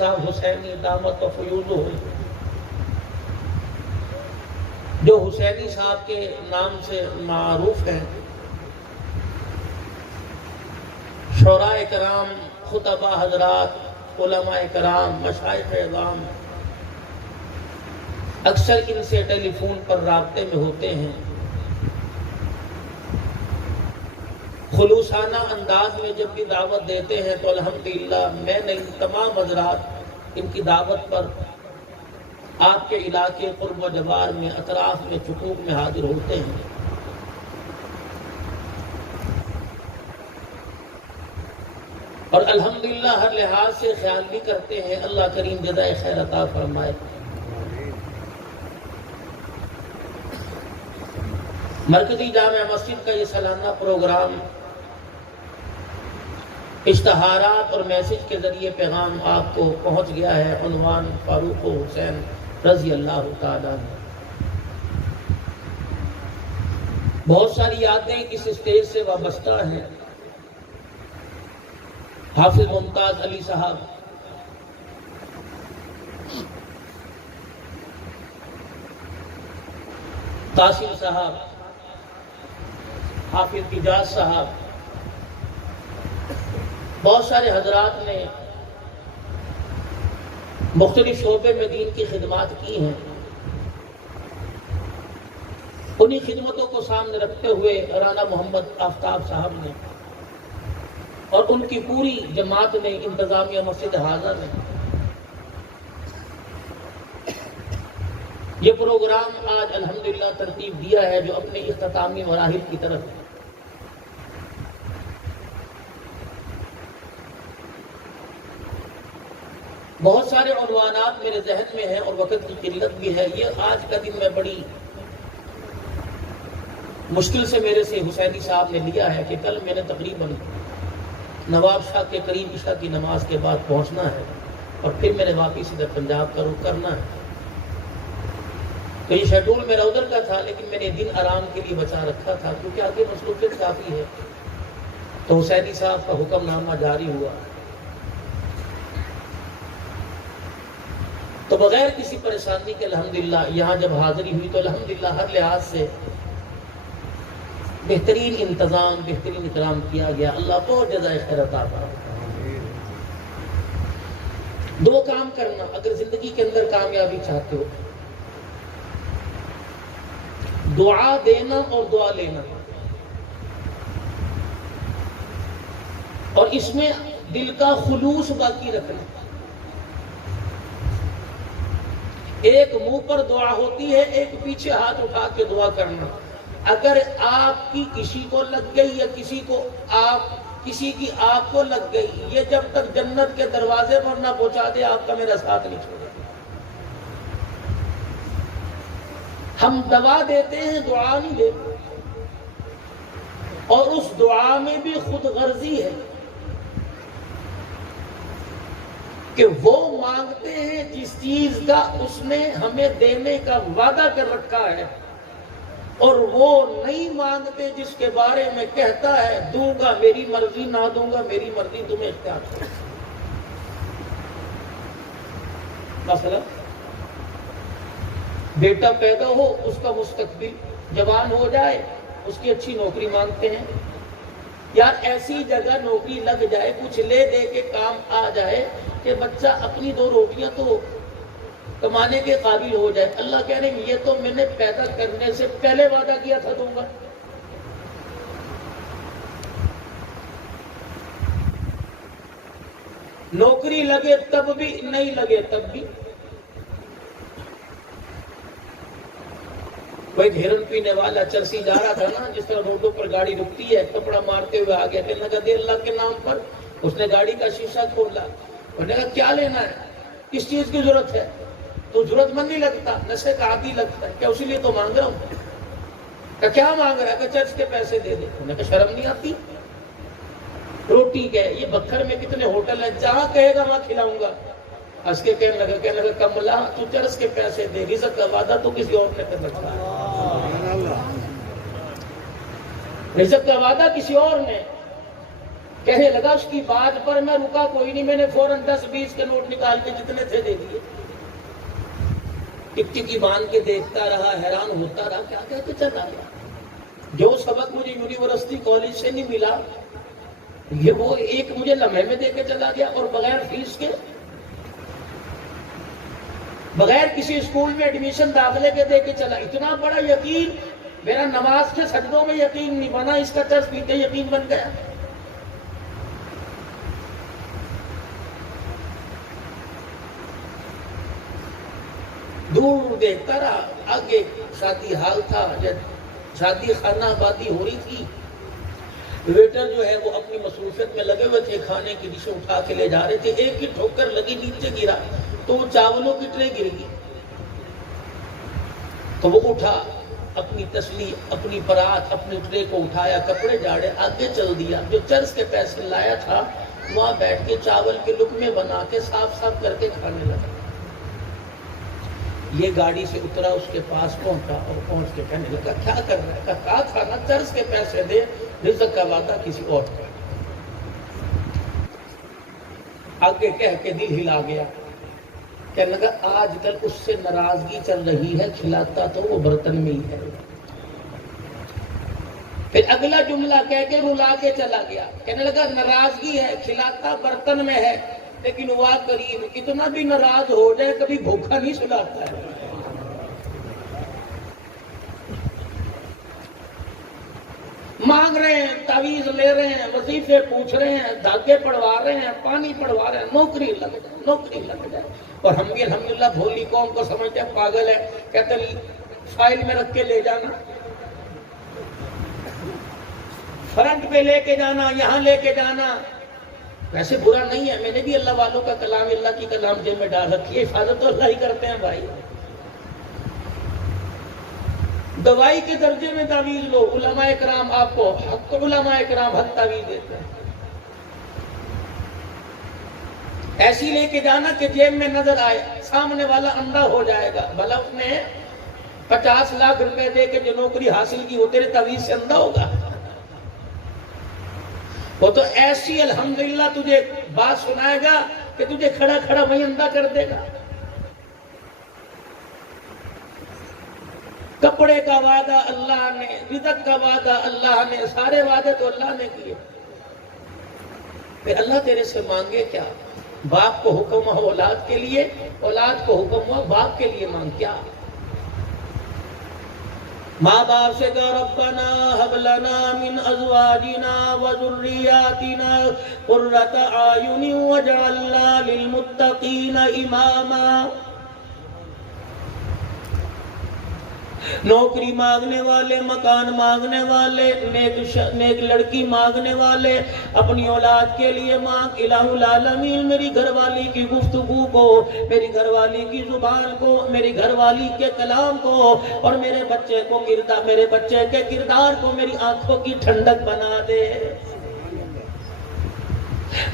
صاحب حسینی دامت و فیوض ہوئی، جو حسینی صاحب کے نام سے معروف ہیں، شعراء کرام، خطبہ حضرات، علماء کرام، مشائخ اعظام اکثر ان سے ٹیلی فون پر رابطے میں ہوتے ہیں۔ خلوصانہ انداز میں جب بھی دعوت دیتے ہیں تو الحمدللہ میں نے ان تمام حضرات ان کی دعوت پر آپ کے علاقے قرب و جوار میں، اطراف میں، چکوک میں حاضر ہوتے ہیں۔ اور الحمدللہ ہر لحاظ سے خیال بھی کرتے ہیں۔ اللہ کریم جزائے خیر عطا فرمائے۔ مرکزی جامع مسجد کا یہ سالانہ پروگرام اشتہارات اور میسج کے ذریعے پیغام آپ کو پہنچ گیا ہے۔ عنوان فاروق حسین رضی اللہ تعالیٰ عنہ۔ بہت ساری یادیں اس اسٹیج سے وابستہ ہیں۔ حافظ ممتاز علی صاحب، قاسم صاحب، حافظ اجاز صاحب، بہت سارے حضرات نے مختلف شعبے میں دین کی خدمات کی ہیں۔ انہی خدمتوں کو سامنے رکھتے ہوئے رانا محمد آفتاب صاحب نے اور ان کی پوری جماعت نے، انتظامیہ مسجد حاضر نے یہ پروگرام آج الحمدللہ ترتیب دیا ہے، جو اپنے اختتامی مراحل کی طرف ہے۔ بہت سارے عنوانات میرے ذہن میں ہیں اور وقت کی قلت بھی ہے۔ یہ آج کا دن میں بڑی مشکل سے میرے سے حسینی صاحب نے لیا ہے کہ کل میں نے تقریباً نواب شاہ کے قریب عشاء کی نماز کے بعد پہنچنا ہے اور پھر میں نے واپس ادھر پنجاب کا رخ کرنا ہے۔ تو یہ شیڈول میرا ادھر کا تھا، لیکن میں نے دن آرام کے لیے بچا رکھا تھا کیونکہ آگے مصروفیت کافی ہے۔ تو حسینی صاحب کا حکم نامہ جاری ہوا تو بغیر کسی پریشانی کے الحمدللہ یہاں جب حاضری ہوئی تو الحمدللہ ہر لحاظ سے بہترین انتظام، بہترین اکرام کیا گیا۔ اللہ بہت جزائے خیر عطا فرمائے۔ دو کام کرنا اگر زندگی کے اندر کامیابی چاہتے ہو، دعا دینا اور دعا لینا، اور اس میں دل کا خلوص باقی رکھنا۔ ایک منہ پر دعا ہوتی ہے، ایک پیچھے ہاتھ اٹھا کے دعا کرنا۔ اگر آپ کی کسی کو لگ گئی یا کسی کی آپ کو لگ گئی، یہ جب تک جنت کے دروازے پر نہ پہنچا دے آپ کا میرا ساتھ نہیں چھوڑے۔ ہم دوا دیتے ہیں، دعا نہیں دیتے، اور اس دعا میں بھی خود غرضی ہے کہ وہ مانگتے ہیں جس چیز کا اس نے ہمیں دینے کا وعدہ کر رکھا ہے، اور وہ نہیں مانگتے جس کے بارے میں کہتا ہے دوں گا میری مرضی، نہ دوں گا میری مرضی، تمہیں اختیار کرو۔ مثلا بیٹا پیدا ہو، اس کا مستقبل، جوان ہو جائے، اس کی اچھی نوکری مانگتے ہیں، یار ایسی جگہ نوکری لگ جائے، کچھ لے دے کے کام آ جائے کہ بچہ اپنی دو روٹیاں تو کمانے کے قابل ہو جائے۔ اللہ کہہ رہے ہیں یہ تو میں نے پیدا کرنے سے پہلے وعدہ کیا تھا دوں گا۔ نوکری لگے تب بھی، نہیں لگے تب بھی۔ کوئی گھیرن پینے والا چرسی جا رہا تھا نا، جس طرح روڈوں پر گاڑی رکتی ہے، کپڑا مارتے ہوئے آ گیا، کہنے لگا دے اللہ کے نام پر۔ اس نے گاڑی کا شیشہ کھولا، انہوں نے کہا کیا لینا ہے، کس چیز کی ضرورت ہے؟ تو ضرورت مند نہیں لگتا، نشے کا عادی لگتا ہے، کیا اسی لیے تو مانگ رہا ہوں؟ کہ کیا مانگ رہا ہے؟ کہ چرچ کے پیسے دے دے۔ انہوں نے کہا شرم نہیں آتی؟ روٹی کے یہ بکھر میں کتنے ہوٹل ہیں، جہاں کہے گا وہاں کھلاؤں گا۔ ہنس کے کہنے لگا کملا تو چرچ کے پیسے دے، رزق کا وعدہ تو کسی اور نے کر رکھا ہے، رزق کا وعدہ کسی اور نے۔ کہنے لگا اس کی بات پر میں رکا کوئی نہیں، میں نے فوراً 10-20 کے نوٹ نکال کے جتنے تھے دے دیے. ٹکٹکی باندھ کے دیکھتا رہا، حیران ہوتا رہا، کیا کہہ کے چلا گیا. جو سبق مجھے یونیورسٹی کالج سے نہیں ملا، یہ وہ ایک مجھے لمحے میں دے کے چلا گیا، اور بغیر فیس کے، بغیر کسی اسکول میں ایڈمیشن داخلے کے دے کے چلا. اتنا بڑا یقین، میرا نماز کے سجدوں میں یقین نہیں بنا، اس کا چرس پیتے یقین بن گیا. دور دیکھتا رہا. آگے شادی حال تھا، جب شادی خانہ آبادی ہو رہی تھی، ویٹر جو ہے وہ اپنی مصروفیت میں لگے ہوئے تھے، کھانے کی ڈشیں اٹھا کے لے جا رہے تھے. ایک کی ٹھوکر لگی، نیچے گرا تو وہ چاولوں کی ٹرے گر گئی. تو وہ اٹھا، اپنی تسلی، اپنی برات، اپنے ٹرے کو اٹھایا، کپڑے جاڑے، آگے چل دیا. جو چرس کے پیسے لایا تھا وہاں بیٹھ کے چاول کے لقمے بنا کے صاف صاف کر کے کھانے لگا. یہ گاڑی سے اترا، اس کے پاس پہنچا اور پہنچ کے کہنے لگا کیا کر رہا ہے؟ کہا تھا نا چرس کے پیسے دے، رزق کا وعدہ کسی اور کا. آگے کہہ کے دل ہلا گیا. کہنے لگا آج کل اس سے ناراضگی چل رہی ہے، کھلاتا تو وہ برتن میں ہی ہے. پھر اگلا جملہ کہہ کے رلا کے چلا گیا. کہنے لگا ناراضگی ہے، کھلاتا برتن میں ہے، لیکن واہ کریم، اتنا بھی ناراض ہو جائے کبھی بھوکا نہیں سلاتا ہے. مانگ رہے ہیں، تعویذ لے رہے ہیں، وظیفے پوچھ رہے ہیں، دھاگے پڑوا رہے ہیں، پانی پڑوا رہے ہیں، نوکری لگ جائے، نوکری لگ جائے. اور ہم بھی الحمدللہ بھولی قوم کو سمجھتے ہیں پاگل ہے. کہتے ہیں فائل میں رکھ کے لے جانا، فرنٹ پہ لے کے جانا، یہاں لے کے جانا. ویسے برا نہیں ہے، میں نے بھی اللہ والوں کا کلام، اللہ کی کلام جیب میں ڈال رکھی ہے. حفاظت تو اللہ ہی کرتے ہیں بھائی. دوائی کے درجے میں تعویذ لو، علماء کرام آپ کو حق، علماء کرام حق تعویذ دیتے ہیں. ایسی لے کے جانا کہ جیب میں نظر آئے، سامنے والا اندھا ہو جائے گا. بھلا اس نے 50 لاکھ روپے دے کے جو نوکری حاصل کی وہ تیرے تعویذ سے اندھا ہوگا؟ وہ تو ایسی الحمدللہ تجھے بات سنائے گا کہ تجھے کھڑا کھڑا وہیں اندھا کر دے گا. کپڑے کا وعدہ اللہ نے، رزق کا وعدہ اللہ نے، سارے وعدے تو اللہ نے کیے. پھر اللہ تیرے سے مانگے کیا؟ باپ کو حکم ہوا اولاد کے لیے، اولاد کو حکم ہوا باپ کے لیے مانگ. کیا ماں باپ سے کہا ربنا ہب لنا من ازواجنا وذریاتنا قرۃ اعین واجعلنا للمتقین اماما. نوکری مانگنے والے، مکان مانگنے والے، نیک لڑکی مانگنے والے اپنی اولاد کے لیے مانگ. الہ العالمین میری گھر والی کی گفتگو کو، میری گھر والی کی زبان کو، میری گھر والی کے کلام کو، اور میرے بچے کو میرے بچے کے کردار کو میری آنکھوں کی ٹھنڈک بنا دے.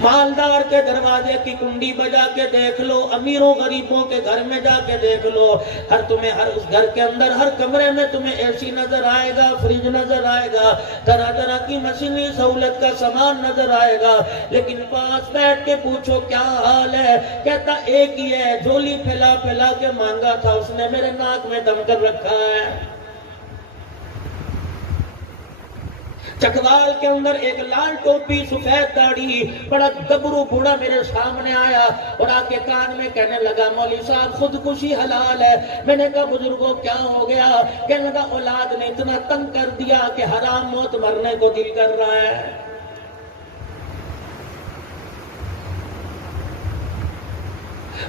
مالدار کے دروازے کی کنڈی بجا کے دیکھ لو، امیروں غریبوں کے گھر میں جا کے دیکھ لو، ہر اس گھر کے اندر ہر کمرے میں تمہیں اے سی نظر آئے گا، فریج نظر آئے گا، طرح طرح کی مشینی سہولت کا سامان نظر آئے گا. لیکن پاس بیٹھ کے پوچھو کیا حال ہے، کہتا ایک ہی ہے، جھولی پھیلا پھیلا کے مانگا تھا اس نے میرے ناک میں دم کر رکھا ہے. چکوال کے اندر ایک لال ٹوپی، سفید داڑھی، بڑا گبرو بوڑھا میرے سامنے آیا اور آ کے کان میں کہنے لگا مولوی صاحب خودکشی حلال ہے. میں نے کہا بزرگوں کیا ہو گیا؟ کہنے لگا اولاد نے اتنا تنگ کر دیا کہ حرام موت مرنے کو دل کر رہا ہے.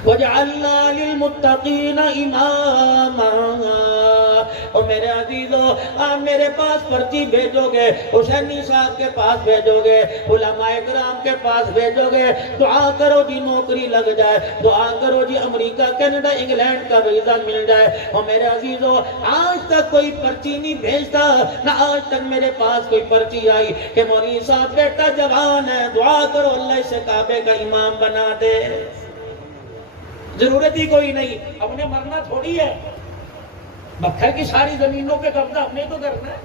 وَجَعَلْنَا لِلْمُتَّقِينَ إِمَامًا. اور میرے عزیزو آپ میرے پاس پرچی بھیجو گے، حسینی صاحب کے پاس بھیجو گے، علماء کرام کے پاس بھیجو گے، دعا کرو جی نوکری لگ جائے، دعا کرو جی امریکہ، کینیڈا، انگلینڈ کا ویزا مل جائے. اور میرے عزیزو آج تک کوئی پرچی نہیں بھیجتا، نہ آج تک میرے پاس کوئی پرچی آئی کہ مولوی صاحب بیٹا جوان ہے، دعا کرو اللہ اسے کعبے کا امام بنا دے. ضرورت ہی کوئی نہیں، اپنے مرنا تھوڑی ہے. بکھر کی ساری زمینوں پہ قبضہ ہم نے تو کرنا ہے.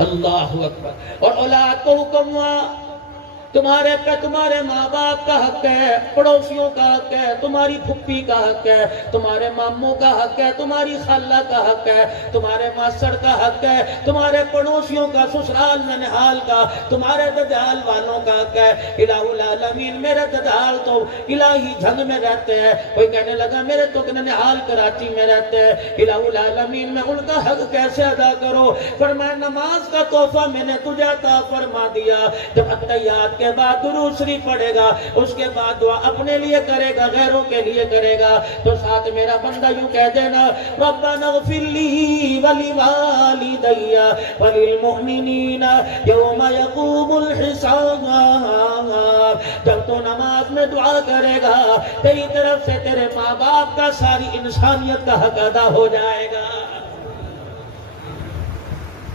اللہ اکبر۔ اور اولاد کو حکم ہوا تمہارے پہ تمہارے ماں باپ کا حق ہے، پڑوسیوں کا حق ہے، تمہاری پھپھی کا حق ہے، تمہارے ماموں کا حق ہے، تمہاری خالہ کا حق ہے، تمہارے ماسٹر کا حق ہے، تمہارے پڑوسیوں کا، سسرال ننہال کا، تمہارے ددال والوں کا حق ہے۔ الہ العالمین میرے ددال تو الہی جھنگ میں رہتے ہیں، کوئی کہنے لگا میرے تو ننہال کراچی میں رہتے ہیں، الہ العالمین میں ان کا حق کیسے ادا کرو؟ فرمایا نماز کا تحفہ میں نے تجھے عطا فرما دیا، جب التحیات کے بعد درود شریف پڑھے گا، اس کے بعد دعا اپنے لیے کرے گا، غیروں کے لیے کرے گا، تو ساتھ میرا بندہ یوں کہہ دینا ربنا اغفر لی ولوالدی وللمؤمنین یوم یقوم الحساب۔ جب تو نماز میں دعا کرے گا تیری طرف سے تیرے ماں باپ کا، ساری انسانیت کا حق ادا ہو جائے گا۔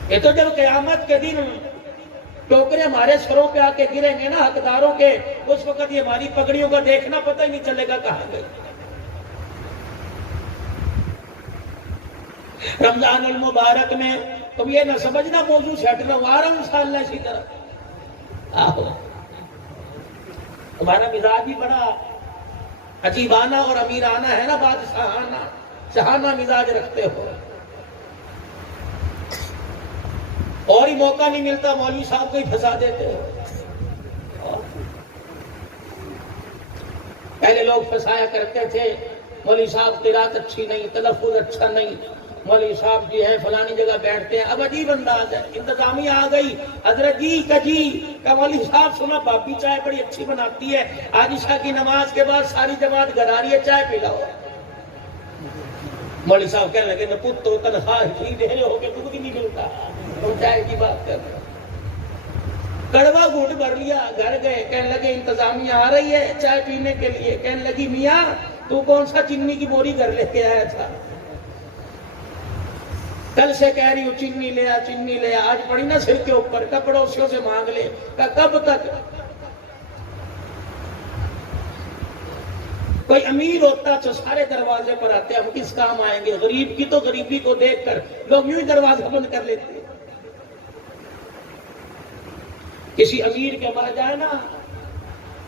یہ تو جب قیامت کے دن ٹوکرے ہمارے سروں پہ آ کے گریں گے نا حقداروں کے، اس وقت یہ ہماری پگڑیوں کا دیکھنا پتہ ہی نہیں چلے گا کہاں گئی۔ رمضان المبارک میں تم یہ نہ سمجھنا موضوع سے ہٹنا، وارہ انشاءاللہ اسی طرح آہو تمہارا مزاج بھی بڑا عجیبانہ اور امیرانہ ہے نا، بادشاہانہ شاہانہ مزاج رکھتے ہو، اور ہی موقع نہیں ملتا مولوی صاحب کو ہی پھنسا دیتے ہو۔ پہلے لوگ پھنسایا کرتے تھے مولوی صاحب قرات اچھی نہیں، تلفظ اچھا نہیں، مولوی صاحب جی ہیں فلانی جگہ بیٹھتے ہیں۔ اب عجیب انداز ہے، انتظامیہ آ گئی، حضرت جی کجی کا مولوی صاحب سنا بھابی چائے بڑی اچھی بناتی ہے، آج عشاء کی نماز کے بعد ساری جماعت گھر آ رہی ہے، چائے پلاؤ۔ مولوی صاحب کہنے لگے نہ پت تو تنخواہ ہی دے رہے ہو کہ دودھ ہی نہیں ملتا، تم چائے کی بات کر رہے ہو۔ کڑوا گھونٹ بھر لیا، گھر گئے، کہنے لگے انتظامیہ آ رہی ہے چائے پینے کے لیے، کہنے لگی میاں تو کون سا چینی کی بوری گھر لے کے آیا تھا؟ کل سے کہہ رہی ہوں چینی لے آ، چینی لے آ، آج پڑی نا سر کے اوپر، کب پڑوسیوں سے مانگ لے، کب تک؟ کوئی امیر ہوتا تو سارے دروازے پر آتے، ہم کس کام آئیں گے؟ غریب کی تو غریبی کو دیکھ کر لوگ یوں ہی دروازہ بند کر لیتے ہیں۔ کسی امیر کے مر جائے نا،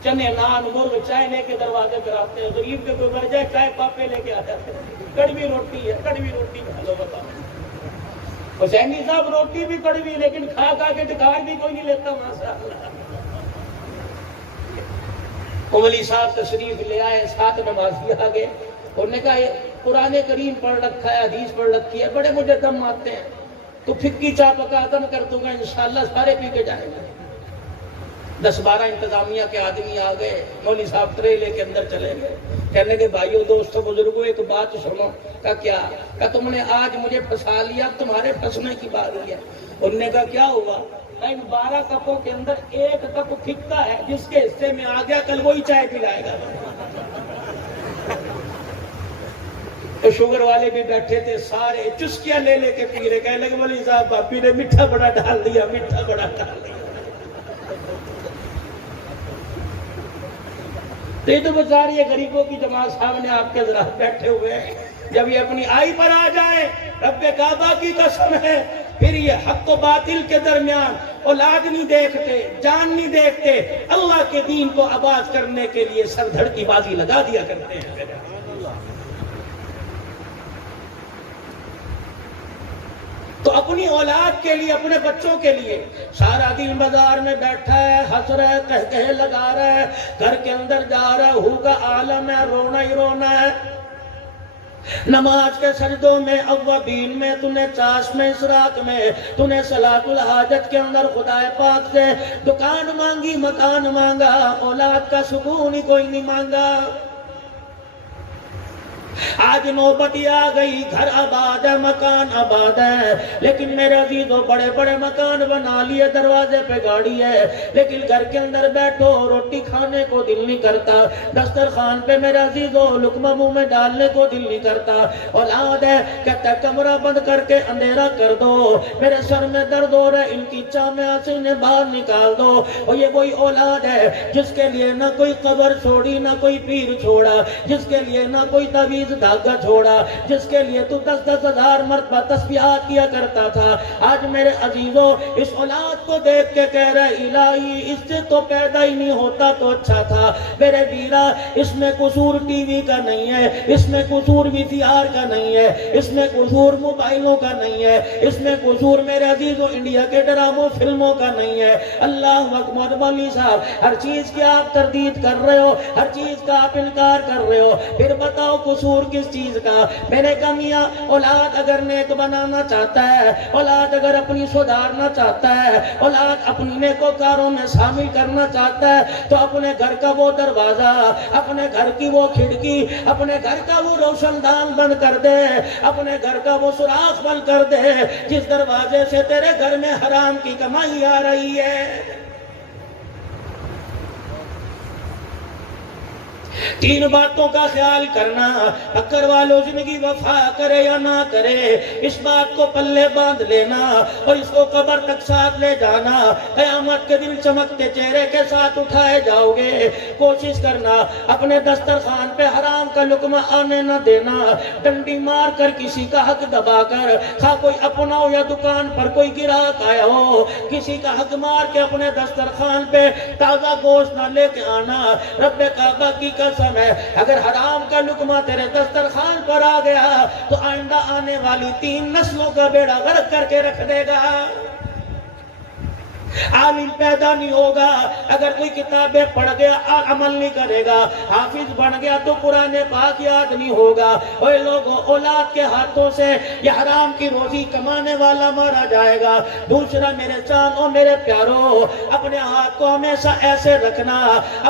چنے نان مرغ چائے لے کے دروازے پر آتے ہیں، غریب کے کوئی مر جائے چائے پاپے لے کے آ جاتے ہیں، کڑوی روٹی ہے، کڑوی روٹی کھا لو بتاؤ۔ حسینی صاحب روٹی بھی کڑوی لیکن کھا کھا کے ٹکار بھی کوئی نہیں لیتا ماشاءاللہ۔ ولی صاحب تشریف لے آئے، ساتھ نمازی آ گئے، انہوں نے کہا قرآن کریم پڑھ رکھا ہے، حدیث پڑھ رکھی ہے، بڑے مجھے دم آتے ہیں، تو پھکی چاہ پکا دم کر دوں گا انشاءاللہ، سارے پی کے جائیں گے۔ 10-12 انتظامیہ کے آدمی آ گئے، مولوی صاحب ٹرے لے کے اندر چلے گئے، کہنے لگے بھائیو دوستو بزرگوں ایک بات سنو۔ کہا کیا؟ کہا تم نے آج مجھے پھنسا لیا، اب تمہارے پھنسنے کی بات ہے۔ انہوں نے کہا کیا ہوا؟ ان 12 کپوں کے اندر ایک کپ پھکتا ہے، جس کے حصے میں آ گیا کل وہی چائے پلائے گا۔ تو شوگر والے بھی بیٹھے تھے، سارے چسکیاں لے لے کے پی رہے، کہنے لگے مولوی صاحب باپی نے میٹھا بڑا ڈال دیا، میٹھا بڑا ڈال دیا۔ تو یہ تو بچاری غریبوں کی جماعت سامنے آپ کے ذرا بیٹھے ہوئے ہیں، جب یہ اپنی آئی پر آ جائے، رب کعبہ کی قسم ہے، پھر یہ حق و باطل کے درمیان اولاد نہیں دیکھتے، جان نہیں دیکھتے، اللہ کے دین کو آباد کرنے کے لیے سر دھڑ کی بازی لگا دیا کرتے ہیں۔ تو اپنی اولاد کے لیے، اپنے بچوں کے لیے سارا دن بازار میں بیٹھا ہے، ہنس رہا ہے، کہہ لگا رہا ہے، گھر کے اندر جا رہا ہے، ہوگا عالم ہے، رونا ہی رونا ہے۔ نماز کے سجدوں میں، اوابین میں، تو نے چاش میں، اسراق میں، تو نے صلاۃ الحاجت کے اندر خدا پاک سے دکان مانگی، مکان مانگا، اولاد کا سکون ہی کوئی نہیں مانگا۔ آج نوبت آ گئی، گھر آباد ہے، مکان آباد ہے، لیکن میرے عزیزوں بڑے بڑے مکان بنا لیے، دروازے پہ گاڑی ہے، لیکن گھر کے اندر بیٹھو روٹی کھانے کو دل نہیں کرتا، دسترخوان پہ میرے عزیزوں لقمہ منہ میں ڈالنے کو دل نہیں کرتا۔ اولاد ہے کہتا ہے کمرہ بند کر کے اندھیرا کر دو، میرے سر میں درد ہو رہا ہے، ان کی چاہ سے انہیں باہر نکال دو۔ اور یہ وہی اولاد ہے جس کے لیے نہ کوئی قبر چھوڑی، نہ کوئی پیر چھوڑا، جس کے لیے نہ کوئی تعویذ تاویز دھاگا چھوڑا جس کے لیے تو 10,000 مرتبہ تسبیحات کیا کرتا تھا، آج میرے عزیزوں اس اولاد کو دیکھ کے کہہ رہے الہی اس سے تو پیدا ہی نہیں ہوتا تو اچھا تھا۔ میرے ویرا اس میں قصور ٹی وی کا نہیں ہے، اس میں قصور VCR کا نہیں ہے، اس میں قصور موبائلوں کا نہیں ہے، اس میں قصور میرے عزیزوں انڈیا کے ڈراموں فلموں کا نہیں ہے۔ اللہ اکبر مولوی صاحب، ہر چیز کی آپ تردید کر رہے ہو، ہر چیز کا آپ انکار کر رہے ہو، پھر بتاؤ قصور کس چیز کا؟ میں نے کہا میاں اولاد اگر نیک بنانا چاہتا ہے، اولاد اگر اپنی سدھارنا چاہتا ہے، اولاد اپنی نیکوکاروں میں شامل کرنا چاہتا ہے تو اپنے گھر کا وہ دروازہ، اپنے گھر کی وہ کھڑکی، اپنے گھر کا وہ روشن دان بند کر دے، اپنے گھر کا وہ سوراخ بند کر دے جس دروازے سے تیرے گھر میں حرام کی کمائی آ رہی ہے۔ تین باتوں کا خیال کرنا، اکر والو زندگی وفا کرے یا نہ کرے، اس بات کو پلے باندھ لینا اور اس کو قبر تک ساتھ لے جانا۔ قیامت کے دن چمکتے چہرے کے ساتھ اٹھائے جاؤ گے۔ کوشش کرنا اپنے دسترخوان پہ حرام کا لقمہ آنے نہ دینا، ڈنڈی مار کر کسی کا حق دبا کر، خواہ کوئی اپنا ہو یا دکان پر کوئی گراہک آیا ہو، کسی کا حق مار کے اپنے دسترخوان پہ تازہ گوشت نہ لے کے آنا۔ رب کعبہ کی قسم ہے اگر حرام کا لقمہ تیرے دسترخوان پر آ گیا تو آئندہ آنے والی 3 نسلوں کا بیڑا غرق کر کے رکھ دے گا۔ عالم پیدا نہیں ہوگا اگر کوئی کتابیں پڑھ گیا عمل نہیں کرے گا، حافظ بن گیا تو قرآن پاک یاد نہیں ہوگا۔ اوے لوگوں، اولاد کے ہاتھوں سے یہ حرام کی روزی کمانے والا مارا جائے گا۔ دوسرا میرے جانو میرے پیارو، اپنے ہاتھ کو ہمیشہ ایسے رکھنا،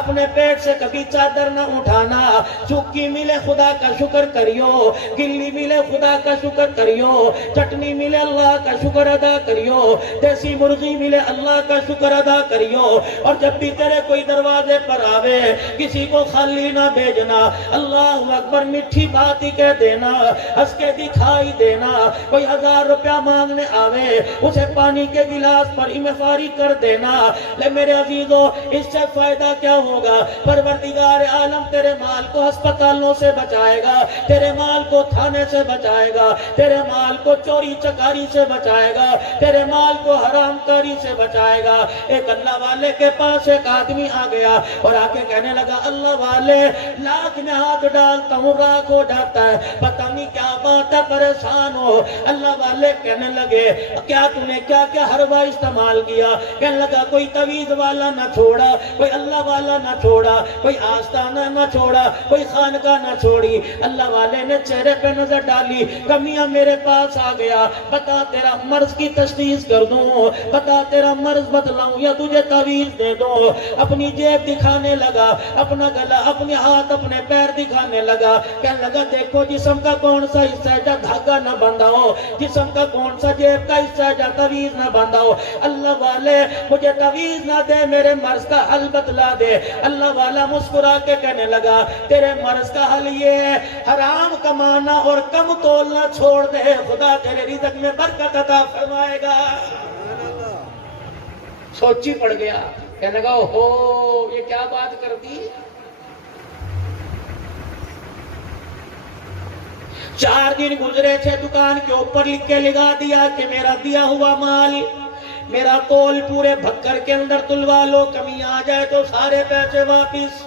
اپنے پیٹ سے کبھی چادر نہ اٹھانا۔ چکی ملے خدا کا شکر کریو، گلی ملے خدا کا شکر کریو، چٹنی ملے اللہ کا شکر ادا کریو، دیسی مرغی ملے اللہ کا شکر ادا کریو۔ اور جب بھی تیرے کوئی دروازے پر آوے کسی کو خالی نہ بھیجنا، اللہ اکبر میٹھی بات ہی کہہ دینا، ہنس کے دکھائی دینا۔ کوئی 1000 روپیہ مانگنے آوے اسے پانی کے گلاس پر انفاری کر دینا۔ لے میرے عزیزوں، اس سے فائدہ کیا ہوگا؟ پروردگار عالم تیرے مال کو ہسپتالوں سے بچائے گا، تیرے مال کو تھانے سے بچائے گا، تیرے مال کو چوری چکاری سے بچائے گا، تیرے مال کو حرام کاری سے بچائے گا۔ ایک اللہ والے کے پاس ایک آدمی آ گیا اور آ کے کہنے لگا اللہ والے لاکھ میں ہاتھ ڈالتا ہوں راکھ ہو جاتا ہے، پتہ نہیں کیا بات ہے، پریشان ہو۔ اللہ والے کہنے لگے کیا تم نے کیا کیا حربہ استعمال کیا؟ کہنے لگا کوئی تعویذ والا نہ چھوڑا، کوئی اللہ والا نہ چھوڑا، کوئی آستانہ نہ چھوڑا، کوئی خانقاہ نہ چھوڑی۔ اللہ والے نے چہرے پہ نظر ڈالی، کمیاں میرے پاس آ گیا، بتا تیرا مرض کی تشخیص کر دوں، بتا تیرا مرض بتلاؤں یا تجھے تعویذ دے دو۔ اپنی جیب دکھانے لگا، اپنا گلا، اپنے ہاتھ، اپنے پیر دکھانے لگا، کہنے لگا دیکھو جسم کا کون سا حصہ ہے جہاں دھاگا نہ بندھا ہو، جسم کا کون سا جیب کا حصہ ہے جہاں تعویذ نہ بندھا ہو۔ اللہ والے مجھے تعویذ نہ دے، میرے مرض کا حل بتلا دے۔ اللہ والا مسکرا کے کہنے لگا تیرے مرض کا حل یہ ہے حرام کمانا اور کم تولنا چھوڑ دے، خدا تیرے رزق میں برکت عطا فرمائے گا۔ سوچی پڑ گیا، کہنے لگا اوہو یہ کیا بات کر دی۔ 4 دن گزرے تھے، دکان کے اوپر لکھ کے لگا دیا کہ میرا دیا ہوا مال، میرا تول پورے بھکر کے اندر تلوا لو، کمی آ جائے تو سارے پیسے واپس۔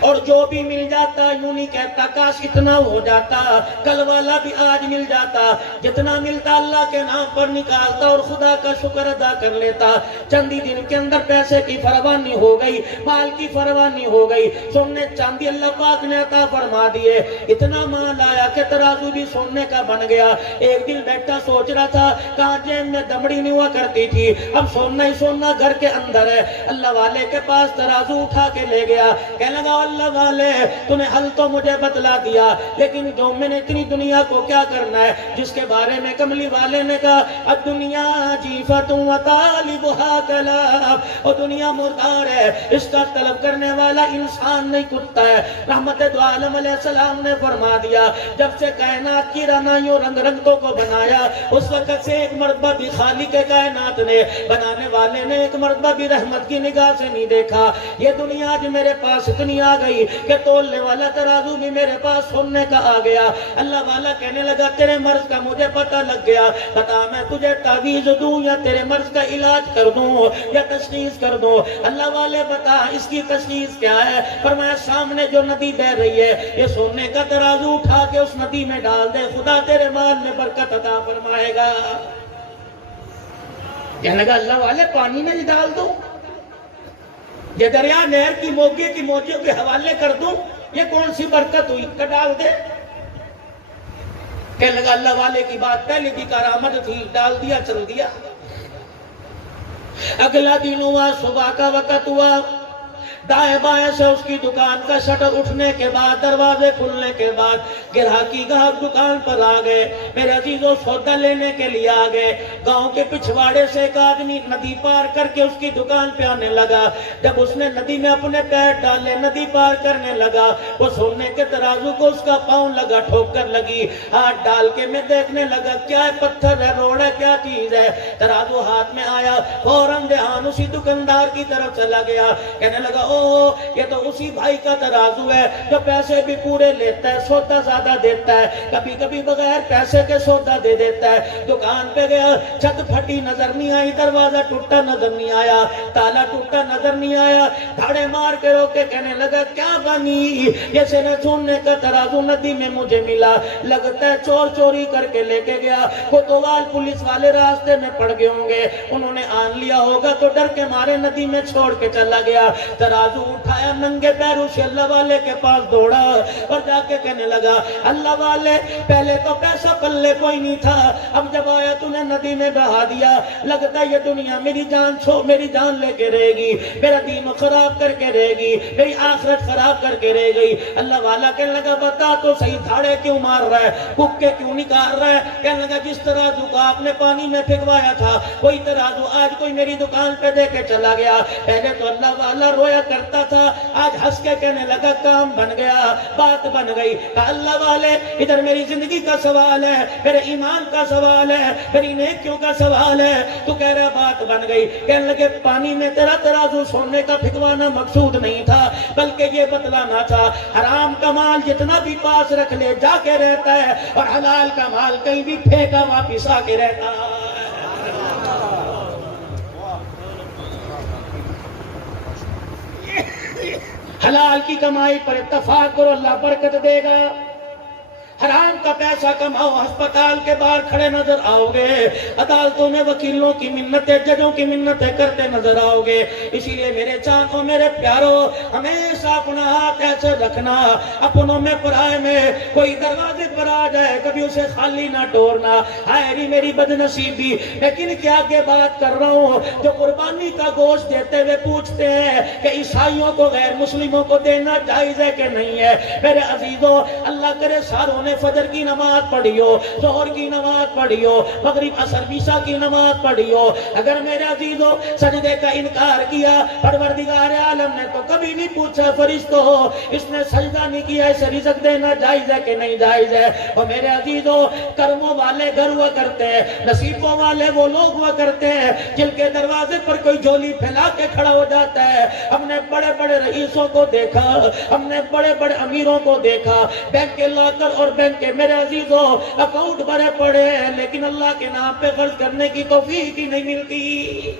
اور جو بھی مل جاتا یوں نہیں کہتا کاش اتنا ہو جاتا، کل والا بھی آج مل جاتا، جتنا ملتا اللہ کے نام پر نکالتا اور خدا کا شکر ادا کر لیتا۔ چند ہی دن کے اندر پیسے کی فراوانی ہو گئی، مال کی فراوانی ہو گئی، سونے چاندی اللہ پاک نے عطا فرما دیے، اتنا مال آیا کہ ترازو بھی سونے کا بن گیا۔ ایک دن بیٹا سوچ رہا تھا کہاں جیب میں دمڑی نہیں ہوا کرتی تھی، اب سونا ہی سونا گھر کے اندر ہے۔ اللہ والے کے پاس ترازو اٹھا کے لے گیا، کہنے لگا اللہ والے تو نے حل تو مجھے بتلا دیا، لیکن جو میں نے اتنی دنیا کو کیا کرنا ہے جس کے بارے میں کملی والے نے کہا الدنیا جیفت و طالبها کلاب، اور دنیا مردار ہے، اس کا طلب کرنے والا انسان نہیں کتا ہے۔ رحمت دو عالم علیہ السلام نے فرما دیا جب سے کائنات کی رنائیوں رنگ رنگتوں کو بنایا اس وقت سے ایک مرتبہ بھی خالق کائنات نے بنانے والے نے ایک مرتبہ بھی رحمت کی نگاہ سے نہیں دیکھا۔ یہ دنیا جو میرے پاس اتنی پریشانی آ گئی کہ تولنے والا ترازو بھی میرے پاس سننے کا آ گیا. اللہ والا کہنے لگا تیرے مرض کا مجھے پتہ لگ گیا, بتا میں تجھے تعویذ دوں یا تیرے مرض کا علاج کر دوں یا تشخیص کر دوں. اللہ والے بتا اس کی تشخیص کیا ہے؟ فرمایا سامنے جو ندی بہ رہی ہے یہ سونے کا ترازو اٹھا کے اس ندی میں ڈال دے, خدا تیرے مال میں برکت عطا فرمائے گا. کہنے لگا اللہ والے پانی میں ڈال دوں, یہ دریا نہر کی موگے کی موجوں کے حوالے کر دوں, یہ کون سی برکت ہوئی کہ ڈال دے؟ کہنے لگا اللہ والے کی بات پہلے کی کرامت تھی, ڈال دیا چل دیا. اگلا دن ہوا, صبح کا وقت ہوا, دائیں بائیں سے اس کی دکان کا شٹر اٹھنے کے بعد, دروازے کھلنے کے بعد گراہکی گاہک دکان پر آ گئے. میرے عزیزوں سودا لینے کے لیے آ گئے. گاؤں کے پچھواڑے سے ایک آدمی ندی پار کر کے اس کی دکان پہ آنے لگا. جب اس نے ندی میں اپنے پیر ڈالے, ندی پار کرنے لگا, وہ سونے کے ترازو کو اس کا پاؤں لگا, ٹھوکر لگی, ہاتھ ڈال کے میں دیکھنے لگا کیا ہے, پتھر ہے, روڑ ہے, کیا چیز ہے. ترازو ہاتھ میں آیا, فوراً دھیان اسی دکاندار کی طرف چلا گیا. کہنے لگا یہ تو اسی بھائی کا ترازو ہے جو پیسے بھی پورے لیتا ہے, سودا زیادہ دیتا ہے, کبھی کبھی بغیر پیسے کے سودا دے دیتا ہے. دکان پہ گیا, چھت پھٹی نظر نہیں آئی, دروازہ ٹوٹا نظر نہیں آیا, تالا ٹوٹا نظر نہیں آیا. دھاڑے مار کے روکے, کہنے لگا کیا بنی, یہ سینے سونے کا ترازو ندی میں مجھے ملا, لگتا ہے چور چوری کر کے لے کے گیا. کوتوال پولیس والے راستے میں پڑ گئے ہوں گے, انہوں نے آن لیا ہوگا تو ڈر کے مارے ندی میں چھوڑ کے چلا گیا. ترازو اٹھایا, ننگے پیروں سے اللہ والے کے پاس دوڑا اور جا کے کہنے لگا اللہ والے پہلے تو پیسہ پلے کوئی نہیں تھا, اب جب آیا تو نے ندی میں بہا دیا, لگتا ہے یہ دنیا میری جان لے کے رہے گی, میرا دین خراب کر کے رہے گی, میری آخرت خراب کر کے رہ گئی. اللہ والا کہنے لگا بتا تو صحیح, دھاڑے کیوں مار رہا ہے, ککے کیوں نکال رہا ہے؟ کہنے لگا جس ترازو کو آپ نے پانی میں پھینکوایا تھا وہی ترازو آج کوئی میری دکان پہ دے کے چلا گیا. پہلے تو اللہ والا رویا کرتا تھا, آج ہنس کے کہنے لگا کام بن گیا, بات بن گئی. کہا اللہ والے ادھر میری زندگی کا سوال ہے, میرے ایمان کا سوال ہے, میری نیکیوں کا سوال ہے, تو کہہ رہا بات بن گئی. کہنے لگے پانی میں تیرا ترازو سونے کا پھینکوانا مقصود نہیں تھا, بلکہ یہ بتلانا تھا حرام کا مال جتنا بھی پاس رکھ لے جا کے رہتا ہے, اور حلال کا مال کہیں بھی پھینکا واپس آ کے رہتا ہے. حلال کی کمائی پر اتفاق کرو, اللہ برکت دے گا. حرام کا پیسہ کماؤ, ہسپتال کے باہر کھڑے نظر آؤ گے, عدالتوں میں وکیلوں کی منتیں, ججوں کی منتیں کرتے نظر آؤ گے. اسی لیے میرے چاندوں, میرے پیاروں, ہمیشہ اپنا ہاتھ ایسے رکھنا, اپنوں میں پرائے میں کوئی دروازے پر آ جائے کبھی اسے خالی نہ ٹورنا. ہائے میری بد نصیبی, لیکن کیا کہ بات کر رہا ہوں جو قربانی کا گوشت دیتے ہوئے پوچھتے ہیں کہ عیسائیوں کو غیر مسلموں کو دینا جائز ہے کہ نہیں ہے. میرے عزیزوں, اللہ کرے ساروں نے فجر کی نماز پڑھی ہو, ظہر کی نماز پڑھی ہو, مغرب عصر عشاء کی نماز پڑھی ہو, اگر میرے عزیزوں سجدے کا انکار کیا, پروردگار عالم نے تو کبھی نہیں پوچھا فرشتوں اس نے سجدہ نہیں کیا, اسے رزق دینا جائز ہے کہ نہیں جائز ہے. اور میرے عزیزوں کرموں والے گھر ہوا کرتے ہیں, نصیبوں والے وہ لوگ ہوا کرتے ہیں جن کے دروازے پر کوئی جھولی پھیلا کے کھڑا ہو جاتا ہے. ہم نے بڑے بڑے رئیسوں کو دیکھا, ہم نے بڑے بڑے امیروں کو دیکھا, بینک کے لاکر اور بینک کے میرے عزیزوں اکاؤنٹ بھرے پڑے ہیں, لیکن اللہ کے نام پہ خرچ کرنے کی توفیق ہی نہیں ملتی.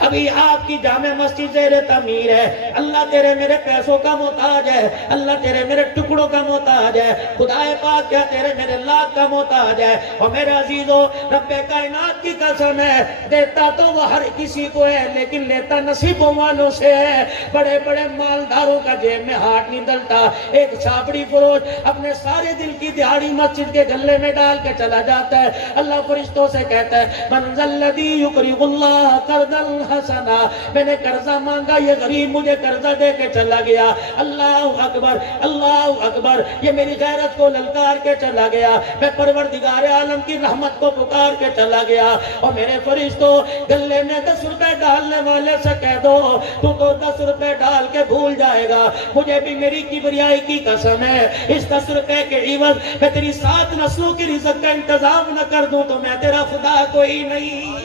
ابھی آپ کی جامع مسجد زیر تعمیر ہے, اللہ تیرے میرے پیسوں کا محتاج ہے, اللہ تیرے میرے ٹکڑوں کا محتاج ہے, خدا پاک کیا تیرے میرے لاکھ کا محتاج ہے. اور میرے عزیزوں رب کائنات کی قسم ہے, دیتا تو وہ ہر کسی کو ہے لیکن لیتا نصیبوں والوں سے ہے. بڑے بڑے مالداروں کا جیب میں ہاتھ نہیں ڈلتا. ایک چھاپڑی فروش اپنے سارے دل کی دہاڑی مسجد کے گلے میں ڈال کے چلا جاتا ہے. اللہ فرشتوں سے کہتا ہے من ذا الذی یقرض اللہ قرضا حسنا, میں نے قرضہ مانگا, یہ غریب مجھے قرضہ دے کے چلا گیا. اللہ اکبر, اللہ اکبر, یہ میری غیرت کو للکار کے چلا گیا, میں پروردگار عالم کی رحمت کو پکار کے چلا گیا. اور میرے فرشتوں گلے میں 10 روپے ڈالنے والے سے کہہ دو تو 10 روپے ڈال کے بھول جائے گا, مجھے بھی میری کبریائی کی قسم ہے اس 10 روپے کے عوض میں تیری 7 نسلوں کی رزق کا انتظام نہ کر دوں تو میں تیرا خدا کوئی نہیں.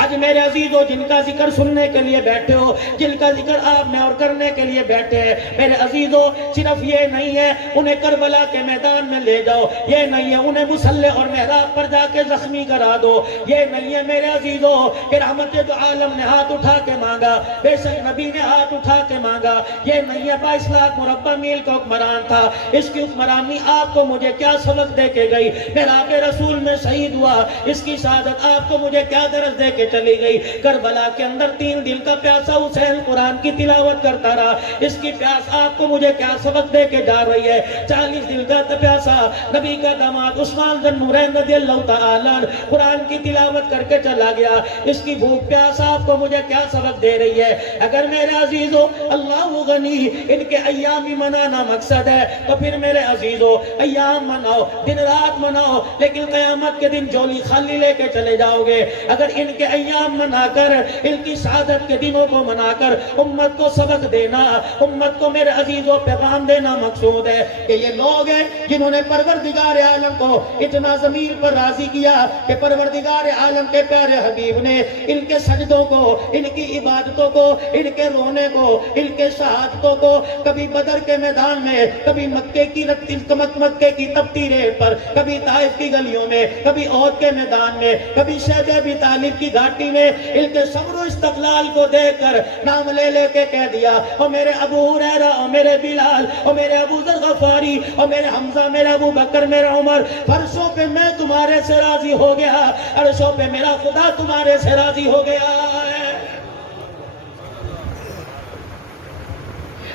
آج میرے عزیزو جن کا ذکر سننے کے لیے بیٹھے ہو، جن کا ذکر آپ میں اور کرنے کے لیے بیٹھے ہیں، میرے عزیزو صرف یہ نہیں ہے انہیں کربلا کے میدان میں لے جاؤ، یہ نہیں ہے انہیں مصلی اور محراب پر جا کے زخمی کرا دو، یہ نہیں ہے میرے عزیزو کہ رحمت دو عالم نے ہاتھ اٹھا کے مانگا، بے شک نبی نے ہاتھ اٹھا کے مانگا، یہ نہیں ہے 22 لاکھ مربع میل کا حکمران تھا، اس کی حکمرانی آپ کو مجھے کیا سبق دے کے گئی، میرا کے رسول میں شہید ہوا، اس کی شہادت آپ کو مجھے کیا درس دے کے چلی گئی، کربلا کے اندر 3 دن کا پیاسا حسین قرآن کی تلاوت کرتا رہا، اس کی پیاس آپ کو مجھے کیا سبق دے کے جا رہی ہے، 40 دن کا پیاسا نبی کا داماد عثمان ذو النورین رضی اللہ تعالیٰ قرآن کی تلاوت کر کے چلا گیا، اس کی بھوک پیاس آپ کو مجھے کیا سبق دے رہی ہے۔ اگر میرے عزیزو اللہ غنی ان کے ایام ہی منانا مقصد ہے تو پھر میرے عزیزو ایام مناؤ، دن رات مناؤ، لیکن قیامت کے دن جولی خالی لے کے چلے جاؤ گے۔ اگر ان کے ایام منا کر، ان کی شہادت کے دنوں کو منا کر امت کو سبق دینا، امت کو میرے عزیزو پیغام دینا مقصود ہے کہ یہ لوگ ہیں جنہوں نے پروردگار عالم کو اتنا زمین پر راضی کیا کہ پروردگار عالم کے پیارے حبیب نے ان کے سجدوں کو، ان کی عبادتوں کو، ان کے رونے کو، ان کے شہادتوں کو کبھی بدر کے میدان میں، کبھی مکے کی تپتی ریت پر، کبھی طائف کی گلیوں میں، کبھی عہد کے میدان میں، کبھی شیب ابی طالب کی گھاٹی میں ان کے صبر و استقلال کو دیکھ کر نام لے لے کے کہہ دیا، او میرے ابو ہریرہ، او میرے بلال، او میرے ابو ذر غفاری، او میرے حمزہ، میرے ابو بکر، میرے عمر، فرشوں پہ میں تمہارے سے راضی ہو گیا، عرشوں پہ میرا خدا تمہارے سے راضی ہو گیا ہے۔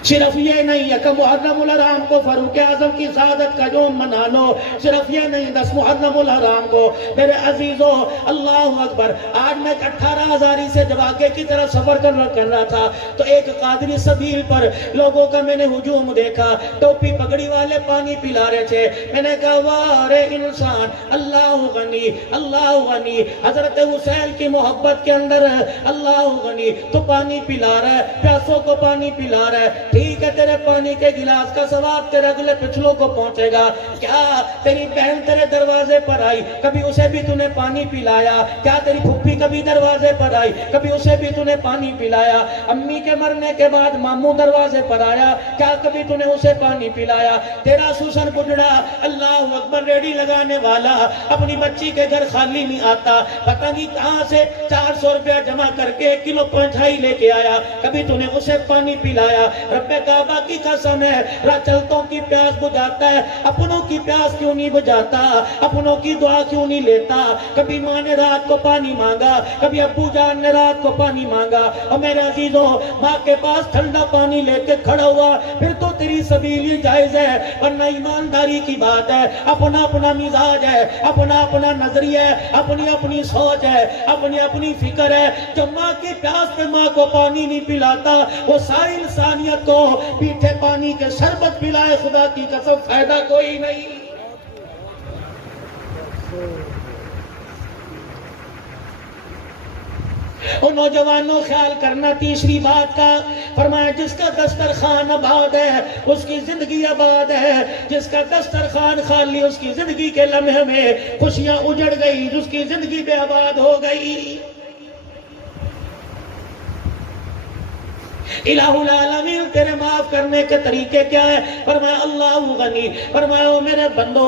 صرف یہ نہیں ہے کہ محرم الحرام کو فاروق اعظم کی شہادت کا یوم منا لو، صرف یہ نہیں 10 محرم الحرام کو میرے عزیزو اللہ اکبر۔ آج میں 18 ہزاری سے جب آگے کی طرف سفر کر رہا تھا تو ایک قادری سبیل پر لوگوں کا میں نے ہجوم دیکھا، ٹوپی پگڑی والے پانی پلا رہے تھے، میں نے کہا واہ رے انسان، اللہ غنی، اللہ غنی، حضرت حسین کی محبت کے اندر اللہ غنی، تو پانی پلا رہا ہے، پیاسوں کو پانی پلا رہا ہے، ٹھیک ہے تیرے پانی کے گلاس کا ثواب تیرے اگلے پچھلوں کو پہنچے گا، کیا تیری بہن تیرے دروازے پر آئی کبھی اسے بھی تو نے پانی پلایا، کیا تیری پھپھی کبھی دروازے پر آئی کبھی اسے بھی تو نے پانی پلایا، امی کے مرنے کے بعد ماموں دروازے پر آیا، کیا کبھی تو نے اسے پانی پلایا، تیرا سوسن بڈڑا اللہ اکبر ریڑی لگانے والا اپنی بچی کے گھر خالی نہیں آتا، پتہ نہیں کہاں سے 400 روپیہ جمع کر کے 1 کلو پنچھائی لے کے آیا، کبھی تو نے اسے پانی پلایا۔ رب کعبہ کی قسم ہے راہ چلتوں کی پیاس بجھاتا ہے، اپنوں کی پیاس کیوں نہیں بجھاتا، اپنوں کی دعا کیوں نہیں لیتا، کبھی ماں نے رات کو پانی مانگا، کبھی ابو جان نے رات کو پانی مانگا، اور میرے عزیزوں ماں کے پاس ٹھنڈا پانی لے کے کھڑا ہوا پھر تو تیری سبیل یہ جائز ہے، ورنہ ایمانداری کی بات ہے، اپنا اپنا مزاج ہے، اپنا اپنا نظریہ ہے، اپنی اپنی سوچ ہے، اپنی اپنی فکر ہے، جو ماں کی پیاس پہ ماں کو پانی نہیں پلاتا وہ ساری انسانیت کو پیٹھے پانی کے شربت پلائے، خدا کی قسم فائدہ کوئی نہیں۔ ان نوجوانوں خیال کرنا تیسری بات کا، فرمایا جس کا دسترخوان آباد ہے اس کی زندگی آباد ہے، جس کا دسترخوان خالی اس کی زندگی کے لمحے میں خوشیاں اجڑ گئی، جس کی زندگی بے آباد ہو گئی۔ الہ العالمین تیرے معاف کرنے کے طریقے کیا ہے؟ فرمایا اللہ غنی، فرمایا میرے بندو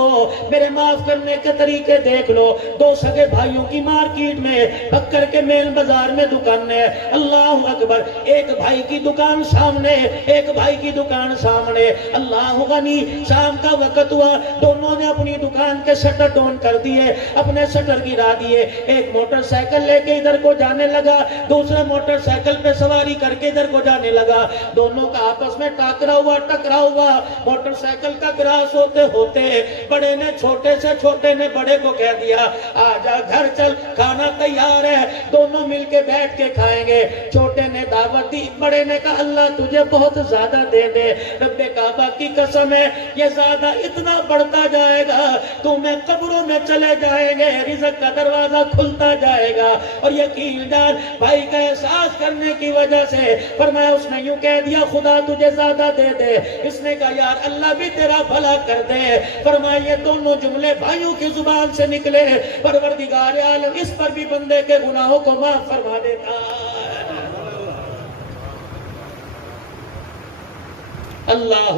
میرے معاف کرنے کے طریقے دیکھ لو، 2 سگے بھائیوں کی مارکیٹ میں بکر کے میل بازار میں دکان ہے، اللہ اکبر، ایک بھائی کی دکان سامنے، ایک بھائی کی دکان سامنے، اللہ غنی، شام کا وقت ہوا، دونوں نے اپنی دکان کے شٹر ڈاؤن کر دیے، اپنے شٹر گرا دیے، ایک موٹر سائیکل لے کے ادھر کو جانے لگا، دوسرے موٹر سائیکل پہ سواری کر کے ادھر کو جانے لگا، دونوں کا آپس میں ٹکرا ہوا، موٹر سائیکل کا کراس ہوتے ہوتے بڑے نے چھوٹے سے، چھوٹے نے بڑے کو کہہ دیا آجا گھر چل، کھانا تیار ہے، دونوں مل کے بیٹھ کے کھائیں گے، چھوٹے نے دعوت دی، بڑے نے کہا اللہ تجھے بہت زیادہ دے دے، رب کعبہ کی قسم ہے یہ زیادہ اتنا بڑھتا جائے گا تمہیں قبروں میں چلے جائیں گے، رزق کا دروازہ کھلتا جائے گا، اور یقین جان بھائی کا احساس کرنے کی وجہ سے فرمایا فرمایا اس نے یوں کہہ دیا خدا تجھے زیادہ دے دے. اس نے کہا یار اللہ بھی تیرا بھلا کر دے. فرمایا یہ دونوں جملے بھائیوں کی زبان سے نکلے. پروردگار عالم اس پر بھی بندے کے گناہوں کو معاف فرما دیتا. اللہ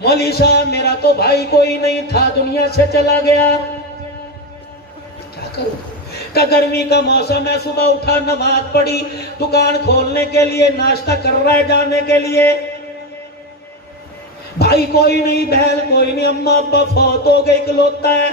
مولوی صاحب میرا تو بھائی کوئی نہیں تھا دنیا سے چلا گیا, کیا کروں؟ کہ گرمی کا موسم ہے, صبح اٹھا نماز پڑھی, دکان کھولنے کے لیے ناشتہ کر رہا ہے جانے کے لیے, بھائی کوئی نہیں, بہن کوئی نہیں, اماں ابا فوت ہو گئے, اکلوتا ہے.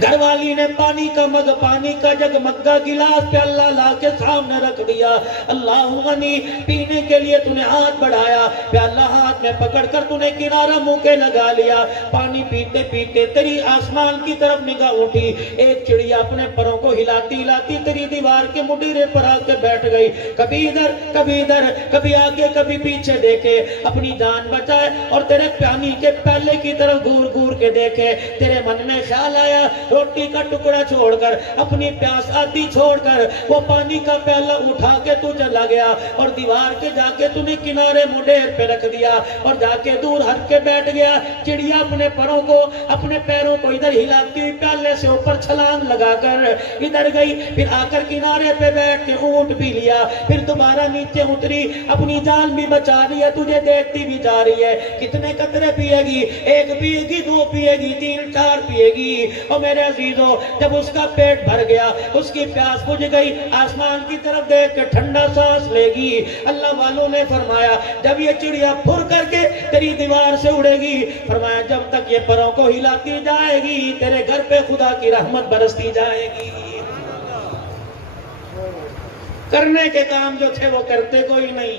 گھر والی نے پانی کا مگ, پانی کا جگ, مگا گلاس پیالہ لا کے سامنے رکھ دیا. اللہ غنی پینے کے لیے تو نے ہاتھ بڑھایا, پیالہ ہاتھ میں پکڑ کر تو نے کنارہ منہ کے لگا لیا. پانی پیتے پیتے تیری آسمان کی طرف نگاہ اٹھی, ایک چڑیا اپنے پروں کو ہلاتی ہلاتی تیری دیوار کے مڈیرے پر آ کے بیٹھ گئی. کبھی ادھر کبھی ادھر, کبھی آگے کبھی پیچھے دیکھے, اپنی جان بچائے اور تیرے پانی کے پیالے کی طرف گور گور کے دیکھے. تیرے من میں خیال آیا روٹی کا ٹکڑا چھوڑ کر, اپنی پیاس آتی چھوڑ کر وہ پانی کا پیالہ اٹھا کے تو چلا گیا اور دیوار کے جا کے تو نے کنارے مڈیر پہ رکھ دیا اور جا کے دور ہٹ کے بیٹھ گیا. چڑیا اپنے پروں کو, اپنے پیروں کو ادھر ہلاتی ہوئی پیالے سے اوپر چھلانگ لگا کر ادھر گئی, پھر آ کر کنارے پہ بیٹھ کے اونٹ پی لیا, پھر دوبارہ نیچے اتری, اپنی جان بھی بچا رہی ہے, تجھے دیکھتی بھی جا رہی ہے. کتنے قطرے پیے گی؟ ایک پیے گی, دو پیے گی, تین چار پیے گی. اور میرے عزیزو جب اس کا پیٹ بھر گیا, اس کی پیاس بجھ گئی, آسمان کی طرف دیکھ کے ٹھنڈا سانس لے گی. اللہ والوں نے فرمایا جب یہ چڑیا پھر کر کے تیری دیوار سے اڑے گی, فرمایا جب تک یہ پروں کو ہلاتی جائے گی تیرے گھر پہ خدا کی رحمت برستی جائے گی. کرنے کے کام جو تھے وہ کرتے کوئی نہیں.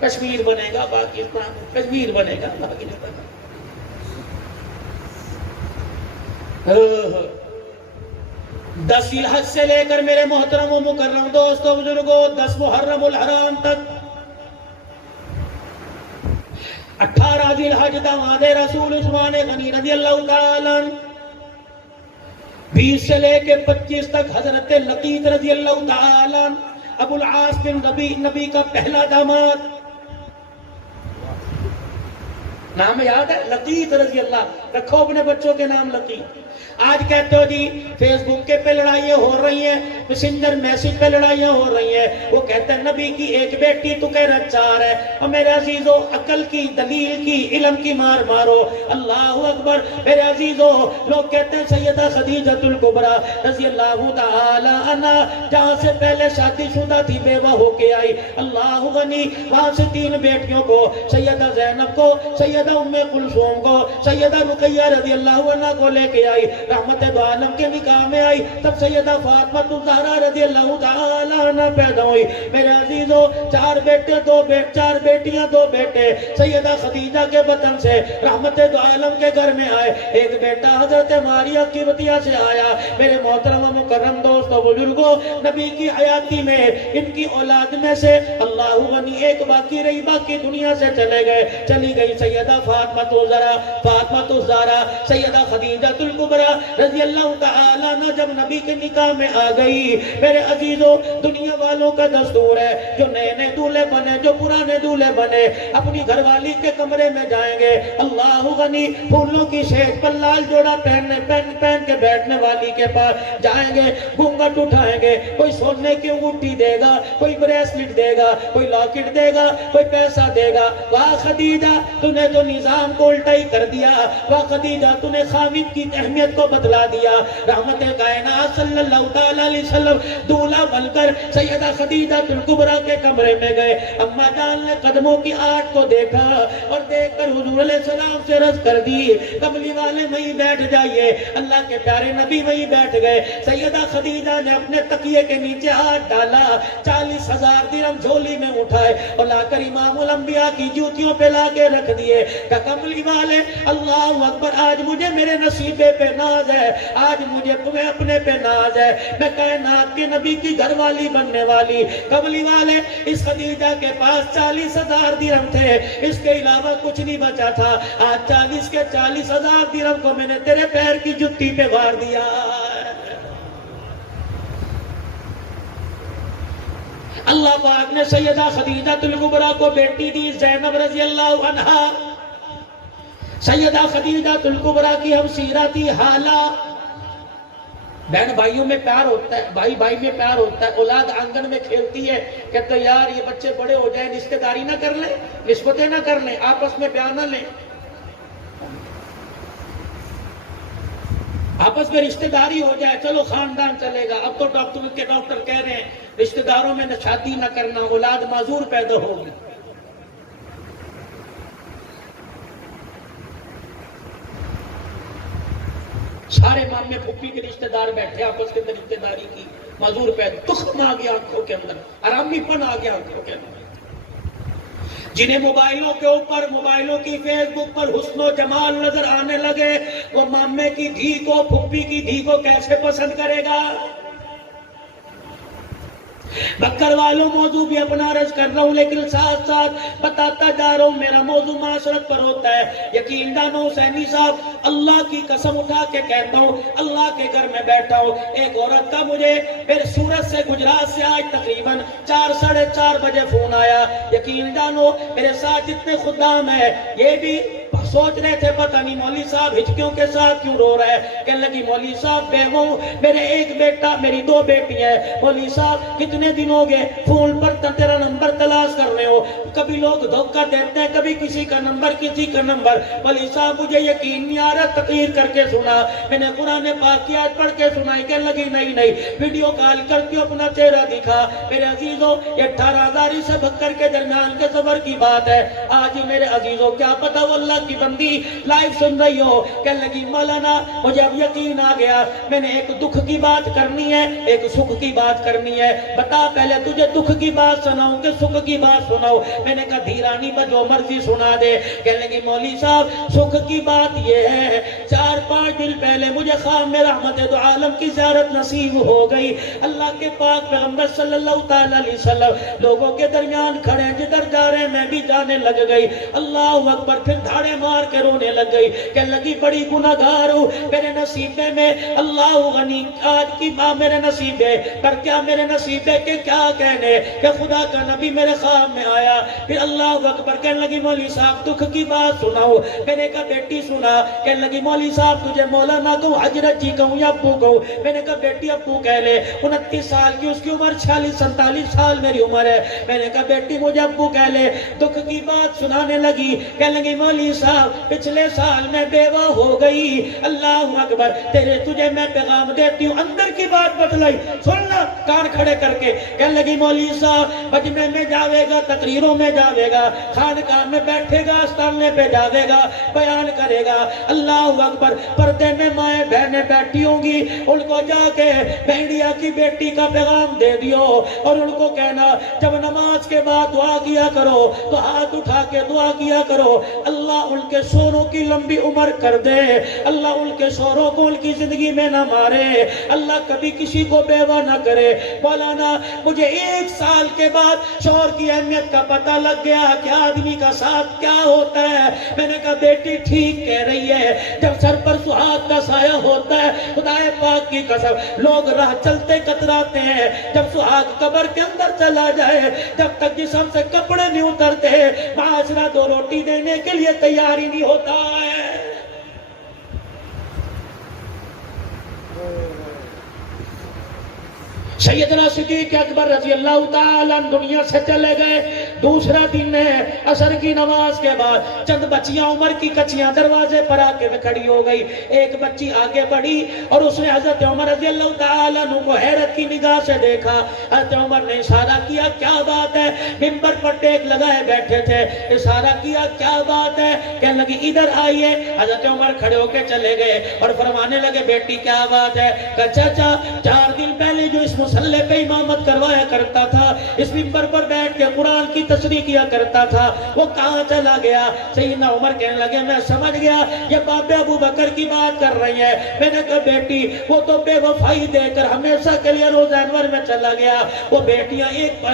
کشمیر بنے گا پاکستان, کشمیر بنے گا پاکستان. 10 ذی الحج سے لے کر میرے محترم و مکرم دوستو بزرگوں 10 محرم الحرام تک, 18 ذی الحج داماد رسول عثمان غنی رضی اللہ تعالیٰ, 20 سے لے کے 25 تک حضرت لقیط رضی اللہ تعالیٰ, ابو العاص بن ربیع نبی کا پہلا داماد. نام یاد ہے لقیط رضی اللہ, رکھو اپنے بچوں کے نام لقیط. آج کہتے ہو جی فیس بک کے پہ لڑائیاں ہو رہی ہیں, میسنجر میسج پہ لڑائیاں ہو رہی ہیں, وہ کہتے ہیں نبی کی ایک بیٹی تو کہہ رہا 4 ہے. اور میرے عزیزو عقل کی, دلیل کی, علم کی مار مارو. اللہ اکبر. میرے عزیزو لوگ کہتے ہیں سیدہ خدیجہ الکبریٰ رضی اللہ تعالی عنہا جہاں سے پہلے شادی شدہ تھی بیوہ ہو کے آئی, اللہ غنی وہاں سے 3 بیٹیوں کو, سیدہ زینب کو, سیدہ ام کلثوم کو, سیدہ رقیہ رضی اللہ عنہا کو لے کے آئی. رحمت دو عالم کے نکاح میں آئی تب سیدہ فاطمہ الزہرا رضی اللہ تعالی عنہ پیدا ہوئی. میرے عزیزو 4 بیٹے 2 4 بیٹیاں 2 بیٹے سیدہ خدیجہ کے بطن سے رحمت دو عالم کے گھر میں آئے. ایک بیٹا حضرت ماریہ قبطیہ سے آیا. میرے محترم و مکرم دوستو بزرگوں نبی کی حیاتی میں ان کی اولاد میں سے اللہ غنی ایک باقی رہی, باقی دنیا سے چلے گئے. چلی گئی سیدہ فاطمہ الزہرا, سیدہ خدیجہ الکبریٰ رضی اللہ تعالیٰ عنہ جب نبی کے نکاح میں آ گئی. میرے عزیزو دنیا والوں کا دستور ہے جو نئے نئے دولہے بنے, جو پرانے دولہے بنے, اپنی گھر والی کے کمرے میں جائیں گے, اللہ غنی پھولوں کی شیخ پر لال جوڑا پہن کے بیٹھنے والی کے پاس جائیں گے, گھونگھٹ اٹھائیں گے, کوئی سونے کی انگوٹھی دے گا, کوئی بریسلٹ دے گا, کوئی لاکٹ دے گا, کوئی پیسہ دے گا. واہ خدیجہ تو نے تو نظام کو الٹا ہی کر دیا, واہ خدیجہ تو نے خامد کی اہمیت کو بتلا دیا. رحمت کائنات صلی اللہ تعالی علیہ وسلم دولہا بن کر سیدہ خدیجہ الکبریٰ کے کمرے میں گئے. اما جان نے قدموں کی آٹ کو دیکھا اور دیکھ کر حضور علیہ السلام سے عرض کر دی کملی والے وہیں بیٹھ جائیے. اللہ کے پیارے نبی وہیں بیٹھ گئے. سیدہ خدیجہ نے اپنے تکیے کے نیچے ہاتھ ڈالا, 40,000 درہم جھولی میں اٹھائے اور لا کر امام الانبیاء کی جوتیوں پہ لا کے رکھ دیے. کہ کملی والے اللہ اکبر, آج مجھے میرے نصیبے پہ ناز ہے, آج مجھے تمہیں اپنے پہ ناز ہے, میں کائنات کے نبی کی گھر والی بننے والی. کملی والے اس خدیجہ کے پاس 40,000 درہم تھے, اس کے علاوہ کچھ نہیں بچا تھا. آج 40 کے 40,000 درہم کو میں نے تیرے پیر کی جتی پہ وار دیا. اللہ پاک نے سیدہ خدیجہ الکبریٰ کو بیٹی دی زینب رضی اللہ عنہا. سیدہ خدیجہ الکبریٰ کی ہم سیرہ تھی حالہ. بہن بھائیوں میں پیار ہوتا ہے، بھائی بھائی میں پیار ہوتا ہے. اولاد آنگن میں کھیلتی ہے، کہتے یار یہ بچے بڑے ہو جائیں، رشتہ داری نہ کر لیں، نسبتیں نہ کر لیں، آپس میں پیار نہ لیں، آپس میں رشتہ داری ہو جائے، چلو خاندان چلے گا. اب تو ڈاکٹر کہہ رہے ہیں رشتہ داروں میں شادی نہ کرنا، اولاد معذور پیدا ہوگی. سارے مامے پھپھی کے رشتہ دار بیٹھے آپس کے اندر رشتہ داری کی، معذور پیدا، تخم آ گیا آنکھوں کے اندر، حرامی پن آ گیا آنکھوں کے اندر. جنہیں موبائلوں کے اوپر، موبائلوں کی فیس بک پر حسن و جمال نظر آنے لگے، وہ مامے کی دھی کو، پھپھی کی دھی کو کیسے پسند کرے گا؟ بکر والوں موضوع بھی اپنا عرض کر رہا ہوں، لیکن ساتھ ساتھ بتاتا جا رہا ہوں میرا موضوع معاشرت پر ہوتا ہے. یقین دانو حسینی صاحب، اللہ کی قسم اٹھا کے کہتا ہوں، اللہ کے گھر میں بیٹھا ہوں، ایک عورت کا مجھے پھر سورت سے، گجرات سے آج تقریباً 4 ساڑھے 4 بجے فون آیا. یقین جانو میرے ساتھ جتنے خدام ہیں یہ بھی سوچ رہے تھے پتہ نہیں مولوی صاحب ہچکیوں کے ساتھ کیوں رو رہا ہے. کہنے لگی مولوی صاحب بیوہ میرے ایک بیٹا، میری 2 بیٹی ہیں. مولوی صاحب کتنے دن ہو گئے فون پر تیرا نمبر تلاش کر رہے ہو. کبھی لوگ دھوکہ دیتے ہیں، کبھی کسی کا نمبر کسی کا نمبر. مولوی صاحب مجھے یقین نہیں آ رہا، تقریر کر کے سنا، میں نے قرآن پاک کی آیت پڑھ کے سنائی. کہنے لگی نہیں ویڈیو کال کر کے اپنا چہرہ دکھا. میرے عزیزوں یہ 18,000 سے بکر کے درمیان کے سفر کی بات ہے. آج ہی میرے عزیزوں کیا پتہ وہ اللہ کی بندی لائیو سن رہی ہو. کہنے لگی مولانا مجھے اب یقین آ گیا، میں نے ایک دکھ کی بات کرنی ہے، ایک سکھ کی بات کرنی ہے. بتا پہلے تجھے دکھ کی بات سناؤں کہ سکھ کی بات سناؤں؟ میں نے کہا دھیرانی جو مرضی سنا دے. کہنے لگی مولوی صاحب سکھ کی بات یہ ہے، 4-5 دن پہلے مجھے خواب میں رحمت دو عالم کی زیارت نصیب ہو گئی. اللہ کے پاک پیغمبر صلی اللہ تعالی علیہ وسلم لوگوں کے درمیان کھڑے ہیں، جدھر جا رہے ہیں میں بھی جانے لگ گئی. اللہ اکبر، پھر دھاڑے مار کے رونے لگ گئی. کہنے لگی بڑی گناہگار ہوں، میرے نصیبے میں اللہ غنی آج کی ماں میرے نصیبے پر کیا، میرے نصیبے کے کیا کہنے کہ خدا کا نبی میرے خواب میں آیا. پھر اللہ اکبر، کہنے لگی مولوی صاحب دکھ کی بات سناؤ. میں نے کہا بیٹی سنا. کہنے لگی مولوی صاحب تجھے مولانا کہوں، حضرت جی کہوں یا ابو کہوں؟ میں نے کہا بیٹی ابو کہہ لے. 29 سال کی اس کی عمر، 46-47 سال میری عمر ہے. میں نے کہا بیٹی مجھے ابو کہہ لے. دکھ کی بات سنانے لگی. کہنے لگی مولوی صاحب پچھلے سال میں بیوہ ہو گئی. اللہ اکبر، تجھے میں پیغام دیتی ہوں، اندر کی بات بتلائی، سننا کان کھڑے کر کے. کہنے لگی مولوی صاحب مجمع میں جاوے گا، تقریروں میں جاوے گا، خانقاہ میں بیٹھے گا، استانے پہ جاوے گا، بیان کرے گا. اللہ اکبر، پردے میں مائیں بہنیں بیٹھی ہوں گی، ان کو جا کے بہنڈیا کی بیٹی کا پیغام دے دیو اور ان کو کہنا جب نماز کے بعد دعا کیا کرو تو ہاتھ اٹھا کے دعا کیا کرو، اللہ ان کے شوہروں کی لمبی عمر کر دے، اللہ ان کے شوہروں کو ان کی زندگی میں نہ مارے، اللہ کبھی کسی کو بیوہ نہ کرے. مولانا مجھے 1 سال کے بعد شوہر کی اہمیت کا پتہ لگ گیا کہ آدمی کا ساتھ کیا ہوتا ہے. میں نے کہا بیٹی ٹھیک کہہ رہی ہے، جب سر پر سہاگ کا سایہ ہوتا ہے خدا پاک کی قسم لوگ راہ چلتے کتراتے ہیں، جب سہاگ قبر کے اندر چلا جائے، جب تک جسم سے کپڑے نہیں اترتے معاشرہ 2 روٹی دینے کے لیے تیار ہی نہیں ہوتا ہے. سیدنا صدیق اکبر رضی اللہ تعالیٰ دنیا سے چلے گئے. دوسرا دن ہے، عصر کی نماز کے بعد چند بچیاں عمر کی کچیاں دروازے پر آ کے کھڑی ہو گئی. ایک بچی آگے بڑھی اور اس نے حضرت عمر رضی اللہ تعالیٰ عنہ کو حیرت کی نگاہ سے دیکھا. حضرت عمر نے اشارہ کیا کیا بات ہے؟ منبر پر ٹیک لگائے بیٹھے تھے، اشارہ کیا کیا بات ہے؟ کہنے لگی ادھر آئیے. حضرت عمر کھڑے ہو کے چلے گئے اور فرمانے لگے بیٹی کیا بات ہے؟ کہ چاچا 4 دن پہلے جو اس مسلح پہ امامت کروایا کرتا تھا، اس منبر پر بیٹھ کے قرآن کی تشریح کیا کرتا تھا وہ کہاں چلا گیا؟ سیدنا عمر کہنے لگے میں سمجھ گیا یہ باپ ابو بکر کی بات کر رہی ہے۔ میں نے کہا بیٹی وہ تو بے وفائی دے کر ہمیشہ کے لیے روزہ انور میں چلا گیا۔ وہ بیٹیاں ایک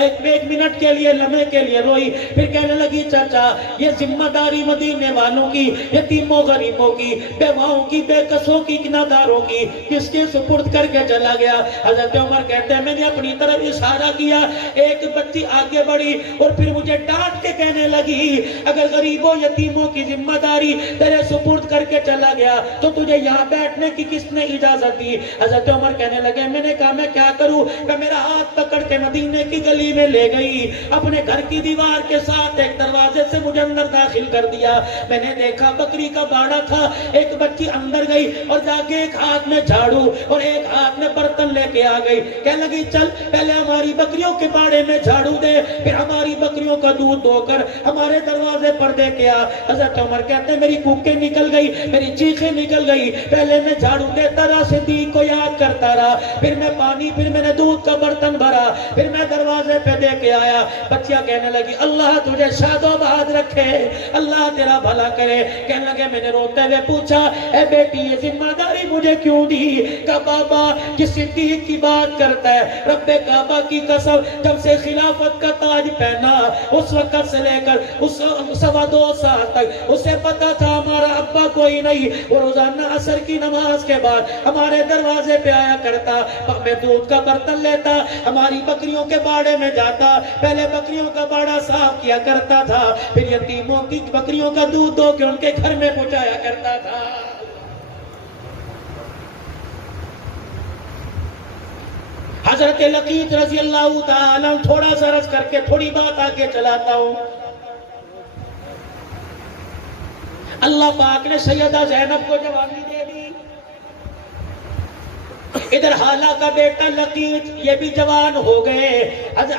منٹ کے لیے لمحے کے لیے روئی، پھر کہنے لگی چاچا یہ ذمہ داری مدینے والوں کی، یتیموں غریبوں کی، بیواؤں کی، بے کسوں کی، گناہگاروں کی کس کے سپرد کر کے چلا گیا؟ حضرت عمر کہتے ہیں میں نے اپنی طرف اشارہ کیا، ایک بچی آگے بڑھی اور پھر مجھے ڈانٹ کے کہنے لگی اگر غریبوں یتیموں کی ذمہ داری تیرے سپرد کر کے چلا گیا تو تجھے یہاں بیٹھنے کی کس نے اجازت دی؟ حضرت عمر کہنے لگے میں نے کہا میں کیا کروں؟ کہ میرا ہاتھ پکڑ کے مدینے کی گلی میں لے گئی، اپنے گھر کی دیوار کے ساتھ ایک دروازے سے مجھے اندر داخل کر دیا۔ میں نے دیکھا بکری کا باڑا تھا، ایک بچی اندر گئی اور جا کے ایک ہاتھ میں جھاڑو اور ایک ہاتھ میں برتن لے کے آ گئی، کہنے لگی چل پہلے ہماری بکریوں کے باڑے میں جھاڑو دے، پھر ہماری بکریوں کا دودھ دھو کر ہمارے دروازے پر دے کے آ۔ حضرت عمر کہتے ہیں میری کوکیں نکل گئی، میری چیخیں نکل گئی، پہلے میں جھاڑو دیتا رہا، صدیق کو یاد کرتا رہا، پھر میں پانی، پھر میں نے دودھ کا برتن بھرا، پھر میں دروازے پہ دے کے آیا۔ بچیاں کہنے لگی اللہ تجھے شاد و باد رکھے، اللہ تیرا بھلا کرے۔ کہنے لگے میں نے روتے ہوئے پوچھا اے بیٹی یہ ذمہ داری مجھے کیوں دی؟ کہ بابا جس صدیق کی بات کرتا ہے رب کعبہ کی قسم جب سے خلافت کا تاج پہنا اس وقت سے لے کر اس 2.25 سال تک اسے پتا تھا ہمارا ابا کوئی نہیں، وہ روزانہ عصر کی نماز کے بعد ہمارے دروازے پہ آیا کرتا، میں دودھ کا برتن لیتا، ہماری بکریوں کے باڑے میں جاتا، پہلے بکریوں کا باڑا صاف کیا کرتا تھا، پھر یتیموں کی بکریوں کا دودھ دو کے ان کے گھر میں پہنچایا کرتا تھا۔ حضرت لقیط رضی اللہ تعالی تھوڑا سا عرض کر کے تھوڑی بات آگے چلاتا ہوں۔ اللہ پاک نے سیدہ زینب کو جوانی دے دی، ادھر حالہ کا بیٹا لقیط یہ بھی جوان ہو گئے۔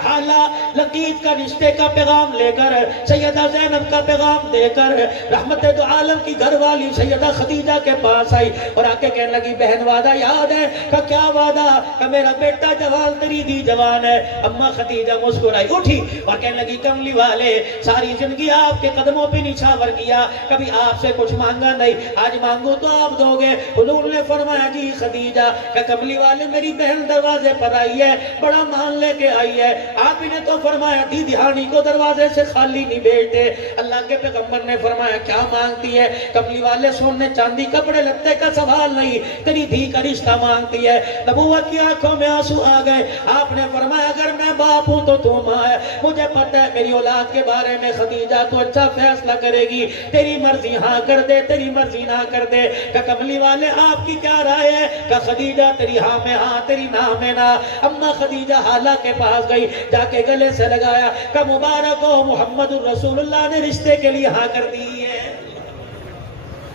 حالہ لقیط کا رشتے کا پیغام لے کر سیدہ زینب کا پیغام دے کر رحمت دو عالم کی گھر والی سیدہ خدیجہ کے پاس آئی اور آ کے کہنے لگی بہن وعدہ یاد ہے؟ کہ کیا وعدہ؟ کہ میرا بیٹا جوان تیری دی جوان ہے۔ اماں خدیجہ مسکرائی اٹھی اور کہنے لگی کملی والے ساری زندگی آپ کے قدموں پہ نچھاور کیا، کبھی آپ سے کچھ مانگا نہیں، آج مانگو تو آپ دو گے۔ حضور نے فرمایا جی خدیجہ کہ کملی والے میری بہن دروازے پر آئی ہے، بڑا مان لے کے آئی ہے، آپ نے تو فرمایا تھی دہانی کو دروازے سے خالی نہیں بیٹھتے۔ اللہ کے پیغمبر نے فرمایا کیا مانگتی ہے؟ کملی والے سونے چاندی کپڑے لتے کا سوال نہیں، تیری دھی کا رشتہ مانگتی ہے۔ نبوت کی آنکھوں میں آنسو آ گئے، آپ نے فرمایا اگر میں باپ ہوں تو تم ماں ہے، مجھے پتہ ہے میری اولاد کے بارے میں خدیجہ تو اچھا فیصلہ کرے گی، تیری مرضی ہاں کر دے، تیری مرضی نہ کر دے۔ کہ کملی والے آپ کی کیا رائے ہے؟ کہ خدیجہ تیری ہاں میں ہاں، تیری نہ میں نہ۔ اماں خدیجہ حالہ کے پاس گئی، جا کے گلے سے لگایا کہ مبارک ہو محمد الرسول اللہ نے رشتے کے لیے ہاں کر دی ہے۔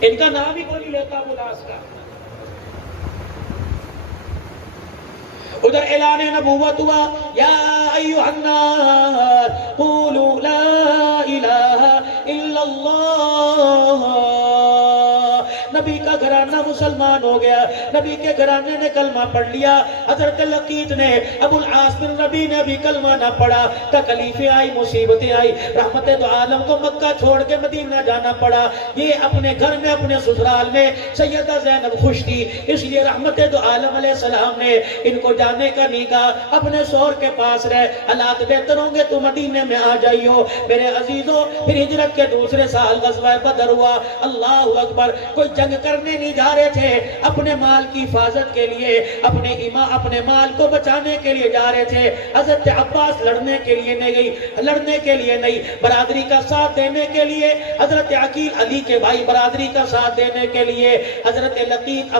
ان کا نام ہی کوئی لیتا ملاس کا۔ ادھر اعلان نبوت ہوا یا ایھا الناس قولوا لا الہ الا اللہ۔ نبی کا گھرانہ مسلمان ہو گیا، نبی کے گھرانے نے کلمہ پڑھ لیا۔ حضرت لقیط نے ابو العاص بن ربیع نے بھی کلمہ نہ پڑھا، تکلیفیں آئی، مصیبتیں آئی، رحمت دو عالم کو مکہ چھوڑ کے مدینہ جانا پڑا۔ یہ اپنے گھر میں اپنے سسرال میں سیدہ زینب خوش تھی، اس لیے رحمت دو عالم علیہ السلام نے ان کو جانے کا نہیں کہا، اپنے شوہر کے پاس رہ، حالات بہتر ہوں گے تو مدینے میں آ جائیو۔ میرے عزیزوں پھر ہجرت کے دوسرے سال غزوہ بدر ہوا۔ اللہ اکبر، کوئی جنگ کرنے نہیں جا رہے تھے، اپنے مال کی حفاظت کے لیے، اپنے مال کو بچانے کے لیے جا رہے تھے۔ حضرت عباس لڑنے کے لیے نہیں، برادری کا ساتھ دینے کے لیے، حضرت عقیل علی کے بھائی برادری کا ساتھ دینے کے لیے، حضرت لقیط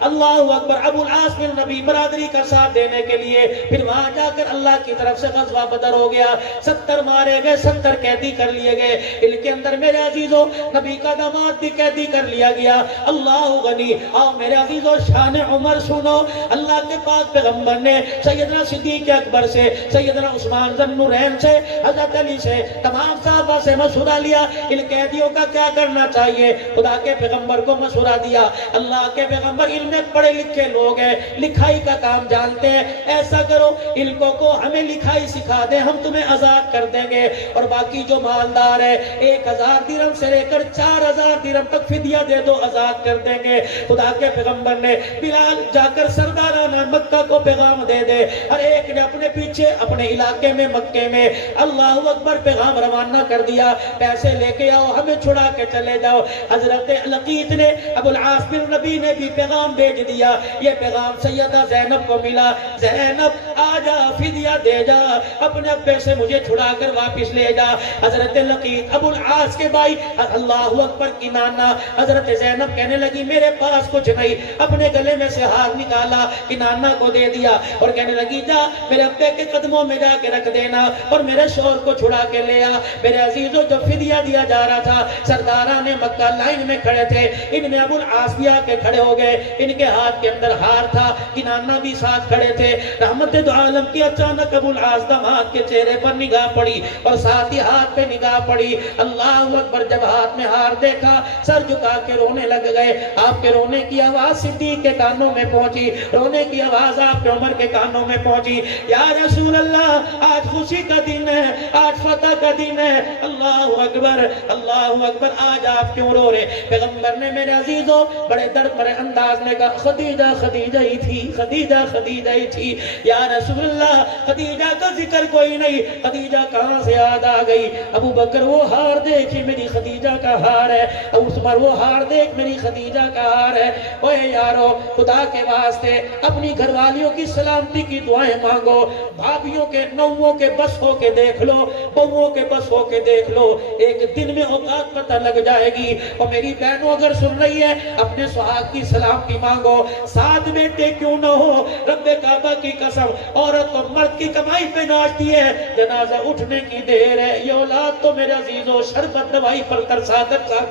اللہ اکبر ابو العاص بن ربیع برادری کا ساتھ دینے کے لیے، پھر وہاں جا کر اللہ کی طرف سے غزوہ بدر ہو گیا۔ 70 مارے گئے، 70 قیدی کر لیے گئے۔ ان کے اندر میرے عزیزوں نبی کا داماد بندی قیدی کر لیا گیا. اللہ غنی. آؤ میرے عزیزو شان عمر سنو. اللہ کے پاک پیغمبر نے سیدنا صدیق اکبر سے، سیدنا عثمان ذو النورین سے، حضرت علی سے، تمام صحابہ سے مشورہ لیا ان قیدیوں کا کیا کرنا چاہیے. خدا کے پیغمبر کو مشورہ دیا. اللہ کے پیغمبر علم میں پڑھے لکھے لوگ ہیں، لکھائی کا کام جانتے ہیں. ایسا کرو ان کو ہمیں لکھائی سکھا دیں، ہم تمہیں آزاد کر دیں گے، اور باقی جو مالدار ہے 1000 درہم سے لے کر 4000 درہم تک فدیہ دے دو، آزاد کر دیں گے. خدا کے پیغمبر نے بلال جا کر سردارانہ مکہ کو پیغام دے دے. ہر ایک نے اپنے پیچھے اپنے علاقے میں مکے میں اللہ اکبر پیغام روانہ کر دیا. پیسے لے کے آؤ، ہمیں چھڑا کے چلے جاؤ. حضرت لقیط نے، ابو العاص بن ربیع نے بھی پیغام بھیج دیا. یہ پیغام سیدہ زینب کو ملا. زینب آ جا، فدیہ دے جا، اپنے ابے سے مجھے چھڑا کر واپس لے جا. حضرت لقیط ابو العاص کے بھائی اللہ اکبر کی نانا حضرت زینب کہنے لگی میرے پاس کچھ نہیں. اپنے گلے میں سے ہار نکالا، کی نانا کو دے دیا اور کہنے لگی جا میرے ابے کے قدموں میں جا کے رکھ دینا اور میرے شوہر کو چھڑا کے لے آ. میرے عزیزو جو فدیہ دیا جا رہا تھا، سرداران مکہ لائن میں کھڑے تھے. ان میں ابو العاص بھی آ کے کھڑے ہو گئے. ان کے ہاتھ کے اندر ہار تھا. کنانا بھی ساتھ کھڑے تھے. رحمت دو عالم کی اچانک ابو العاص دماد کے چہرے پر نگاہ پڑی اور ساتھ ہی ہاتھ پہ نگاہ پڑی. اللہ اکبر. جب ہاتھ میں ہار دیکھا سر جھکا کے رونے لگ گئے. آپ کے رونے کی آواز صدیق کے کانوں میں پہنچی، رونے کی آواز آپ کے عمر کے کانوں میں پہنچی. یا رسول اللہ آج خوشی کا دن ہے، آج فتح کا دن ہے. اللہ اکبر، اللہ اکبر. آج آپ کیوں رو رہے؟ پیغمبر نے میرے عزیزوں بڑے درد بڑے انداز میں کہا خدیجہ خدیجہ ہی تھی، خدیجہ خدیجہ ہی تھی. یا رسول اللہ خدیجہ کا ذکر کوئی نہیں، خدیجہ کہاں سے یاد آ گئی؟ ابو بکر وہ ہار دیکھ میری خدیجہ کا ہار ہے، ابو عمر وہ ہار دیکھ میری خدیجہ کا ہار ہے. اوے یارو خدا کے واسطے اپنی گھر والیوں کی سلامتی کی دعائیں مانگو. بھابیوں کے نووں کے بس ہو کے دیکھ لو، بہووں کے بس ہو کے دیکھ لو، ایک دن میں اوقات پتہ لگ جائے گی. اور میری بہنوں اگر سن رہی ہے اپنے سہاگ کی سلامتی مانگو. 7 بیٹے کیوں نہ ہو، رب کعبہ کی قسم عورت تو مرد کی کمائی پہ ناچتی ہے، جنازہ اٹھنے کی دیر ہے. یہ اولاد تو میرے عزیزوں شربت دوائی پر ترسا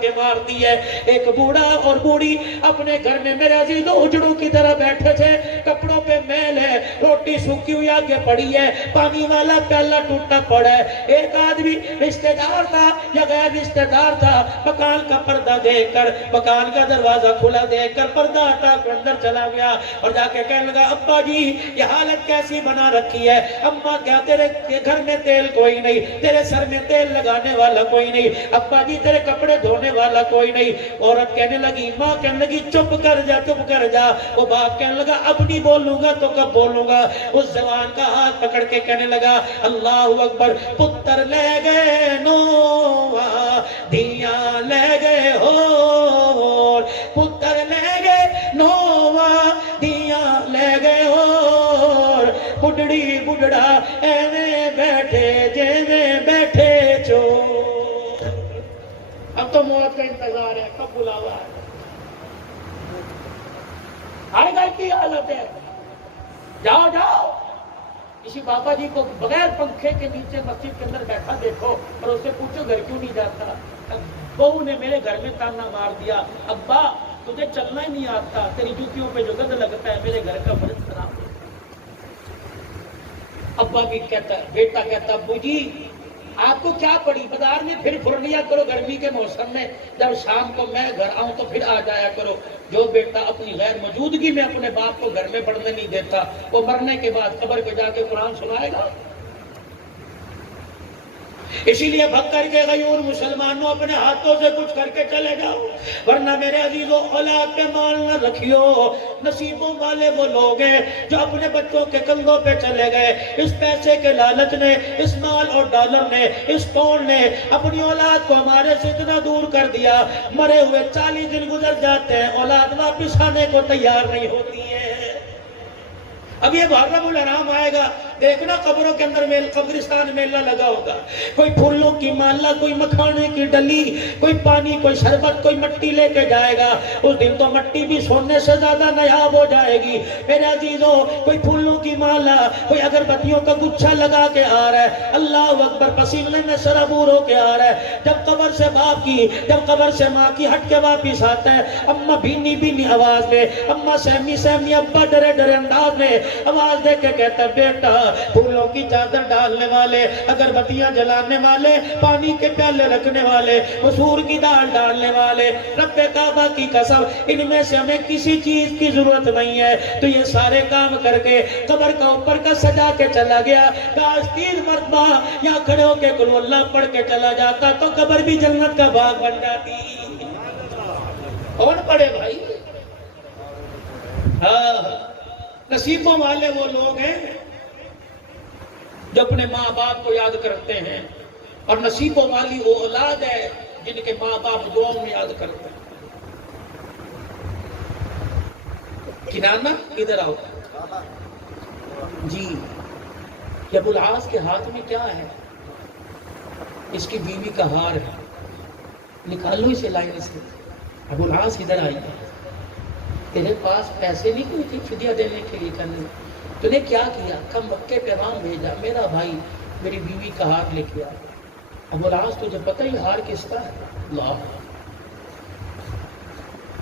کے مارتی ہے. ایک بوڑھا اور بوڑھی اپنے گھر میں میرے عزیزوں اجڑوں کی طرح بیٹھے تھے. کپڑوں پہ میل ہے، روٹی سوکھی ہوئی آگے پڑی ہے، پانی والا پیالہ ٹوٹا پڑا ہے. ایک آدمی رشتہ دار تھا یا غیر رشتہ دار تھا، مکان کا پردہ دیکھ کر، مکان کا دروازہ کھلا دیکھ کر پردہ ہٹا کر اندر چلا گیا اور جا کے کہنے لگا ابا جی یہ حالت کیسی بنا رکھی ہے؟ اماں کیا تیرے گھر میں تیل کوئی نہیں، تیرے سر میں تیل لگانے والا کوئی نہیں، ابا جی تیرے کپڑے دھونے والا کوئی نہیں. عورت کہنے لگی، ماں کہنے لگی چپ کر جا، چپ کر جا. وہ باپ کہنے لگا اب نہیں بولوں گا تو کب بولوں گا؟ اس جوان کا ہاتھ پکڑ کے کہنے لگا اللہ اکبر. پتر لے گئے نوواں دھیاں لے گئے ہو، پتر لے گئے نوواں دھیاں لے گئے ہو، بڈڑی بڈڑا ایویں بیٹھے جیویں بیٹھے چور. اب تو موت کا انتظار ہے، کب بلاوا ہے. ہر گھر کی حالت ہے. جاؤ جاؤ کسی بابا جی کو بغیر پنکھے کے نیچے مسجد کے اندر بیٹھا دیکھو اور اس سے پوچھو گھر کیوں نہیں جاتا. بہو نے میرے گھر میں تانا مار دیا، ابا تجھے چلنا ہی نہیں آتا، تیری جوتیوں پہ جو گند لگتا ہے میرے گھر کا فرض خراب ہے. ابا بھی کہتا ہے، بیٹا کہتا ابو جی آپ کو کیا پڑی، بازار میں پھر پھر لیا کرو گرمی کے موسم میں، جب شام کو میں گھر آؤں تو پھر آ جایا کرو. جو بیٹا اپنی غیر موجودگی میں اپنے باپ کو گھر میں پڑھنے نہیں دیتا، وہ مرنے کے بعد قبر پہ جا کے قرآن سنائے گا. اسی لیے بھگ کر کے غیور مسلمانوں اپنے ہاتھوں سے کچھ کر کے چلے جاؤ، ورنہ میرے عزیزوں اولاد پہ مال نہ رکھیو. نصیبوں والے وہ لوگ ہیں جو اپنے بچوں کے کندھوں پہ چلے گئے. اس پیسے کے لالچ نے، اس مال اور ڈالر نے، اس پاؤنڈ نے اپنی اولاد کو ہمارے سے اتنا دور کر دیا، مرے ہوئے 40 دن گزر جاتے ہیں، اولاد واپس آنے کو تیار نہیں ہوتی ہے. اب یہ محرم الحرام آئے گا، دیکھنا قبروں کے اندر قبرستان میلہ لگا ہوگا، کوئی پھولوں کی مالا، کوئی مکھانے کی ڈلی، کوئی پانی، کوئی شربت، کوئی مٹی لے کے جائے گا. اس دن تو مٹی بھی سونے سے زیادہ نایاب ہو جائے گی. میرے عزیزوں، کوئی پھولوں کی مالا، کوئی اگربتیوں کا گچھا لگا کے آ رہا ہے، اللہ اکبر، پسینے میں سرابور ہو کے آ رہا ہے. جب قبر سے باپ کی، جب قبر سے ماں کی ہٹ کے واپس آتا ہے، اماں بھینی بھینی آواز میں، اماں سہمی سہمی، ابا ڈرے ڈرے انداز میں آواز دے کے کہتا ہے بیٹا، پھولوں کی چادر ڈالنے والے، اگربتیاں جلانے والے، پانی کے پیالے رکھنے والے، مسور کی دال ڈالنے والے، رب کعبہ کی قسم ان میں سے ہمیں کسی چیز کی ضرورت نہیں ہے. تو یہ سارے کام کر کے قبر کا اوپر کا سجا کے چلا گیا. کاش 3 مرتبہ یا کھڑے ہو کے قل اللہ پڑھ کے چلا جاتا تو قبر بھی جنت کا باغ بن جاتی. کون پڑھے بھائی؟ ہاں، نصیبوں والے وہ لوگ ہیں جو اپنے ماں باپ کو یاد کرتے ہیں، اور نصیبوں والی وہ اولاد ہے جن کے ماں باپ دعاؤں میں یاد کرتے ہیں. کنانا ادھر آؤ جی. ابو العاص کے ہاتھ میں کیا ہے؟ اس کی بیوی کا ہار ہے. نکالو اسے لائن سے. ابو العاص ادھر آئی. تیرے پاس پیسے نہیں کوئی تھی فدیہ دینے کے لیے کرنے؟ تو نے کیا کیا؟ کم مکے پیغام بھیجا، میرا بھائی میری بیوی کا ہار لے کے آ. ابو العاص تجھے پتہ ہی ہار کس کا ہے؟ اللہ.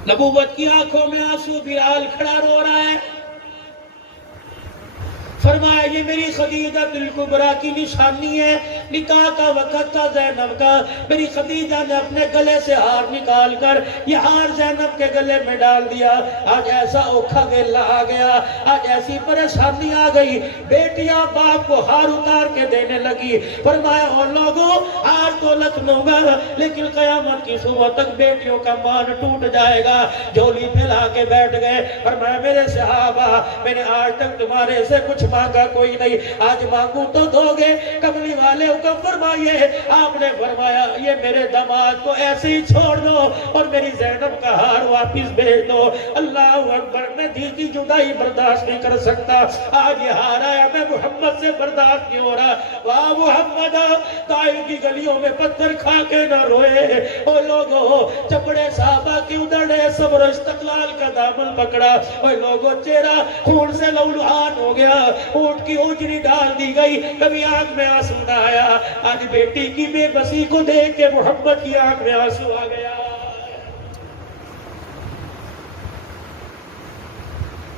نبوت کی آنکھوں میں آنسو، بلال کھڑا رو رہا ہے. فرمایا یہ میری خدیجہ الکبریٰ کی نشانی ہے. نکاح کا وقت تھا زینب کا، میری خدیجہ نے اپنے گلے سے ہار نکال کر یہ ہار زینب کے گلے میں ڈال دیا. آج ایسا اوکھا گیلا آ گیا، آج ایسی پریشانی آ گئی، بیٹیاں باپ کو ہار اتار کے دینے لگی. فرمایا اور لوگوں، ہار تو لکھنوں گا لیکن قیامت کی صبح تک بیٹیوں کا مان ٹوٹ جائے گا. جھولی پھیلا کے بیٹھ گئے. فرمایا میرے صحابہ، میں نے آج تک تمہارے سے کچھ مانگا کوئی نہیں، آج مانگوں تو دو گے. کملی والے حکم فرمائیے. آپ نے فرمایا یہ میرے داماد کو ایسے ہی چھوڑ دو اور میری زینب کا ہار واپس بھیج دو. اللہ اکبر، میں دی کی جدائی برداشت نہیں کر سکتا. آج یہ ہار آیا، میں محمد سے برداشت نہیں ہو رہا. واہ محمد، طائف کی گلیوں میں پتھر کھا کے نہ روئے. او لوگوں، چپڑے صحابہ کی ادھڑے، صبر و استقلال کا دامن پکڑا. او لوگوں، چہرہ خون سے لولہان ہو گیا، اونٹ کی اجری ڈال دی گئی، کبھی آنکھ میں آنسو نہ آیا. آج بیٹی کی بے بسی کو دیکھ کے محبت کی آنکھ میں آنسو آ گیا.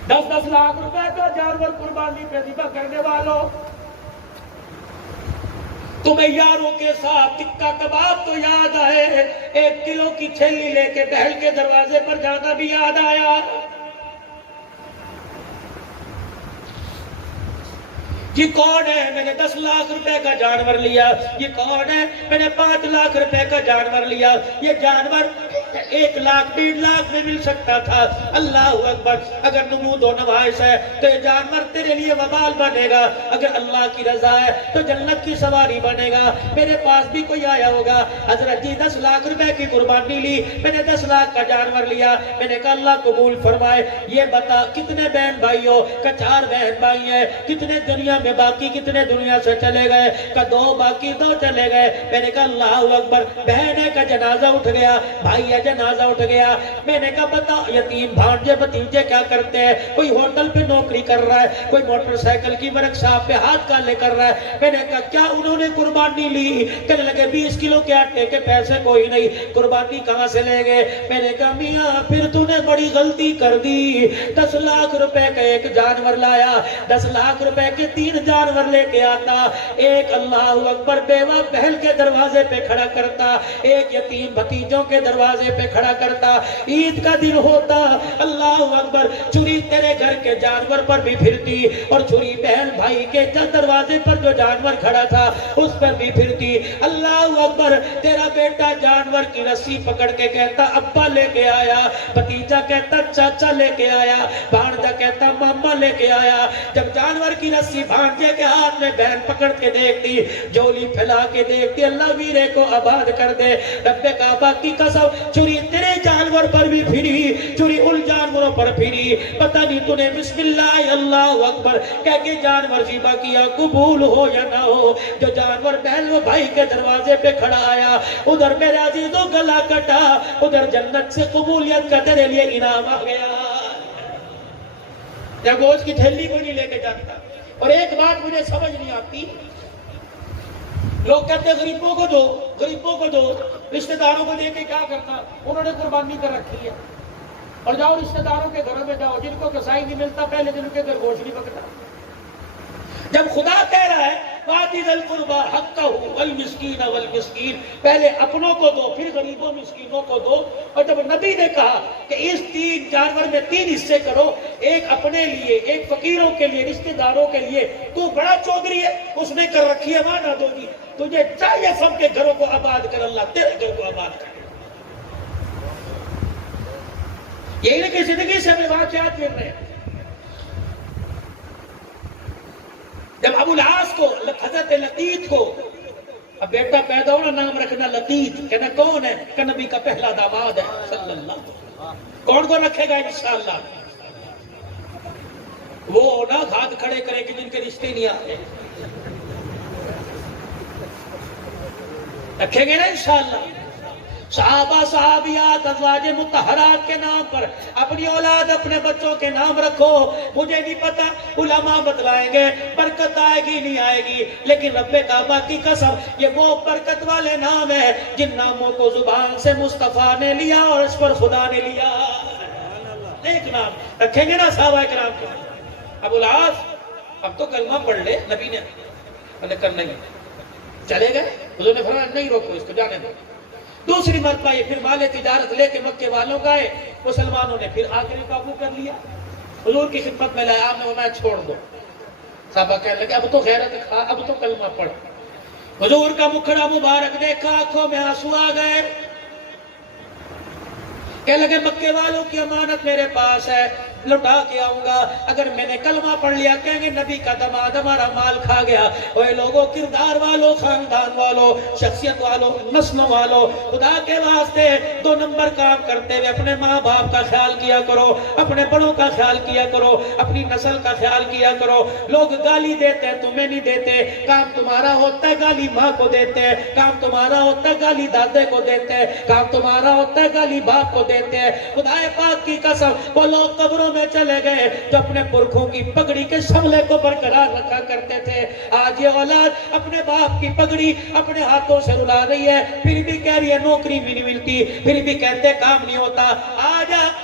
10-10 لاکھ روپے کا جانور قربانی پہ ذبح کرنے والوں، تمہیں یاروں کے ساتھ ٹکا کباب تو یاد آئے، 1 کلو کی تھیلی لے کے ٹہل کے دروازے پر جانا بھی یاد آیا. یہ کون ہے؟ میں نے 10 لاکھ روپے کا جانور لیا. یہ کون ہے؟ میں نے 5 لاکھ روپے کا جانور لیا. یہ جانور 1 لاکھ 1.5 لاکھ میں مل سکتا تھا. اللہ اکبر، اگر نمود و نمائش ہے تو یہ جانور تیرے لیے وبال بنے گا، اگر اللہ کی رضا ہے تو جنت کی سواری بنے گا. میرے پاس بھی کوئی آیا ہوگا، حضرت جی 10 لاکھ روپے کی قربانی لی، میں نے 10 لاکھ کا جانور لیا. میں نے کہا اللہ قبول فرمائے. یہ بتا کتنے بہن بھائی ہو؟ کہ 4 بہن بھائی ہیں. کتنے دنیا میں باقی، کتنے دنیا سے چلے گئے؟ کہ 2 باقی، 2 چلے گئے. میں نے کہا اللہ اکبر، بہن ہے کا جنازہ اٹھ گیا، بھائی ہے جنازہ اٹھ گیا. میں نے کہا بتا یتیم بھانجے بھتیجے کیا کرتے ہیں؟ کوئی ہوٹل پہ نوکری کر رہا ہے، کوئی موٹر سائیکل کی ورک شاپ پہ ہاتھ کالے کر رہا ہے. میں نے کہا کیا انہوں نے قربانی لی؟ کہنے لگے 20 کلو کے آٹے کے پیسے کوئی نہیں، قربانی کہاں سے لیں گے؟ میں نے کہا میاں پھر تو نے بڑی غلطی کر دی. 10 لاکھ روپے کا ایک جانور لایا، 10 لاکھ روپے کے 3 جانور لے کے آتا. ایک اللہ اکبر بیوہ بہن کے دروازے پہ کھڑا کرتا، ایک یتیم بھتیجوں کے دروازے پہ کھڑا کرتا. عید کا دن ہوتا، اللہ اکبر، چھری تیرے گھر کے جانور پر بھی پھرتی اور چھری بہن بھائی کے دروازے پر جو جانور کھڑا تھا اس پر بھی پھرتی. اللہ اکبر، تیرا بیٹا جانور کی رسی پکڑ کے کہتا ابا لے کے آیا، بھتیجا کہتا چاچا لے کے آیا، بھانجا کہتا ماما لے کے آیا. جب جانور کی رسی بھانجے کے ہاتھ میں بہن پکڑ کے دیکھتی، جولی پھیلا کے دیکھتی، اللہ ویرے کو آباد کر دے. رب کعبہ کی قسم، چھری تیرے جانور پر بھی پھری، چھری ان جانوروں پر پھری. پتہ نہیں تو نے بسم اللہ اللہ اکبر کہہ کے جانور ذبح کیا، قبول ہو یا نہ ہو، جو جانور بہن و بھائی کے دروازے پہ کھڑا آیا، ادھر میرے عزیزوں گلا کٹا، ادھر جنت سے قبولیت کا تیرے لیے انعام آ گیا۔ یا گوشت کی تھیلی کو نہیں لے کے جانتا۔ اور ایک بات مجھے سمجھ نہیں آتی، لوگ کہتے ہیں غریبوں کو دو، غریبوں کو دو، رشتہ داروں کو دے کے کیا کرنا، انہوں نے قربانی کر رکھی ہے۔ اور جاؤ رشتہ داروں کے گھروں میں جاؤ، جن کو کسائی نہیں ملتا پہلے دن کے گھر گوشت نہیں پکتا۔ جب خدا کہہ رہا ہے وَآتِ ذِی الْقُرْبَىٰ حَقَّهُ وَالْمِسْكِينَ وَالْمِسْكِينَ، پہلے اپنوں کو دو پھر غریبوں مسکینوں کو دو۔ اور جب نبی نے کہا کہ اس 3 جانور میں 3 حصے کرو، ایک اپنے لیے، ایک فقیروں کے لیے، رشتہ داروں کے لیے، تو بڑا چودھری ہے، اس نے کر رکھی ہے، وہاں نہ دو گی، تجھے چاہیے سب کے گھروں کو آباد کر، اللہ تیرے گھر کو آباد کر۔ یہی نہیں کہ زندگی سے ہمیں واقعات مل رہے ہیں۔ جب ابو العاص کو، حضرت لقیط کو اب بیٹا پیدا ہونا، نام رکھنا لقیط، کہنا کون ہے، کہ نبی کا پہلا داماد ہے صلی اللہ علیہ وسلم۔ کون کو رکھے گا انشاءاللہ؟ وہ نہ ہاتھ کھڑے کرے کہ جن کے رشتے نہیں آتے، رکھیں گے نا انشاءاللہ۔ صحابہ صحابیات ازواج مطہرات کے نام پر اپنی اولاد، اپنے بچوں کے نام رکھو۔ مجھے نہیں پتا، علماء بتلائیں گے برکت آئے گی نہیں آئے گی، لیکن رب کعبہ کی قسم یہ وہ برکت والے نام ہیں جن ناموں کو زبان سے مصطفیٰ نے لیا اور اس پر خدا نے لیا۔ ایک نام رکھیں گے نا صحابہ کرام کے۔ ابو العاص اب تو کلمہ پڑھ لے، نبی نے کرنا ہی چلے گئے، حضور نے فرمایا نہیں روکو اس کو، جانے دو۔ دوسری مرتبہ یہ پھر مال تجارت لے کے مکے والوں کا ہے، مسلمانوں نے پھر آخری قابو کر لیا، حضور کی خدمت میں لایا، آپ نے فرمایا چھوڑ دو۔ صحابہ کہنے لگے اب تو غیرت کھا، اب تو کلمہ پڑھ۔ حضور کا مکھڑا مبارک دیکھا، آنکھوں میں آنسو آ گئے، کہنے لگے مکے والوں کی امانت میرے پاس ہے، لوٹا کے آؤں گا۔ اگر میں نے کلمہ پڑھ لیا کہیں گے نبی کا دماد ہمارا مال کھا گیا۔ اوے لوگوں، کردار والوں، خاندان والوں، شخصیت والوں، نسلوں والوں، خدا کے واسطے 2 نمبر کام کرتے ہوئے اپنے ماں باپ کا خیال کیا کرو، اپنے بڑوں کا خیال کیا کرو، اپنی نسل کا خیال کیا کرو۔ لوگ گالی دیتے ہیں، تمہیں نہیں دیتے، کام تمہارا ہوتا ہے گالی ماں کو دیتے ہیں، کام تمہارا ہوتا ہے گالی دادے کو دیتے ہیں، کام تمہارا ہوتا ہے گالی باپ کو دیتے ہیں۔ خدا پاک کی قسم وہ لوگ قبروں میں چلے گئے جو اپنے پرکھوں کی پگڑی کے شملے کو برقرار رکھا کرتے تھے، آج یہ اولاد اپنے باپ کی پگڑی اپنے ہاتھوں سے رلا رہی ہے، پھر بھی کہہ رہی ہے نوکری بھی نہیں ملتی، پھر بھی کہتے کام نہیں ہوتا۔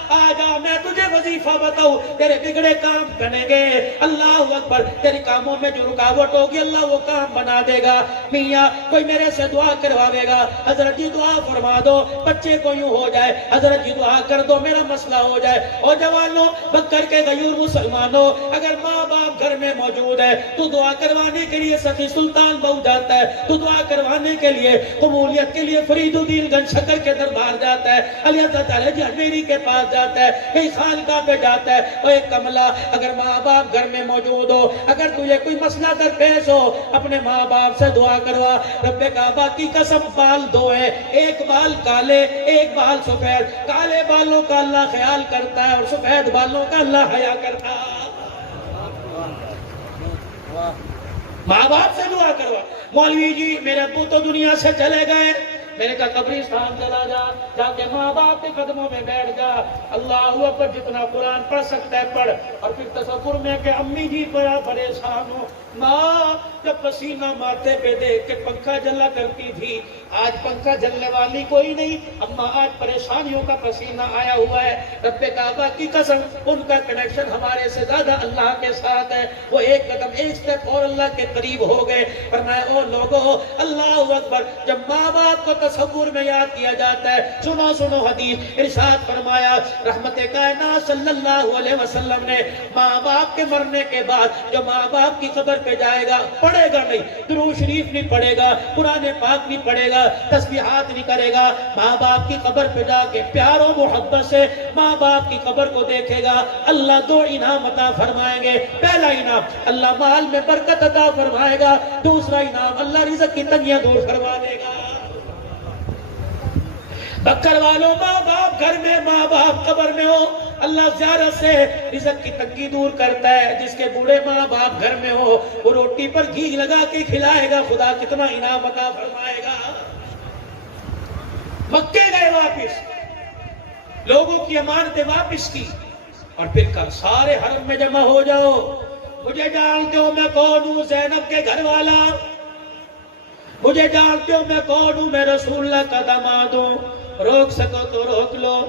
آجا میں تجھے وظیفہ بتاؤں، تیرے بگڑے کام بنیں گے، اللہ اکبر، تیرے کاموں میں جو رکاوٹ ہوگی اللہ وہ کام بنا دے گا۔ میاں کوئی میرے سے دعا کرواوے گا، حضرت جی دعا فرما دو بچے کو یوں ہو جائے، حضرت جی دعا کر دو میرا مسئلہ ہو جائے۔ اور جوانوں، بکر کے غیور مسلمانوں، اگر ماں باپ گھر میں موجود ہے تو دعا کروانے کے لیے سخی سلطان بہو جاتا ہے، تو دعا کروانے کے لیے قبولیت کے لیے فرید الدین گنج شکر کے دربار جاتا ہے، علی حضرت علی جہمیری کے پاس جاتا ہے، کئی خانقاہ پہ جاتا ہے۔ اور ایک کملا، اگر ماں باپ گھر میں موجود ہو، اگر تجھے کوئی مسئلہ درپیش ہو، اپنے ماں باپ سے دعا کروا۔ رب کعبہ کی قسم بال 2 ہیں، ایک بال کالے ایک بال سفید، کالے بالوں کا اللہ خیال کرتا ہے اور سفید بالوں کا اللہ حیا کرتا ہے۔ ماں باپ سے دعا کروا۔ مولوی جی میرے ابو تو دنیا سے چلے گئے، میرے کا قبرستان چلا جا کے ماں باپ کے قدموں میں بیٹھ جا، اللہ اکبر، جتنا قرآن پڑھ سکتا ہے پڑھ، اور پھر تصور میں کہ امی جی بڑا پریشان ہو، ماں جب پسینہ ماتھے پہ دیکھ کے پنکھا جلا کرتی تھی، آج پنکھا جلنے والی کوئی نہیں، اما آج پریشانیوں کا پسینہ آیا ہوا ہے۔ رب کعبہ کی قسم ان کا کنیکشن ہمارے سے زیادہ اللہ کے ساتھ ہے، وہ ایک قدم ایک سٹیپ اور اللہ کے قریب ہو گئے۔ فرمایا او لوگو، اللہ اکبر، جب ماں باپ کو تصور میں یاد کیا جاتا ہے، سنو حدیث، ارشاد فرمایا رحمت کائنات صلی اللہ علیہ وسلم نے ماں باپ کے مرنے کے بعد جو ماں باپ کی قبر پہ جائے گا، پڑھے گا نہیں، درود شریف نہیں پڑھے گا، قرآن پاک نہیں پڑھے گا، تسبیحات نہیں کرے گا، ماں باپ کی قبر پہ جا کے پیار و محبت سے ماں باپ کی قبر کو دیکھے گا، اللہ 2 انعام عطا فرمائیں گے۔ پہلا انعام اللہ مال میں برکت عطا فرمائے گا، دوسرا انعام اللہ رزق کی تنگیاں دور فرما دے گا۔ بکر والوں، ماں باپ گھر میں، ماں باپ قبر میں ہو، اللہ زیارت سے رزق کی تنگی دور کرتا ہے. جس کے بوڑھے ماں باپ گھر میں ہو وہ روٹی پر گھی لگا کے کھلائے گا, خدا کتنا انعام عطا فرمائے گا. مکے گئے واپس, لوگوں کی امانتیں واپس کی, اور پھر کل سارے حرم میں جمع ہو جاؤ. مجھے جانتے ہو میں کون ہوں, زینب کے گھر والا. مجھے جانتے ہو میں کون ہوں, میں رسول اللہ کا داماد ہوں. روک سکو تو روک لو.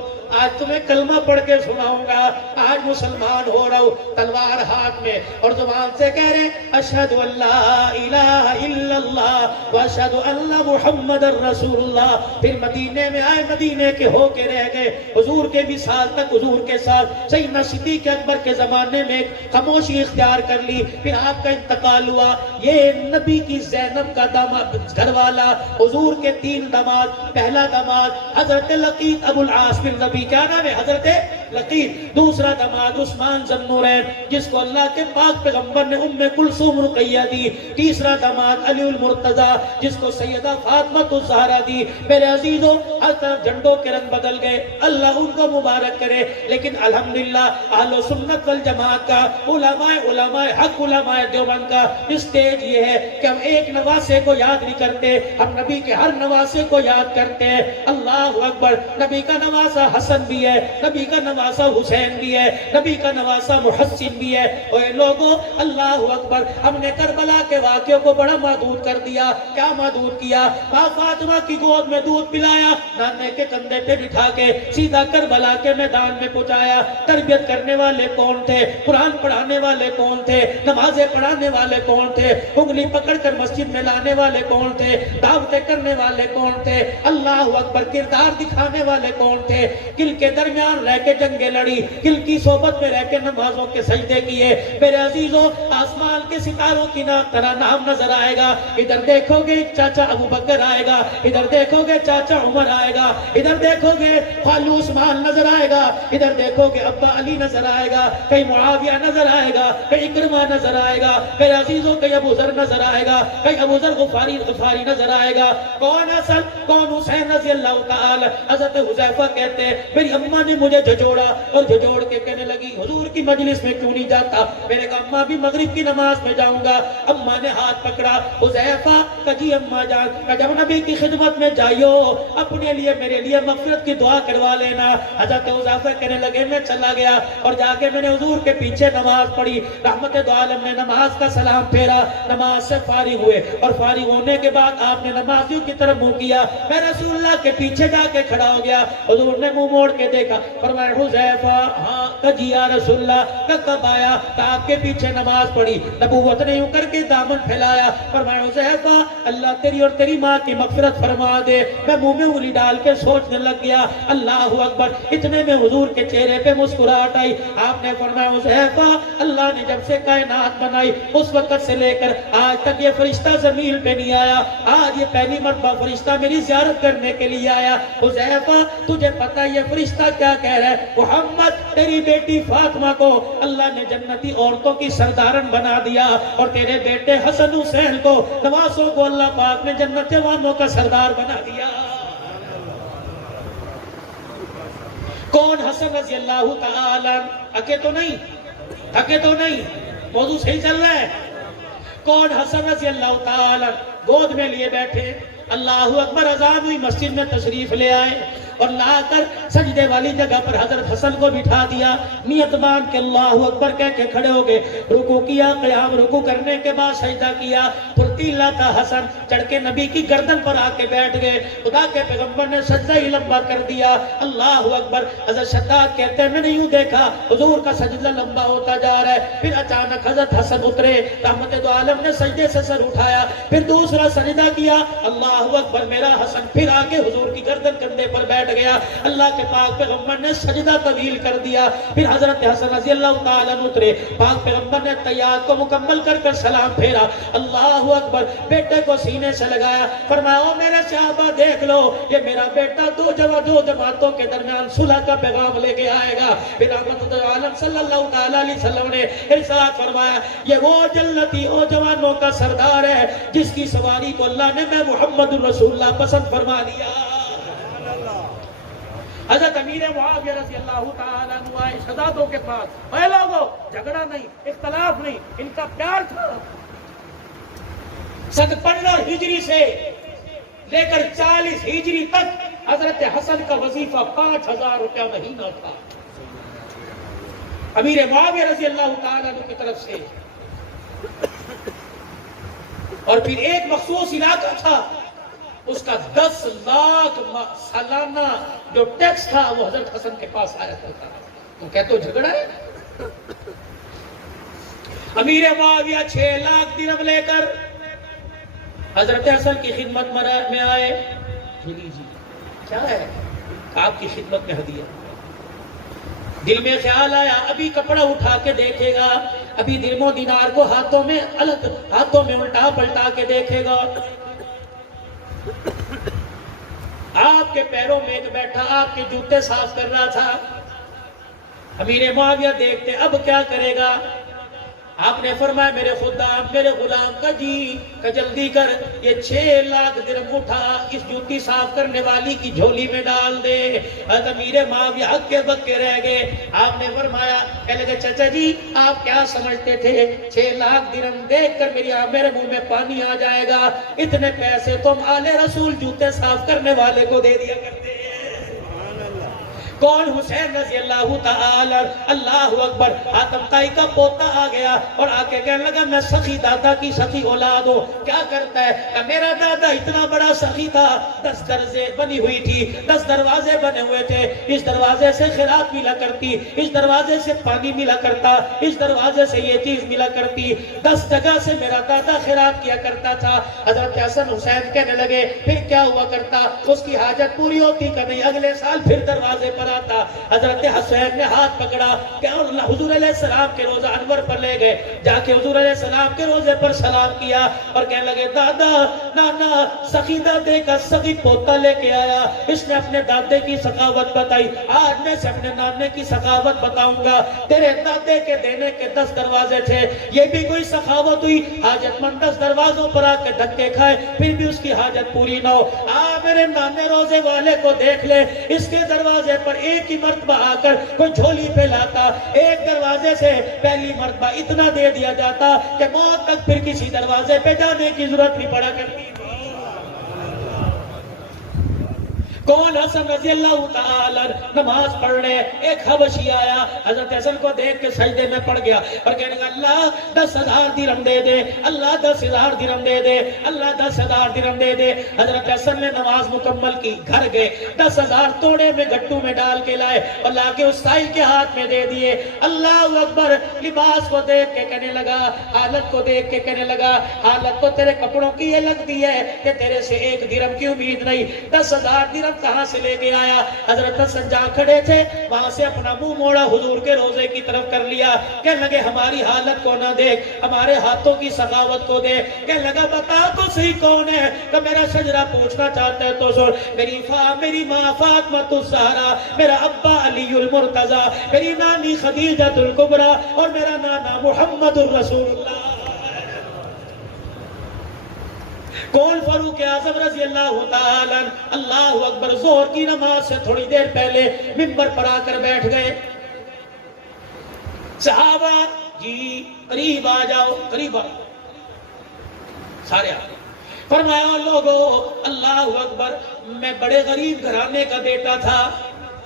آج تمہیں کلمہ پڑھ کے سناؤں گا. آج مسلمان ہو رہا ہوں, تلوار ہاتھ میں, اور زبان سے کہہ رہے اشہد ان لا الہ الا اللہ واشہد ان محمد رسول اللہ. پھر مدینے میں آئے, مدینے کے ہو کے رہ گئے. حضور کے وصال تک حضور کے ساتھ سیدنا صدیق اکبر کے زمانے میں خاموشی اختیار کر لی. پھر آپ کا انتقال ہوا. یہ نبی کی زینب کا داماد, گھر والا, حضور کے 3 داماد. پہلا داماد حضرت لقیط ابو العاص بن نبی, کیا نام ہے, حضرت لقیط. دوسرا داماد عثمان ذو النورین, جس کو اللہ کے پاک پیغمبر نے ام کلثوم رقیہ دی. تیسرا داماد علی المرتضی, جس کو سیدہ فاطمہ الزہرا دی. میرے عزیزوں, ہر طرف جھنڈوں کے رنگ بدل گئے, اللہ ان کو مبارک کرے. لیکن الحمدللہ اہل سنت والجماعت کا, علماء حق, علماء دیوبند کا اسٹیج یہ ہے کہ ہم ایک نواسے کو یاد نہیں کرتے, ہم نبی کے ہر نواسے کو یاد کرتے ہیں. اللہ اکبر. نبی کا نواسہ حسن بھی ہے, نبی کا نواسہ حسین بھی ہے, نبی کا نواسہ محسن بھی ہے. اور لوگوں اللہ اکبر, ہم نے کربلا کے واقعوں کو بڑا محدود کر دیا. کیا محدود کیا؟ ماں فاطمہ کی گود میں دودھ پلایا, نانے کے کندھے پہ بٹھا کے سیدھا کربلا کے میدان میں پہنچایا. تربیت کرنے والے کون تھے؟ قرآن پڑھانے والے کون تھے؟ نمازیں پڑھانے والے کون تھے؟ انگلی پکڑ کر مسجد میں لانے والے کون تھے؟ دعوتیں کرنے والے کون تھے؟ اللہ اکبر. کردار دکھانے والے کون تھے؟ کل کے درمیان رہ کے جنگیں لڑی, کل کی صحبت میں رہ کے نمازوں کے سجدے کیے. میرے عزیزوں, آسمان کے ستاروں کی طرح نام نظر آئے گا. ادھر دیکھو گے چاچا ابو بکر آئے گا, ادھر دیکھو گے چاچا عمر آئے گا, ادھر دیکھو گے خالو عثمان نظر آئے گا, ادھر دیکھو گے ابا علی نظر آئے گا, کہیں معاویہ نظر آئے گا, کہیں اکرمہ نظر آئے گا. میرے عزیزوں, کہیں ابو ذر نظر آئے گا, کہیں ابو ذر غفاری نظر آئے گا. کون حسن, کون حسین رضی اللہ تعالی. حضرت حذیفہ کہتے ہیں میری اماں نے مجھے جھجوڑا, اور جھجوڑ کے کہنے لگی حضور کی مجلس میں کیوں نہیں جاتا؟ میں نے کہا اماں بھی مغرب کی نماز میں جاؤں گا. اماں نے ہاتھ پکڑا, حذیفہ کہ جی اماں جان, کہ جب نبی کی خدمت میں جائیو اپنے لیے میرے لیے مغفرت کی دعا کروا لینا. حضرت حذیفہ کہنے لگے میں چلا گیا, اور جا کے میں نے حضور کے پیچھے نماز پڑھی. رحمت دو عالم نے نماز کا سلام پھیرا, نماز سے فارغ ہوئے, اور فارغ ہونے کے بعد آپ نے نمازیوں کی طرف منہ کیا. میں رسول اللہ کے پیچھے جا کے کھڑا ہو گیا. حضور نے منہ موڑ کے دیکھا, فرمایا حذیفہ ہاں کجی یا رسول اللہ, کب آیا؟ کہ آپ کے پیچھے نماز پڑھی. نبوت نے یوں کر کے دامن پھیلایا. فرمایا حذیفہ اللہ تیری اور تیری ماں کی مغفرت فرما دے. میں منہ میں انگلی ڈال کے سوچنے لگ گیا. اللہ اکبر. اتنے میں حضور کے چہرے پہ مسکراہٹ آئی. آپ نے فرمایا حذیفہ اللہ نے جب سے کائنات بنائی اس وقت سے لے کر آج تک یہ فرشتہ زمین پہ نہیں آیا. آج یہ پہلی مرتبہ فرشتہ میری زیارت کرنے کے لیے آیا. حذیفہ تجھے پتہ یہ فرشتہ کیا کہہ رہا ہے؟ محمد تیری بیٹی فاطمہ کو اللہ نے جنتی عورتوں کی سردارن بنا دیا, اور تیرے بیٹے حسن حسین کو, نواسوں کو اللہ پاک نے جنت والوں کا سردار بنا دیا. کون حسن رضی اللہ تعالی؟ تھکے تو نہیں, تھکے تو نہیں, موضوع صحیح چل رہا ہے. کون حسن رضی اللہ تعالی گود میں لیے بیٹھے. اللہ اکبر. اذان ہوئی, مسجد میں تشریف لے آئے, اور لا کر سجدے والی جگہ پر حضرت حسن کو بٹھا دیا. نیت مان کے اللہ اکبر کہہ کے کھڑے ہو گئے, رکوع کیا, قیام رکوع کرنے کے بعد سجدہ کیا. پھرتیلا تھا حسن, چڑھ کے نبی کی گردن پر آ کے بیٹھ گئے. خدا کے پیغمبر نے سجدہ ہی لمبا کر دیا. اللہ اکبر. حضرت شداد کہتے ہیں میں نے یوں دیکھا حضور کا سجدہ لمبا ہوتا جا رہا ہے. پھر اچانک حضرت حسن اترے, رحمت دو عالم نے سجدے سے سر اٹھایا, پھر دوسرا سجدہ کیا. اللہ اکبر. میرا حسن پھر آ کے حضور کی گردن کندھے پر بیٹھ گیا. اللہ کے پاک پیغمبر نے سجدہ طویل کر دیا. پھر حضرت حسن رضی اللہ تعالیٰ اترے, پاک پیغمبر نے تیات کو مکمل کر کر سلام پھیرا. اللہ اکبر. بیٹے کو سینے سے لگایا, فرمایا او میرے صحابہ دیکھ لو یہ میرا بیٹا دو جماعتوں کے درمیان صلح کا پیغام لے کے آئے گا. پھر رحمت عالم صلی اللہ تعالیٰ علیہ وسلم نے ارشاد فرمایا یہ وہ جنتی او جوانوں کا سردار ہے جس کی سواری کو اللہ نے میں محمد رسول اللہ پسند فرما لیا. حضرت امیر معاویہ رضی اللہ تعالیٰ عنہ آئے شہزادوں کے پاس، اے لوگوں جھگڑا نہیں، اختلاف نہیں، ان کا پیار تھا۔ 15 ہجری سے لے کر 40 ہجری تک حضرت حسن کا وظیفہ 5000 روپیہ مہینہ تھا امیر معاویہ رضی اللہ تعالیٰ عنہ کی طرف سے۔ اور پھر ایک مخصوص علاقہ تھا، اس کا 10 لاکھ سالانہ جو ٹیکس تھا وہ حضرت حسن کے پاس آیا کرتا تھا۔ تو کہتے ہو جھگڑا ہے؟ امیر معاویہ 6 لاکھ درہم لے کر حضرت حسن کی خدمت میں آئے۔ جی کیا ہے آپ کی خدمت میں ہدیہ؟ دل میں خیال آیا ابھی کپڑا اٹھا کے دیکھے گا، ابھی درم و دینار کو ہاتھوں میں الٹا پلٹا کے دیکھے گا۔ آپ کے پیروں میں ایک بیٹھا آپ کے جوتے صاف کر رہا تھا۔ امیر معاویہ دیکھتے اب کیا کرے گا؟ آپ نے فرمایا میرے خدام میرے غلام کا جلدی کر، یہ 6 لاکھ درہم اٹھا اس جوتی صاف کرنے والی کی جھولی میں ڈال دے۔ امیر معاویہ ہکے بکے رہ گئے۔ آپ نے فرمایا کہنے لگے چچا جی آپ کیا سمجھتے تھے 6 لاکھ درہم دیکھ کر میرے منہ میں پانی آ جائے گا؟ اتنے پیسے تم آل رسول جوتے صاف کرنے والے کو دے دیا کرتے ہیں۔ کون؟ حسین رضی اللہ تعالی، اللہ اکبر۔ آدم تائی کا پوتا آ گیا اور آ کے کہنے لگا میں سخی دادا کی سخی اولاد ہوں۔ کیا کرتا ہے کہ میرا دادا اتنا بڑا سخی تھا، 10 درزے بنی ہوئی تھی، 10 دروازے بنے ہوئے تھے، اس دروازے سے خیرات ملا کرتی، اس دروازے سے پانی ملا کرتا، اس دروازے سے یہ چیز ملا کرتی، 10 جگہ سے میرا دادا خیرات کیا کرتا تھا۔ حضرت حسن حسین کہنے لگے پھر کیا ہوا کرتا؟ اس کی حاجت پوری ہوتی کہ نہیں اگلے سال پھر دروازے پر آتا۔ حضرت حسین نے ہاتھ پکڑا کہ حضور علیہ السلام کے روزہ انور پر لے گئے، جا کے حضور علیہ السلام کے روزے پر سلام کیا اور کہنے لگے دادا نانا سخی دادے کا سخی پوتا لے کے آیا، اس نے اپنے دادے کی سخاوت بتائی، آج میں سے اپنے نانے کی سخاوت بتاؤں گا۔ تیرے دادے کے دینے کے 10 دروازے تھے، یہ بھی کوئی سخاوت ہوئی؟ حاجت مند 10 دروازوں پر آ کے دھکے کھائے پھر بھی اس کی حاجت پوری نہ ہو۔ میرے نانے روزے والے کو دیکھ لے، اس کے دروازے پر ایک ہی مرتبہ آ کر کوئی جھولی پہ لاتا، ایک دروازے سے پہلی مرتبہ اتنا دے دیا جاتا کہ موت تک پھر کسی دروازے پہ جانے کی ضرورت نہیں پڑا کرتی۔ کون؟ حسن رضی اللہ تعالی نماز پڑھنے ایک حبشی آیا، حضرت حسن کو دیکھ کے سجدے میں پڑ گیا اور کہنے لگا اللہ 10,000 درہم دے دے، اللہ 10,000 درہم دے دے، اللہ 10,000 درہم دے دے۔ حضرت حسن نے نماز مکمل کی، گھر گئے، 10,000 توڑے میں گٹو میں ڈال کے لائے اور لا کے اس سائل کے ہاتھ میں دے دیے۔ اللہ اکبر۔ لباس کو دیکھ کے کہنے لگا، حالت کو دیکھ کے کہنے لگا حالت تو تیرے کپڑوں کی یہ لگتی ہے کہ تیرے سے 1 درہم کی امید نہیں، 10,000 درہم کہاں سے لے کے آیا؟ حضرت حسن جہاں کھڑے تھے وہاں سے اپنا منہ موڑا حضور کے روزے کی طرف کر لیا، کہنے لگے ہماری حالت کو نہ دیکھ، ہمارے ہاتھوں کی سخاوت کو دیکھ۔ کہنے لگا بتا تو صحیح کون ہے؟ کہ میرا شجرہ پوچھنا چاہتا ہے تو سن، میری ماں فاطمہ الزہرا، میرا ابا علی المرتضی، میری نانی خدیجہ الکبریٰ اور میرا نانا محمد الرسول اللہ۔ کون؟ فاروق اعظم رضی اللہ تعالی عنہ۔ اللہ اکبر۔ ظہر کی نماز سے تھوڑی دیر پہلے منبر پر آ کر بیٹھ گئے۔ صحابہ جی قریب آ جاؤ، قریب آ جاؤ، سارے آ گئے۔ فرمایا لوگو اللہ اکبر، میں بڑے غریب گھرانے کا بیٹا تھا،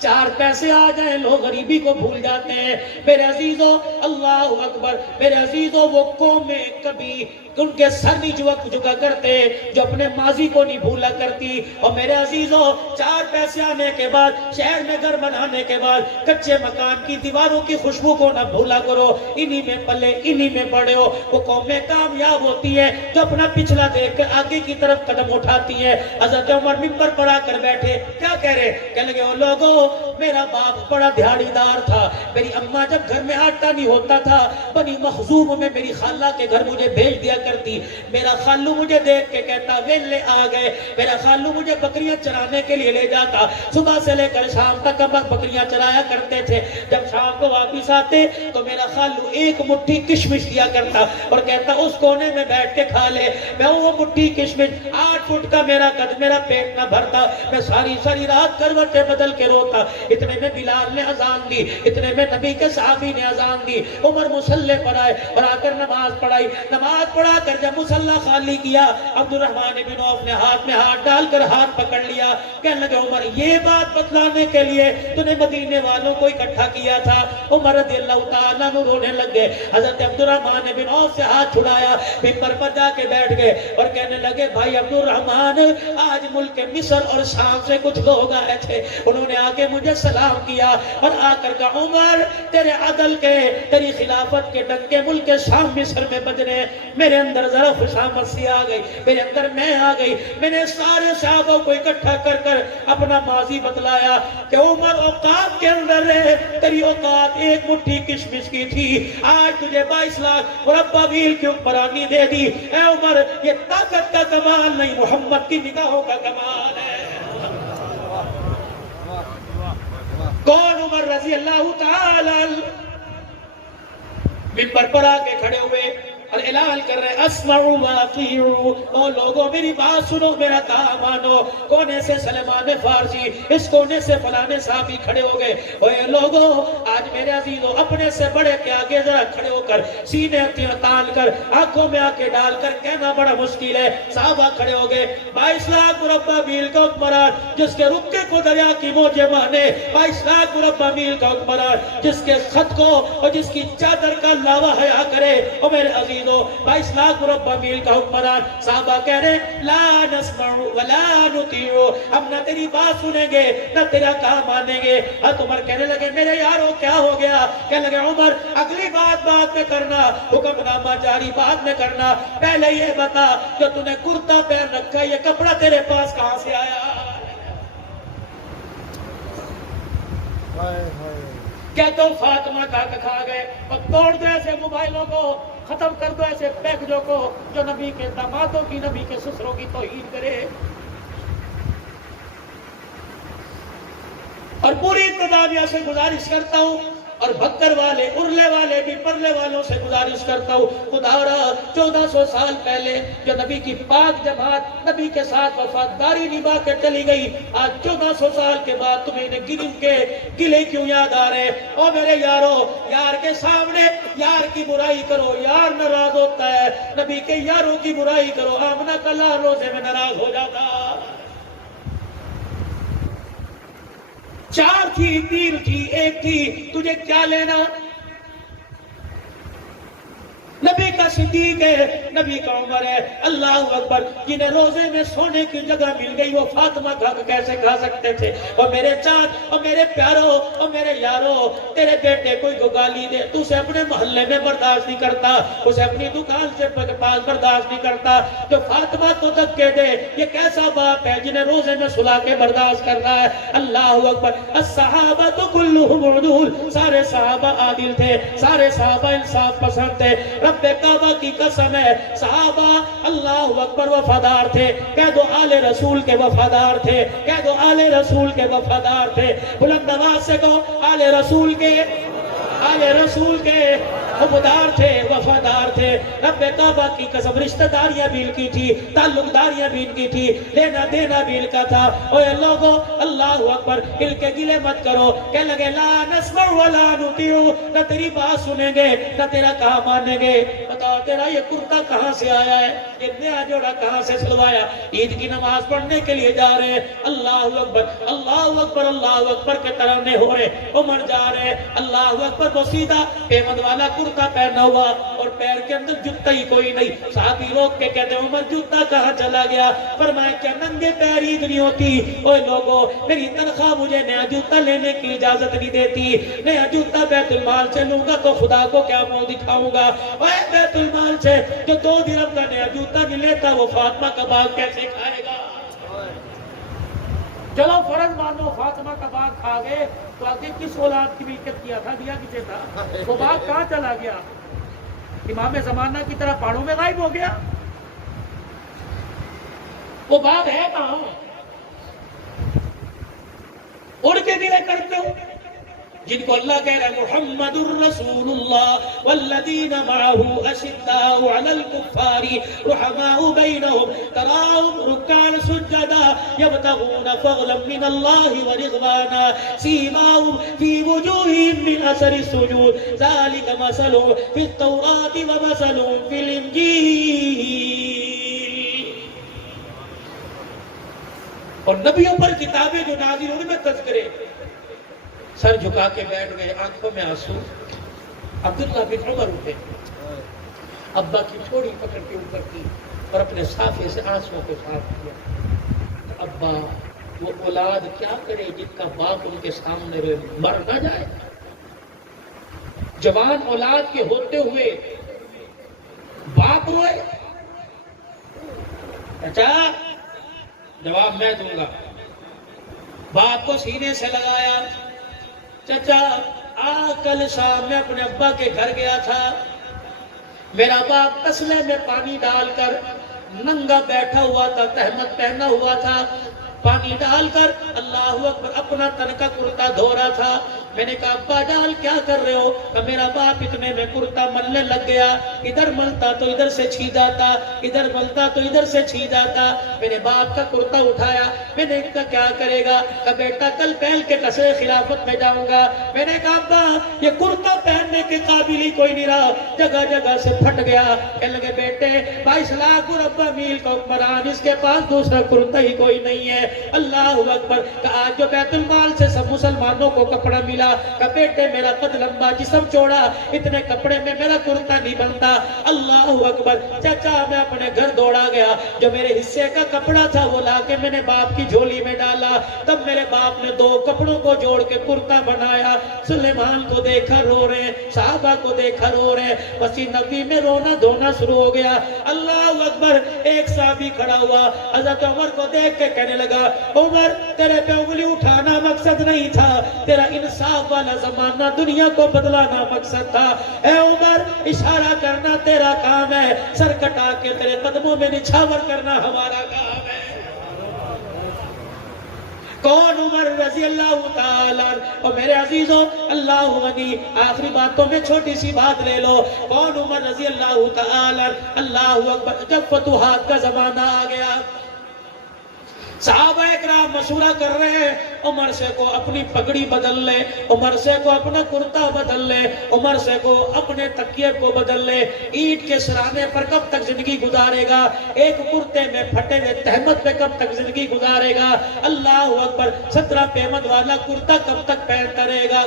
4 پیسے آ جائیں لوگ غریبی کو بھول جاتے ہیں۔ میرے عزیزو اللہ اکبر، میرے عزیزو وہ قومیں کبھی ان کے سر نہیں جھکا کرتے جو اپنے ماضی کو نہیں بھولا کرتی۔ اور میرے عزیزو 4 پیسے آنے کے بعد، شہر میں گھر بنانے کے بعد کچے مکان کی دیواروں کی خوشبو کو نہ بھولا کرو، انہی میں پلے انہی میں بڑے ہو۔ وہ قومیں کامیاب ہوتی ہیں جو اپنا پچھلا دیکھ کر آگے کی طرف قدم اٹھاتی ہیں۔ حضرت عمر منبر پر آ کر بیٹھے، کیا کہہ رہے؟ کہنے لگے او لوگو میرا باپ بڑا دیہڑی دار تھا، میری اماں جب گھر میں آٹا نہیں ہوتا تھا بنی مخزوم میں میری خالہ کے گھر مجھے بھیج دیا کرتی، میرا خالو مجھے دیکھ کے کہتا ویلے آ گئے، میرا خالو مجھے بکریاں چرانے کے لیے لے جاتا، صبح سے لے کر شام تک ہم بکریاں چرایا کرتے تھے، جب شام کو واپس آتے تو میرا خالو 1 مٹھی کشمش دیا کرتا اور کہتا اس کونے میں بیٹھ کے کھا لے۔ میں وہ مٹھی کشمش 8 فٹ کا میرا قد، میرا پیٹ نہ بھرتا، میں ساری رات کروٹیں بدل کے روتا تھا، اتنے میں بلال نے اذان دی، اتنے میں نبی کے صحابی نے اذان دی، عمر مصلی پر آئے اور آ کر نماز پڑھائی، نماز پڑھا کر جب مصلی خالی کیا، عبد الرحمن بن عوف نے ہاتھ میں ہاتھ ڈال کر ہاتھ پکڑ لیا، کہنے لگے عمر یہ بات بتلانے کے لیے تو نے مدینے والوں کو اکٹھا کیا تھا؟ عمر رضی اللہ تعالیٰ عنہ رونے لگ گئے، حضرت عبد الرحمن بن عوف سے ہاتھ چھڑایا، ممبر پر جا کے بیٹھ گئے اور کہنے لگے بھائی عبد الرحمن، آج ملک مصر اور شام سے کچھ لوگ آئے تھے، انہوں نے آگے مجھے سلام کیا اور آ کر کہا عمر تیرے عدل کے، تیری خلافت کے ڈنکے ملک شام مصر میں بجنے، میرے اندر ذرا خوشامد سی آ گئی، میرے اندر میں آ گئی، میں نے سارے صحابوں کو اکٹھا کر کر اپنا ماضی بتلایا کہ عمر اوقات کے اندر رہے، تیری اوقات ایک مٹھی کشمش کی تھی، آج تجھے 22 لاکھ مربع میل کی حکمرانی دے دی، اے عمر یہ طاقت کا کمال نہیں، محمد کی نگاہوں کا کمال ہے۔ کون؟ عمر رضی اللہ تعالی ممبر پر آ کے کھڑے ہوئے اور اعلان کر رہے اسمعوا واطیعوا، او لوگوں میری بات سنو، میرا کام مانو۔ کونے سے سلمان فارسی، اس کونے سے فلانے صحابی کھڑے ہو گئے، اوے لوگوں آج میرے عزیزوں اپنے سے بڑے کے آگے ذرا کھڑے ہو کر سینے تان کر آنکھوں میں آنکھیں ڈال کر کہنا بڑا مشکل ہے۔ صحابہ کھڑے ہو گئے، 22 لاکھ مربع میل کا حکمران جس کے رکے کو دریا کی موجیں مانے، 22 لاکھ مربع میل کا حکمران جس کے خط کو اور جس کی چادر کا لاوا حیا کرے، او میرے عزیزوں 22 لاکھ مربع میل کا حکمران۔ صحابہ کہہ رہے لا نسمع ولا نطیع، ہم نہ تیری بات سنیں گے نہ تیرا کام مانیں گے۔ حضرت عمر کہنے لگے میرے یارو کیا ہو گیا؟ کہنے لگے عمر اگلی بات بعد میں کرنا، حکم نامہ جاری بعد میں کرنا، پہلے یہ بتا جو تو نے کرتا پہن رکھا ہے یہ کپڑا تیرے پاس کہاں سے آیا؟ کیا تو فاطمہ کا کھا گئے اور توڑ دو ایسے موبائلوں کو، ختم کر دو ایسے پیکجوں کو جو نبی کے دامادوں کی، نبی کے سسروں کی توہین کرے۔ اور پوری انتظامیہ سے گزارش کرتا ہوں اور بھکر والے، ارلے والے بھی پرلے والوں سے گزارش کرتا ہوں، خدا را 1400 سال پہلے جو نبی کی پاک جماعت نبی کے ساتھ وفاداری نبھا کے چلی گئی، آج 1400 سال کے بعد تمہیں انہیں گرم کے گلے کیوں یاد آ رہے؟ او میرے یارو، یار کے سامنے یار کی برائی کرو، یار ناراض ہوتا ہے، نبی کے یاروں کی برائی کرو، آمنہ کا لال روزے میں ناراض ہو جاتا۔ 4 تھی، 3 تھی، 1 تھی، تجھے کیا لینا؟ نبی کا صدیق ہے، نبی کا عمر ہے، اللہ اکبر، جنہیں روزے میں سونے کی جگہ مل گئی وہ فاطمہ کیسے کھا سکتے تھے؟ اور میرے چاند اور میرے پیاروں اور میرے یاروں، تیرے بیٹے کوئی گالی دے تو اسے اپنے محلے میں برداشت نہیں کرتا، اسے اپنی دکان سے پاس برداشت نہیں کرتا، جو فاطمہ کو دھکے دے یہ کیسا باپ ہے جنہیں روزے میں سلا کے برداشت کر رہا ہے؟ اللہ اکبر۔ الصحابۃ کلھم عدول، سارے صحابہ عادل تھے، سارے صحابہ انصاف پسند تھے، رب کعبہ کی قسم ہے صحابہ اللہ اکبر وفادار تھے، کہہ دو آل رسول کے وفادار تھے، کہہ دو آل رسول کے وفادار تھے، بلند آواز سے کہو آل رسول کے، آل رسول کے وفادار تھے، وفادار تھے۔ رب کعبہ کی قسم رشتہ داریاں بھی ان کی تھی، تعلق داریاں بھی ان کی تھی، لینا دینا بھی ان کا تھا۔ اوے لوگوں اللہ اکبر، ان کے گلے مت کرو، کہنے لگے لا نسمع ولا نطیع، نہ تیری بات سنیں گے نہ تیرا کام مانیں گے۔ بتاؤ تیرا یہ کرتا کہاں سے آیا ہے؟ یہ نیا جوڑا کہاں سے سلوایا؟ عید کی نماز پڑھنے کے لیے جا رہے ہیں، اللہ اکبر اللہ اکبر اللہ اکبر کے ترانے ہو رہے، عمر جا رہے ہیں، اللہ اکبر، وہ سیدھا پیمد والا کرتا پہنا ہوا اور پیر کے اندر جوتا ہی کوئی نہیں۔ صحابی روک کے کہتے ہیں عمر جوتا کہاں چلا گیا؟ فرمایا کیا ننگے پیر عید نہیں ہوتی؟ اوے لوگوں میری تنخواہ مجھے نیا جوتا لینے کی اجازت نہیں دیتی، نیا جوتا بیت المال سے لوں گا تو خدا کو کیا منہ دکھاؤں گا؟ اوے بیت المال سے جو 2 درہم کا نیا جوتا نہیں لیتا وہ فاطمہ کا باغ کیسے کھائے گا؟ چلو فرض مانو فاطمہ کا باغ کھا گئے تو آگے کس اولاد کی ملکیت کیا تھا؟ دیا کسے تھا؟ وہ باغ کہاں چلا گیا؟ امام زمانہ کی طرح پہاڑوں میں غائب ہو گیا؟ وہ باغ ہے کہاں؟ اڑ کے دلے کرتے ہو جن کو اللہ کہہ رہا ہے محمد الرسول اللہ والذین معه اشداء علی الکفار رحماء بینہم تراہم رکعا سجدا سجدا يبتغون فضلا من الله ورضوانا سيماهم في وجوههم من اثر السجود ذلك مثلهم في التوراة ومثلهم في الانجيل. اور نبیوں پر کتابیں جو نازل ہونے میں تذکرے. سر جھکا کے بیٹھ گئے, آنکھوں میں آنسو. عبداللہ بن عمر اٹھے, ابا کی تھوڑی پکڑ کے اوپر کی اور اپنے صافے سے آنسوں کو صاف کیا. ابا وہ اولاد کیا کرے جن کا باپ ان کے سامنے مر نہ جائے. جوان اولاد کے ہوتے ہوئے باپ روئے. اچھا جواب میں دوں گا. باپ کو سینے سے لگایا. چچا کل شام میں اپنے ابا کے گھر گیا تھا. میرا باپ تسلے میں پانی ڈال کر ننگا بیٹھا ہوا تھا, تہمت پہنا ہوا تھا. پانی ڈال کر اللہ اکبر اپنا تن کا کرتا دھو رہا تھا. میں نے کہا ابا جان کیا کر رہے ہو؟ کہ میرا باپ اتنے میں کرتا ملنے لگ گیا. ادھر ملتا تو ادھر سے چھی جاتا, ادھر ملتا تو ادھر سے چھی جاتا. میں نے باپ کا کرتا اٹھایا. میں نے کہا کیا کرے گا؟ کہ بیٹا کل پہل کے قصر خلافت میں جاؤں گا. میں نے کہا ابا یہ کرتا پہننے کے قابل ہی کوئی نہیں رہا, جگہ جگہ سے پھٹ گیا. کہنے لگے بیٹے 22 لاکھ مربع میل کا حکمران, اس کے پاس دوسرا کرتا ہی کوئی نہیں ہے. اللہ اکبر. کہ آج جو بیت المال سے سب مسلمانوں کو کپڑا ملا, کہ بیٹے میرا قد لمبا جسم چوڑا, اتنے کپڑے میں میرا کرتا نہیں بنتا. اللہ اکبر. چچا میں اپنے گھر دوڑا گیا, جو میرے حصے کا کپڑا تھا وہ لا کے میں نے باپ کی جھولی میں ڈالا. تب میرے باپ نے 2 کپڑوں کو جوڑ کے کرتا بنایا. سلیمان کو دیکھا رو رہے ہیں, صحابہ کو دیکھا رو رہے ہیں. مسجد نبوی میں رونا دھونا شروع ہو گیا. اللہ اکبر. ایک صحابی کھڑا ہوا, حضرت عمر کو دیکھ کے کہنے لگا عمر تیرے پہ انگلی اٹھانا مقصد نہیں تھا, تیرا انصاف والا زمانہ دنیا کو بدلانا مقصد تھا. اے عمر اشارہ کرنا تیرا کام ہے, سر کٹا کے تیرے قدموں میں نچھاور کرنا ہمارا کام ہے. کون؟ عمر رضی اللہ تعالیٰ. اور میرے عزیزوں اللہ غنی, آخری باتوں میں چھوٹی سی بات لے لو. کون؟ عمر رضی اللہ تعالیٰ. اللہ اکبر. جب فتوحات کا زمانہ آ گیا, صحابہ اکرام مشورہ کر رہے ہیں عمر سے کو اپنی پگڑی بدل لے, عمر سے کو اپنا کرتا بدل لے, عمر سے کو اپنے تکیے کو بدل لے. اینٹ کے سرانے پر کب تک زندگی گزارے گا؟ ایک کرتے میں پھٹے ہوئے تہمت پہ کب تک زندگی گزارے گا؟ اللہ اکبر. 17 پیمد والا کرتا کب تک پہنتا رہے گا؟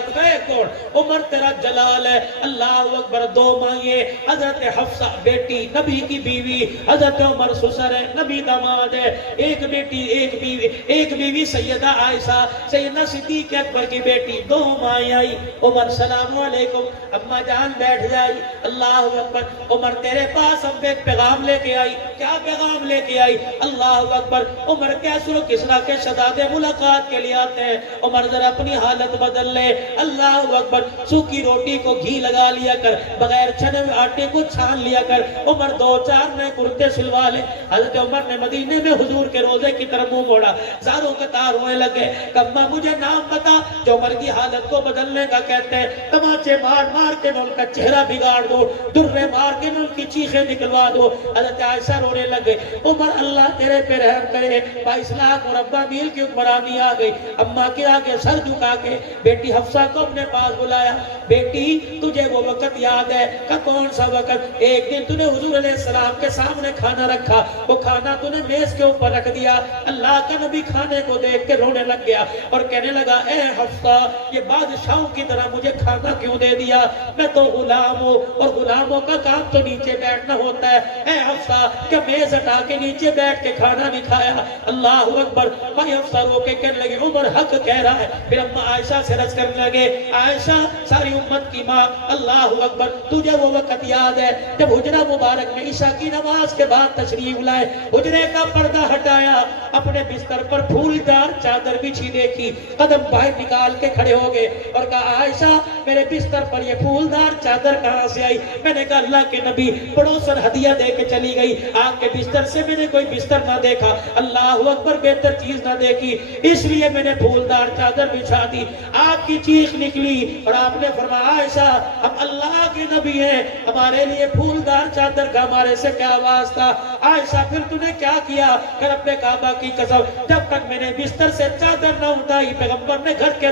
کون؟ عمر تیرا جلال ہے. اللہ اکبر. 2 مائیں, حضرت حفصہ بیٹی نبی کی بیوی, حضرت عمر سسر ہے نبی داماد ہے. ایک بیٹی ایک بیوی سیدہ عائشہ, سیدنا صدیق اکبر کی بیٹی. 2 مائیں آئی. عمر سلام علیکم, اما جان بیٹھ جائی. اللہ اکبر. عمر تیرے پاس اب ایک پیغام لے کے آئی. کیا پیغام لے کے آئی؟ اللہ اکبر. عمر کیسر و کسریٰ کے شہزادے ملاقات کے لیے آتے ہیں. عمر ذرا اپنی حالت بدل لے. اللہ اکبر. سوکھی روٹی کو گھی لگا لیا کر, بغیر چھنے ہوئے آٹے کو چھان لیا کر. عمر 2-4 نئے کرتے سلوا لے. حضرت عمر نے مدینے میں حضور کے روزے کی طرف منہ موڑا, زاروں کے تار ہونے لگے. کما مجھے نام بتا جو عمر کی حالت کو بدلنے کا کہتے ہیں. تماچے مار مار کے میں ان کا چہرہ بگاڑ دو, درے مار کے میں ان کی چیخیں نکلوا دو. حضرت عائشہ رونے لگے. عمر اللہ تیرے پہ رحم کرے, 22 لاکھ مربع میل کی حکمرانی آ گئی. اما کے آگے سر جھکا کے بیٹی حفصہ کو اپنے پاس بلایا. بیٹی تجھے وہ وقت یاد ہے؟ کہ کون سا وقت؟ ایک دن تُو نے حضور علیہ السلام کے سامنے کھانا رکھا, وہ کھانا تُو نے میز کے اوپر رکھ دیا. اللہ کا نبی کھانے کو دیکھ کے رونے لگ گیا اور کہنے لگا اے حفصہ یہ بادشاہوں کی طرح مجھے کھانا کیوں دے دیا؟ میں تو غلام ہوں اور غلاموں کا کام تو نیچے بیٹھنا ہوتا ہے. اے حفصہ کیا میز ہٹا کے نیچے بیٹھ کے کھانا نہیں کھایا؟ اللہ اکبر. بھائی حفصہ رو کے کہنے لگے عمر حق کہہ رہا ہے. پھر اما عائشہ سے رض کرنے لگے, عائشہ ساری امت کی ماں, اللہ اکبر. تجھے وہ وقت یاد ہے جب حجرہ مبارک میں عشاء کی نماز کے بعد تشریف لائے, حجرے کا پردہ ہٹایا, اپنے بستر پر پھولدار چادر بچھی دیکھی, قدم باہر نکال کے کھڑے ہو گئے اور کہا عائشہ میرے بستر پر یہ پھولدار چادر کہاں سے آئی؟ میں نے کہا اللہ کے نبی پڑوسن ہدیہ دے کے چلی گئی, آپ کے بستر سے میں نے کوئی بستر نہ دیکھا, اللہ اکبر بہتر چیز نہ دیکھی, اس لیے میں نے پھولدار چادر بچھا دی. آپ کی چیخ نکلی اور آپ نے فرمایا عائشہ ہم اللہ کے نبی ہیں, ہمارے لیے پھولدار چادر کا ہمارے سے کیا واسطہ. عائشہ پھر تو نے کیا کیا؟ کہ رب کعبہ کی قسم, جب تک میں نے بستر سے چادر نہ اٹھائی پیغمبر نے گھر کے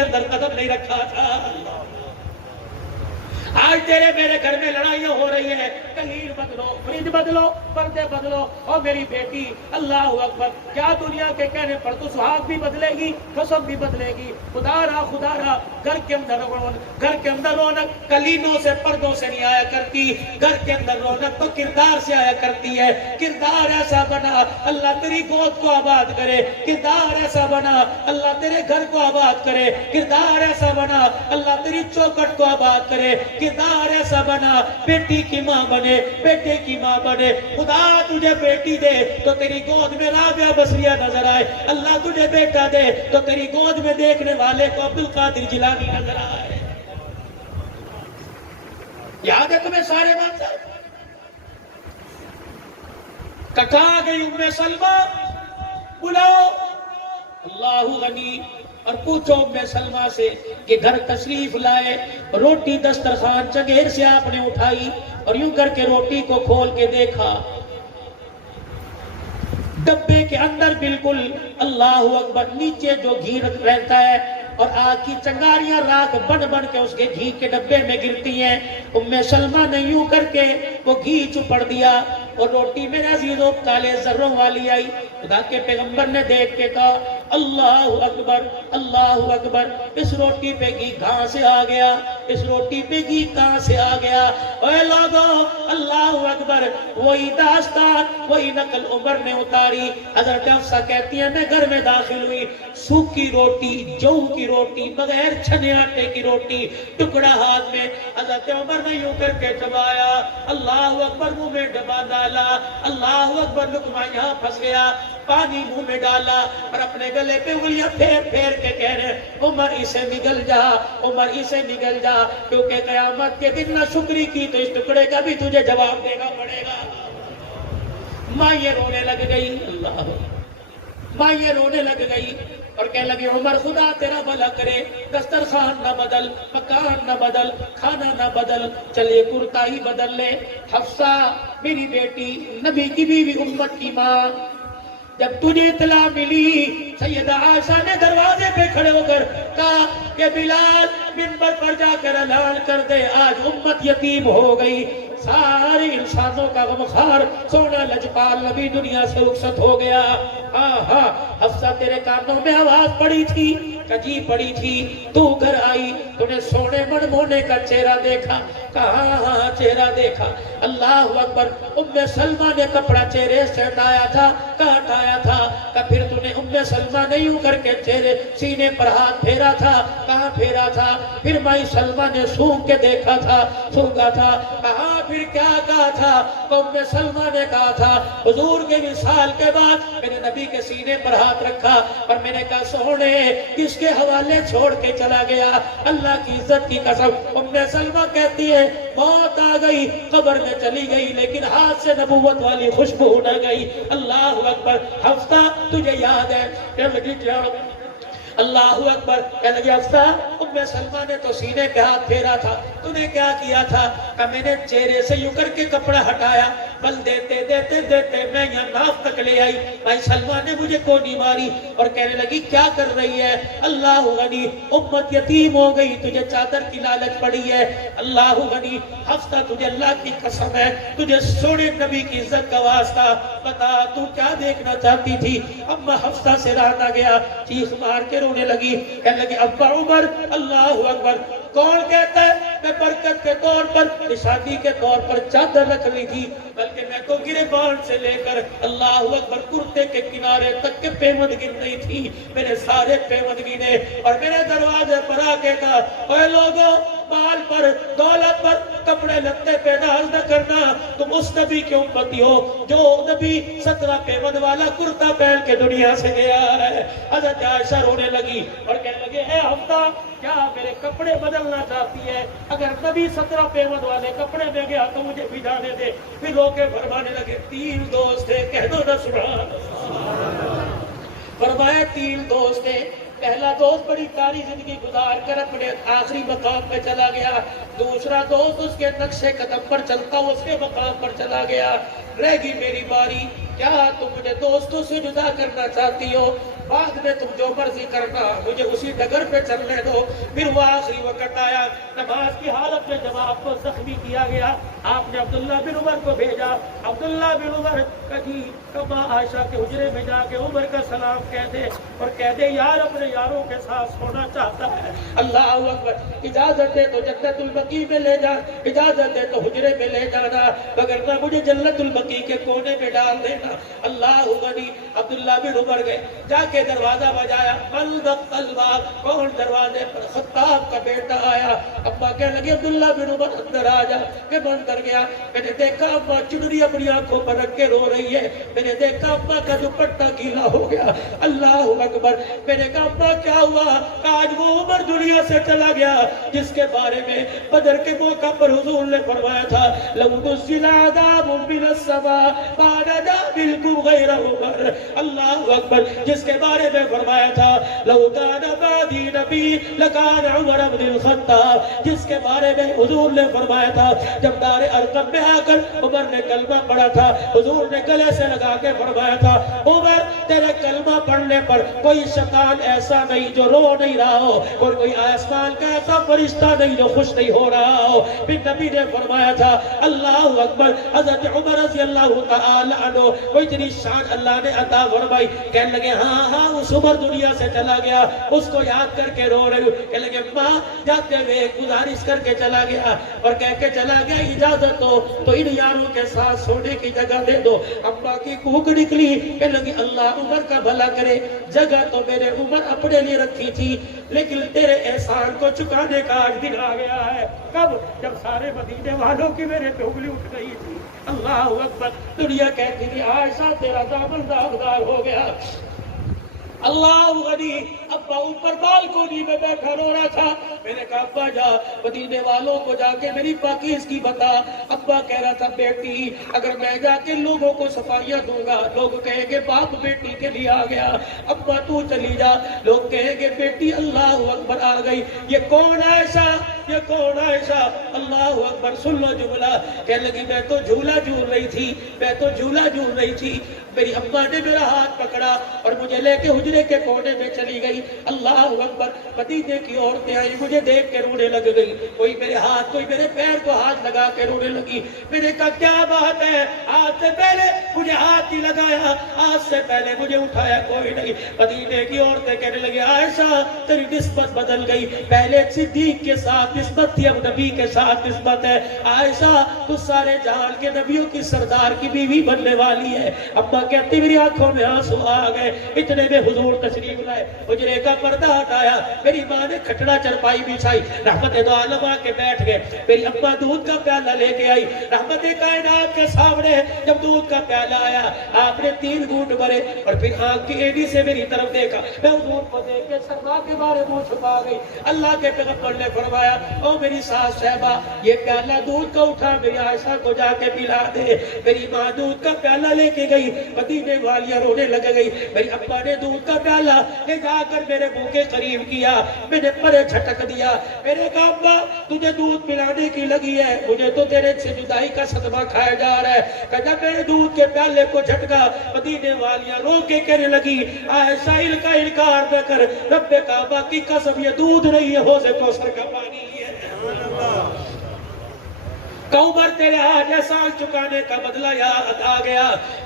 اندر قدم نہیں رکھا تھا. آج تیرے میرے گھر میں لڑائیاں ہو رہی ہیں, کلیر بدلو, فرج بدلو, پردے بدلو, اور میری بیٹی اللہ اکبر, کیا دنیا کے کہنے پر تو سہاگ بھی بدلے گی, قسم بھی بدلے گی. خدا را گھر کے اندر رونق کلینوں سے پردوں سے نہیں آیا کرتی, گھر کے اندر رونق تو کردار سے آیا کرتی ہے. کردار ایسا بنا اللہ تیری گود کو آباد کرے, کردار ایسا بنا اللہ تیرے گھر کو آباد کرے, کردار ایسا بنا اللہ تیری چوکھٹ کو آباد کرے, کردار ایسا بنا بیٹی کی ماں بنے, بیٹے کی ماں بنے. خدا تجھے بیٹی دے تو تیری گود میں رابعہ بصریہ نظر آئے, اللہ تجھے بیٹا دے تو تیری گود میں دیکھنے والے کو عبد القادر جیلانی نظر آئے. یاد ہے تمہیں سارے منظر؟ کہاں گئی ام سلمہ, بلاؤ اللہ غنی, اور پوچھو ام سلمہ سے کہ گھر تشریف لائے, روٹی دسترخوان چنگیر سے آپ نے اٹھائی اور یوں کر کے روٹی کو کھول کے دیکھا, ڈبے کے اندر بالکل اللہ اکبر نیچے جو گھی رہتا ہے اور آگ کی چنگاریاں راکھ بن بن کے اس کے گھی کے ڈبے میں گرتی ہیں. ام سلمہ نے یوں کر کے وہ گھی چپڑ دیا اور روٹی میرے عزیزوں کالے ذروں والی آئی. خدا کے پیغمبر نے دیکھ کے کہا اللہ اکبر, اللہ اکبر, اس روٹی پہ گھی کہاں سے آ گیا, اس روٹی پہ گھی کہاں سے آ گیا. اے لوگوں اللہ اکبر, وہی داستان وہی نقل عمر نے اتاری. حضرت حفصہ کہتی ہیں میں گھر میں داخل ہوئی, سوکھی روٹی, جو کی روٹی, بغیر چھنے آٹے کی روٹی, ٹکڑا ہاتھ میں. حضرت عمر نے یوں کر کے چبایا, اللہ اکبر, منہ میں ڈبا ڈالا, اللہ اکبر, لقمہ یہاں پھنس گیا, پانی منہ میں ڈالا اور اپنے گلے پہ انگلیاں پھیر پھیر کے کہہ رہے عمر اسے نگل جا, عمر اسے نگل جا, کیونکہ قیامت کے دن نہ شکری کی تو اس ٹکڑے کا بھی تجھے جواب دینا پڑے گا. ماں یہ رونے لگ گئی, اللہ, ماں یہ رونے لگ گئی اور کہنے لگی عمر خدا تیرا بھلا کرے, دسترخوان نہ بدل, مکان نہ بدل, کھانا نہ بدل, چلے کرتا ہی بدل لے. حفصہ میری بیٹی, نبی کی بیوی, امت کی ماں, جب تجھے اطلاع ملی سیدہ عائشہ نے دروازے پہ کھڑے ہو کر کہا کہ بلال منبر پر جا کر اعلان کر دے آج امت یتیم ہو گئی. سارے انسانوں کا غمخوار سونا لجپال نبی دنیا سے رخصت ہو گیا. ہاں ہاں, حفصہ تیرے کانوں میں آواز پڑی تھی, کجی پڑی تھی, تو گھر آئی, تو نے سونے منمونے کا چہرہ دیکھا. کہاں چہرہ دیکھا, اللہ اکبر. ام سلمہ نے کپڑا چہرے سے ہٹایا تھا, کہاں ہٹایا تھا, کہ پھر تو نے ام سلمہ نے یوں کر کے چہرے سینے پر ہاتھ پھیرا تھا, کہاں پھیرا تھا, پھر مائی سلمہ نے سونگ کے دیکھا تھا, سونگا تھا, کہاں پھر کیا کہا تھا, تو ام سلمہ نے کہا تھا حضور کے وصال کے بعد میں نے نبی کے سینے پر ہاتھ رکھا اور میں نے کہا سونے کس کے حوالے چھوڑ کے چلا گیا, اللہ کی عزت کی قسم. ام سلمہ کہتی ہے موت آ گئی, قبر میں چلی گئی, لیکن ہاتھ سے نبوت والی خوشبو نہ گئی. اللہ اکبر. حفصہ تجھے یاد ہے, اللہ اکبر, کہنے لگی حفصہ ام سلمہ نے تو سینے پہ ہاتھ پھیرا تھا, تو نے کیا کیا تھا, کہ میں نے چہرے سے یوں کر کے کپڑا ہٹایا, بل دیتے دیتے دیتے میں یہاں ناف تک لے آئی. بھائی سلمہ نے مجھے کونی ماری اور کہنے لگی کیا کر رہی ہے, اللہ غنی, امت یتیم ہو گئی, تجھے چادر کی لالچ پڑی ہے, اللہ غنی. حفصہ تجھے اللہ کی قسم ہے, تجھے سونے نبی کی عزت کا واسطہ, بتا تو کیا دیکھنا چاہتی تھی. اما حفصہ سے رہا نہ گیا, چیخ مار کے رونے لگی, کہنے لگی ابا عمر, اللہ اکبر. کون کہتا ہے میں برکت کے طور پر, نشانی کے طور پر چادر رکھ لی تھی, بلکہ میں تو گریبان سے لے کر اللہ اکبر کرتے کے کنارے تک کے پیمند گر رہی تھی. میرے سارے پیمند گنے اور میرے دروازے پر آ کے کہا اے لوگوں, مال پر, دولت پر, کپڑے لتے پہ ناز نہ کرنا, تم اس نبی کے امتی ہو جو نبی 17 پیمند والا کرتا پہن کے دنیا سے گیا ہے. حضرت عائشہ رونے لگی اور کہنے لگے اے حفصہ کیا میرے کپڑے بدلنا چاہتی ہے, اگر نبی 17 پیمند والے کپڑے میں گیا تو مجھے بھی جانے دے. پھر روکے فرمانے لگے 3 دوست تھے, کہہ دو نہ سبحان اللہ. فرمایا 3 دوست تھے, پہلا دوست بڑی پیاری زندگی گزار کر اپنے آخری مقام پہ چلا گیا، دوسرا دوست اس کے نقش قدم پر چلتا اس کے مقام پر چلا گیا، رہ گئی میری باری۔ کیا تم مجھے دوستوں سے جدا کرنا چاہتی ہو؟ بعد میں تم جو مرضی کرنا، مجھے اسی ڈگر پہ چلنے دو۔ پھر وہ آخری وقت آیا، نماز کی حالت میں جب آپ کو زخمی کیا گیا، آپ نے عبداللہ بن عمر کو بھیجا۔ عبداللہ بن عمر کہیں کما عائشہ کے حجرے میں جا کے عمر کا سلام کہہ دے اور کہہ دے یار اپنے یاروں کے ساتھ سونا چاہتا ہے۔ اللہ اکبر، اجازت دے تو جنت البقیع میں لے جا، اجازت دے تو حجرے میں لے جانا، مگر نہ مجھے جنت البقیع کے کونے میں ڈال دینا۔ اللہ غنی، عبداللہ بن عمر گئے، جا کے دروازہ بجایا، کون دروازے پر؟ خطاب کا بیٹا آیا۔ ابا کہنے لگے عبداللہ بن عمر اندر آ جا۔ کہ میں اندر گیا، میں نے دیکھا ابا چنری اپنی آنکھوں پر رکھ کے رو رہی ہے، میں نے دیکھا ابا کا دوپٹہ گیلا ہو گیا۔ اللہ اکبر، میں نے کہا ابا کیا ہوا؟ آج وہ عمر دنیا سے چلا گیا جس کے بارے میں بدر کے موقع پر حضور نے فرمایا تھا لو نزل عذاب من السماء ما نجا منكم غیر عمر۔ اللہ اکبر، جس کے بارے میں فرمایا تھا لو کان بعدی نبی لکان عمر بن الخطاب، جس کے بارے میں حضور نے فرمایا تھا جب دار ارقم میں آ کر عمر نے کلمہ پڑھا تھا، حضور نے گلے سے لگا کے فرمایا تھا عمر تیرے کلمہ پڑھنے پر کوئی شیطان ایسا نہیں جو رو نہیں رہا ہو، اور کوئی آسمان کا ایسا فرشتہ نہیں جو خوش نہیں ہو رہا ہو۔ پھر نبی نے فرمایا تھا اللہ اکبر، حضرت عمر رضی اللہ تعالی عنہ کو اتنی شان اللہ نے عطا فرمائی، کہنے لگے ہاں ہاں اس عمر دنیا سے چلا گیا، اس کو یاد کر کے رو رہے ہوں۔ کہنے لگے ماں جاتے ہوئے گزارش کر کے چلا گیا اور کہہ کے چلا گیا اجازت ہو تو ان یاروں کے ساتھ سونے کی جگہ دے دو۔ ابا کی کوک نکلی، کہنے لگی اللہ عمر کا بھلا کرے، جگہ تو میرے عمر اپنے لیے رکھی تھی لیکن تیرے احسان کو چکانے کا آج دن آ گیا ہے۔ کب؟ جب سارے مدینے والوں کی میرے پہ انگلی اٹھ گئی تھی۔ اللہ اکبر، دنیا کہتی تھی عائشہ تیرا دامن داغدار ہو گیا۔ اللہ غنی، ابا اوپر بالکونی میں بیٹھا رو رہا تھا۔ میں نے کہا ابا جا مدینے والوں کو جا کے میری پاکیز کی بتا۔ ابا کہہ رہا تھا بیٹی اگر میں جا کے لوگوں کو صفائیاں دوں گا لوگ کہیں گے باپ بیٹی کے لیے آ گیا، ابا تو چلی جا، لوگ کہیں گے بیٹی اللہ اکبر آ گئی۔ یہ کون عائشہ؟ یہ کون عائشہ؟ اللہ اکبر، سن لو جملہ۔ کہنے لگی میں تو جھولا جھول رہی تھی، میں تو جھولا جھول رہی تھی، میری ابا نے میرا ہاتھ پکڑا اور مجھے لے کے حجرے کے کونے میں چلی گئی۔ اللہ اکبر، مدینے کی عورتیں آئی، مجھے دیکھ کے رونے لگ گئی، کوئی میرے ہاتھ کوئی میرے پیر کو ہاتھ لگا کے رونے لگی۔ میں نے کہا کیا بات ہے؟ آج سے پہلے مجھے ہاتھ ہی لگایا، آج سے پہلے مجھے اٹھایا کوئی نہیں۔ مدینے کی عورتیں کہنے لگی عائشہ تیری نسبت بدل گئی، پہلے صدیق کے ساتھ نسبت تھی اب نبی کے ساتھ نسبت ہے۔ عائشہ تو سارے جہان کے نبیوں کی سردار کی بیوی بننے والی ہے۔ ابا کہتی میری آنکھوں میں آنسو آ گئے۔ اتنے میں حضور تشریف لائے، حجرے کا پردہ ہٹایا، میری ماں نے کھٹڑا چرپائی بچھائی، رحمت دو عالم آ کے بیٹھ گئے۔ میری ابا دودھ کا پیالہ لے کے آئی، رحمت کائنات کے سامنے جب دودھ کا پیالہ آیا آپ نے 3 گھونٹ بھرے اور پھر آنکھ کی ایڑی سے میری طرف دیکھا۔ میں حضور کو دیکھ کے سرما کے بارے منہ چھپا گئی۔ اللہ کے پیغمبر نے فرمایا او میری ساس صاحبہ یہ پیالہ دودھ کا اٹھا میری عائشہ کو جا کے پلا دے۔ میری ماں دودھ کا پیالہ لے کے گئی، مدینے والیاں رونے لگ گئی۔ میری ابا نے دودھ کا پیالہ لے جا کر میرے منہ کے قریب کیا، میں نے پرے جھٹک دیا۔ میرے کہا ابا تجھے دودھ پلانے کی لگی ہے، مجھے تو تیرے سے جدائی کا صدمہ کھایا جا رہا ہے۔ کہ جب میرے دودھ کے پیالے کو جھٹکا مدینے والیاں رو کے کہنے لگی عائشہ کا انکار نہ کر، رب کعبہ کی قسم یہ دودھ نہیں ہے حوض کوثر کا پانی ہے۔ عمر تیرے آج احسان چکانے کا بدلہ یاد آ گیا۔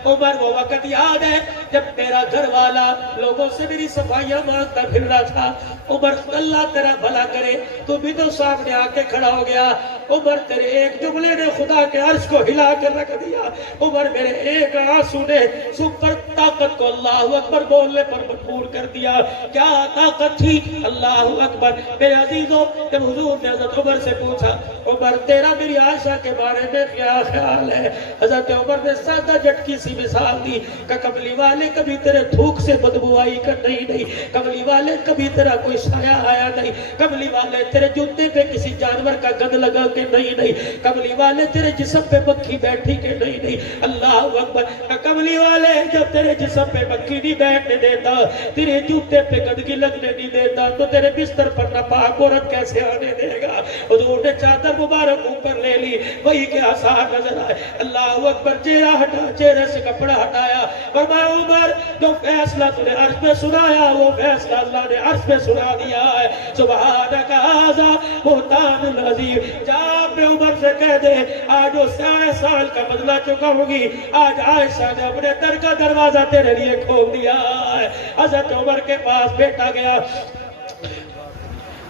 عمر وہ وقت یاد ہے جب میرا گھر والا لوگوں سے میری صفائیاں مانگتا پھر رہا تھا۔ عمر اللہ تیرا بھلا کرے تو بھی تو سامنے آ کے کھڑا ہو گیا۔ عمر تیرے ایک جملے نے خدا کے عرش کو ہلا کر رکھ دیا۔ عمر میرے ایک آنسو نے سپر طاقت کو اللہ اکبر بولنے پر مجبور کر دیا۔ کیا طاقت تھی؟ اللہ اکبر۔ میرے عزیزوں جب حضور نے حضرت عمر سے پوچھا عمر تیرا میری عائشہ کے بارے میں کیا خیال ہے؟ حضرت عمر نے سادہ جھٹکی سی مثال دی کہ کملی والے کبھی تیرے تھوک سے بدبو آئی کر نہیں، کملی والے کبھی تیرا کوئی سایہ آیا نہیں، کملی والے تیرے جوتے پہ کسی جانور کا گند لگا کے نہیں، کملی والے تیرے جسم پہ مکھی بیٹھی کہ نہیں اللہ اکبر کملی والے جب تیرے جسم پہ مکھی نہیں بیٹھنے دیتا تیرے جوتے پہ گندگی لگنے نہیں دیتا تو تیرے بستر پر ناپاک عورت کیسے آنے دے گا؟ حضور نے چادر مبارک اوپر لے لی وہی کے آثار نظر آئے اللہ اکبر چہرہ ہٹا چہرے سے کپڑا ہٹایا فرمایا عمر جو فیصلہ تو نے عرش پہ سنایا وہ فیصلہ اللہ نے عرش پہ سنا دیا ہے سبحانک ھذا بہتان العظیم جا اپنے عمر سے کہہ دے آج وہ 100 سال کا بدلہ چکاؤں گی آج عائشہ نے اپنے در کا دروازہ تیرے لیے کھول دیا ہے حضرت عمر کے پاس بیٹا گیا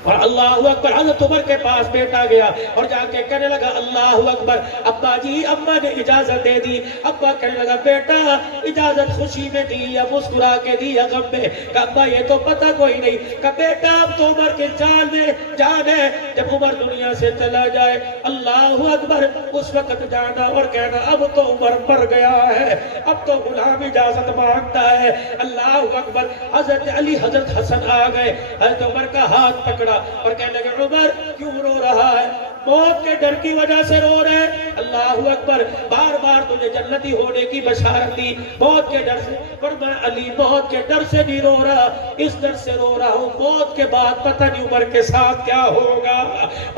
اور اللہ اکبر حضرت عمر کے پاس بیٹا گیا اور جا کے کہنے لگا اللہ اکبر ابا جی اماں نے اجازت دے دی ابا کہنے لگا بیٹا اجازت خوشی میں دی یا مسکرا کے دی یا غم میں کہ ابا یہ تو پتہ کوئی نہیں کہ بیٹا اب تو عمر کے جان ہے جب عمر دنیا سے چلا جائے اللہ اکبر اس وقت جانا اور کہنا اب تو عمر مر گیا ہے اب تو غلام اجازت مانگتا ہے اللہ اکبر حضرت علی حضرت حسن آ گئے حضرت عمر کا ہاتھ پکڑا اور کہنے لگے عمر کیوں رو رہا ہے موت کے ڈر کی وجہ سے رو رہے اللہ اکبر بار بار تجھے جنتی ہونے کی بشارت دی موت کے ڈر سے پر میں علی موت کے ڈر سے نہیں رو رہا اس ڈر سے رو رہا ہوں موت کے بعد پتہ نہیں عمر کے ساتھ کیا ہوگا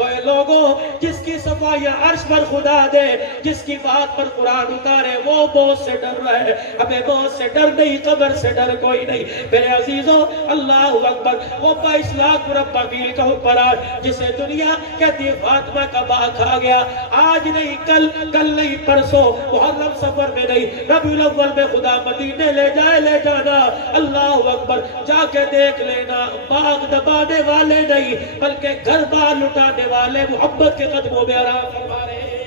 اے لوگوں جس کی صفائیاں عرش پر خدا دے جس کی بات پر قرآن اتارے وہ موت سے ڈر رہا ہے ہمیں موت سے ڈر نہیں قبر سے ڈر کوئی نہیں میرے عزیزوں اللہ اکبر وہ 22 لاکھ مربع میل کا حکمران جسے دنیا کہتی ہے فاطمہ کا باغ کھا گیا آج نہیں کل نہیں پرسوں محرم سفر میں نہیں ربیع الاول میں خدا مدینے لے جانا اللہ اکبر جا کے دیکھ لینا باغ دبانے والے نہیں بلکہ گھر بار لٹانے والے محبت کے قدموں میں آرام فرما رہے ہیں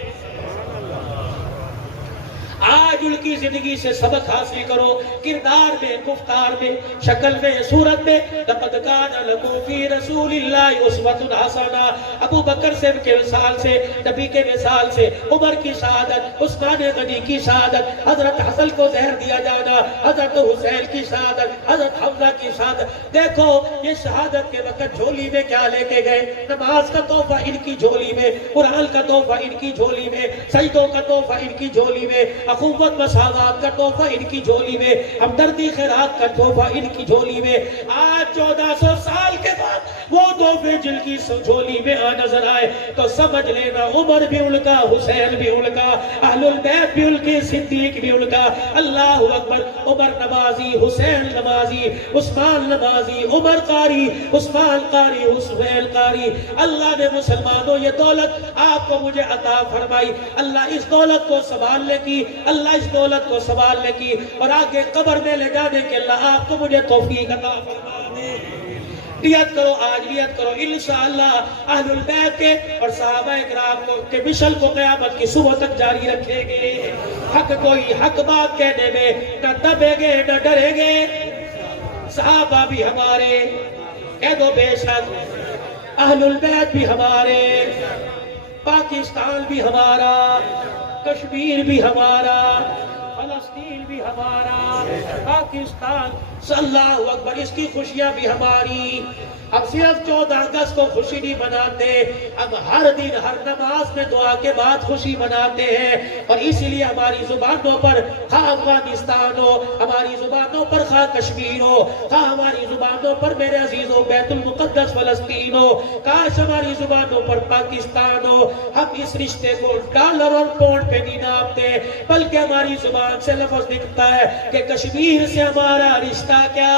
آج ان کی زندگی سے سبق حاصل کرو کردار میں گفتار میں شکل میں صورت میں لقد کان لکم فی رسول اللہ اسوۃ حسنہ ابو بکر سے کے مثال سے نبی کے مثال سے عمر کی شہادت عثمان غنی کی شہادت حضرت حسن کو زہر دیا جانا حضرت حسین کی شہادت حضرت حمزہ کی شہادت دیکھو یہ شہادت کے وقت جھولی میں کیا لے کے گئے نماز کا تحفہ ان کی جھولی میں قرآن کا تحفہ ان کی جھولی میں سجدوں کا تحفہ ان کی جھولی میں اخوت مساوات کا تحفہ ان کی جھولی میں ہمدردی خیرات کا تحفہ ان کی جھولی میں آج 1400 سال کے بعد وہ تحفے جن کی جھولی میں نظر آئے تو سمجھ لینا عمر بھی ان کا حسین بھی ان کا اہل البیت بھی ان کے صدیق بھی ان کا اللہ اکبر عمر نمازی حسین نمازی عثمان نمازی عمر قاری عثمان قاری حسین قاری اللہ نے مسلمانوں یہ دولت آپ کو مجھے عطا فرمائی اللہ اس دولت کو سنبھالنے کی اللہ اس دولت کو سنبھالنے کی اور آگے قبر میں لے جانے کے اللہ آپ کو مجھے توفیق عطا فرما دے نیت کرو آج نیت کرو انشاءاللہ اہل البیت کے اور صحابہ اکرام کے مشن کو قیامت کی صبح تک جاری رکھیں گے حق کوئی حق بات کہنے میں نہ دبیں گے نہ ڈریں گے صحابہ بھی ہمارے کہہ دو بے شک اہل البیت بھی ہمارے پاکستان بھی ہمارا کشمیر بھی ہمارا فلسطین بھی ہمارا پاکستان اللہ اکبر اس کی خوشیاں بھی ہماری اب صرف 14 اگست کو خوشی نہیں مناتے اب ہر دن ہر نماز میں دعا کے بعد خوشی مناتے ہیں اور اسی لیے ہماری زبانوں پر خواہ افغانستان ہو ہماری زبانوں پر خواہ کشمیر ہو خواہ ہماری زبانوں پر میرے عزیزوں بیت المقدس فلسطین ہو کاش ہماری زبانوں پر پاکستان ہو ہم اس رشتے کو ڈالر اور پاؤنڈ پہ نہیں ناپتے بلکہ ہماری زبان سے لفظ نکلتا ہے کہ کشمیر سے ہمارا رشتہ کیا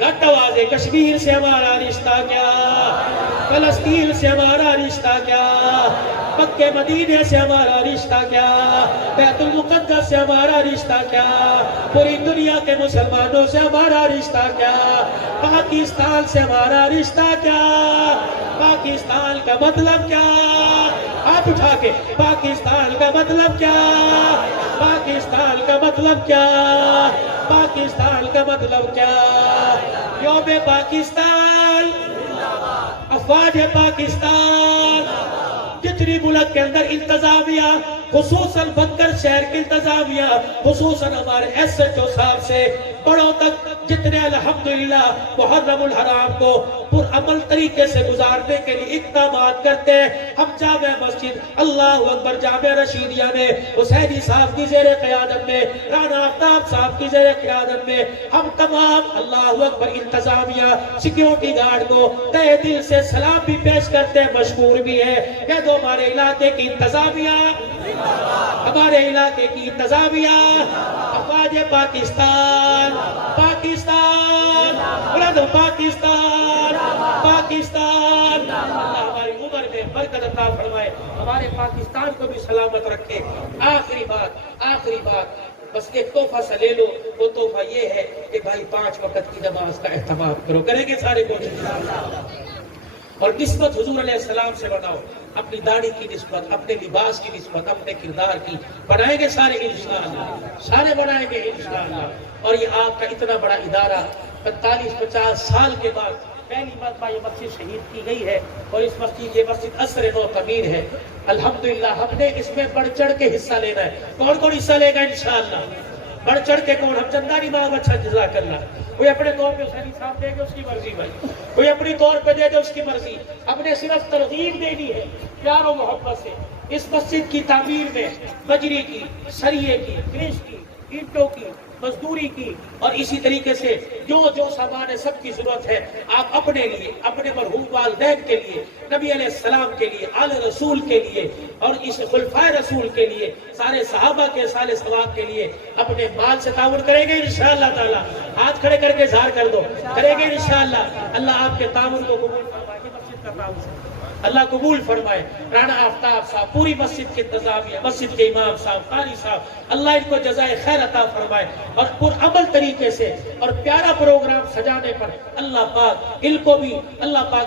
گھٹ آواز ہے کشمیر سے ہمارا رشتہ کیا فلسطین سے ہمارا رشتہ کیا مکہ مدینے سے ہمارا رشتہ کیا بیت المقدس سے ہمارا رشتہ کیا پوری دنیا کے مسلمانوں سے ہمارا رشتہ کیا پاکستان سے ہمارا رشتہ کیا پاکستان کا مطلب کیا ہاتھ اٹھا کے پاکستان کا مطلب کیا پاکستان کا مطلب کیا پاکستان کا مطلب کیا یوم پاکستان افواج پاکستان جتنی ملک کے اندر انتظامیہ خصوصاً بنکر شہر کی انتظامیہ خصوصاً ہمارے ایس ایچ او صاحب سے بڑوں تک جتنے الحمدللہ محرم الحرام کو پرعمل طریقے سے گزارنے کے لیے اقدامات کرتے ہیں. ہم جامع مسجد اللہ اکبر جامع رشیدیہ میں حسینی صاحب کی زیر قیادت میں رانا آفتاب صاحب کی زیر قیادت میں ہم تمام اللہ اکبر انتظامیہ سیکیورٹی گارڈ کو تہہ دل سے سلام بھی پیش کرتے ہیں, مشکور بھی ہے. کہ تو ہمارے علاقے کی انتظامیہ, ہمارے علاقے کی انتظامیہ, افواج پاکستان, پاکستان بلند پاکستان, پاکستان. اللہ ہماری عمر میں برکت عطا فرمائے, ہمارے پاکستان کو بھی سلامت رکھے. آخری بات بس ایک تحفہ سا لے لو. وہ تحفہ یہ ہے کہ بھائی 5 وقت کی نماز کا اہتمام کرو. کریں گے سارے کوشش اور نسبت حضور علیہ السلام سے بناؤ. اپنی داڑھی کی نسبت, اپنے لباس کی نسبت, اپنے کردار کی بنائیں گے سارے انشاءاللہ, سارے بنائیں گے انشاءاللہ. اور یہ آپ کا اتنا بڑا ادارہ 45-50 سال کے بعد پہلی مرتبہ یہ مسجد شہید کی گئی ہے اور اس مسجد یہ مسجد عصر نو تعمیر ہے. الحمدللہ ہم نے اس میں بڑھ چڑھ کے حصہ لینا ہے. کون کون حصہ لے گا انشاءاللہ؟ بڑھ چڑھ کے کون؟ ہم چندہ نہیں مانگ, اچھا جزاک اللہ. کوئی اپنے طور پہ حسینی صاحب دے گے اس کی مرضی بھائی, کوئی اپنی طور پہ دے دے اس کی مرضی. ہم نے صرف ترغیب دینی ہے پیار و محبت سے. اس مسجد کی تعمیر میں بجری کی, سریے کی, گریش کی, اینٹوں کی, مزدوری کی اور اسی طریقے سے جو سامان ہے سب کی ضرورت ہے. آپ اپنے لیے, اپنے مرحوم والدین کے لیے, نبی علیہ السلام کے لیے, آل رسول کے لیے اور اس خلفائے رسول کے لیے, سارے صحابہ کے سال ثواب کے لیے اپنے مال سے تعاون کریں گے انشاءاللہ تعالی. ہاتھ کھڑے کر کے اظہار کر دو, کریں گے انشاءاللہ. اللہ آپ کے تعاون کو قبول فرمائے. مسجد کا تعاون اللہ قبول فرمائے. رانا آفتاب صاحب, پوری مسجد کے انتظامیہ, مسجد کے امام صاحب, قاری صاحب, اللہ ان کو جزائے خیر عطا فرمائے. اور پرعمل طریقے سے اور پیارا پروگرام سجانے پر اللہ پاک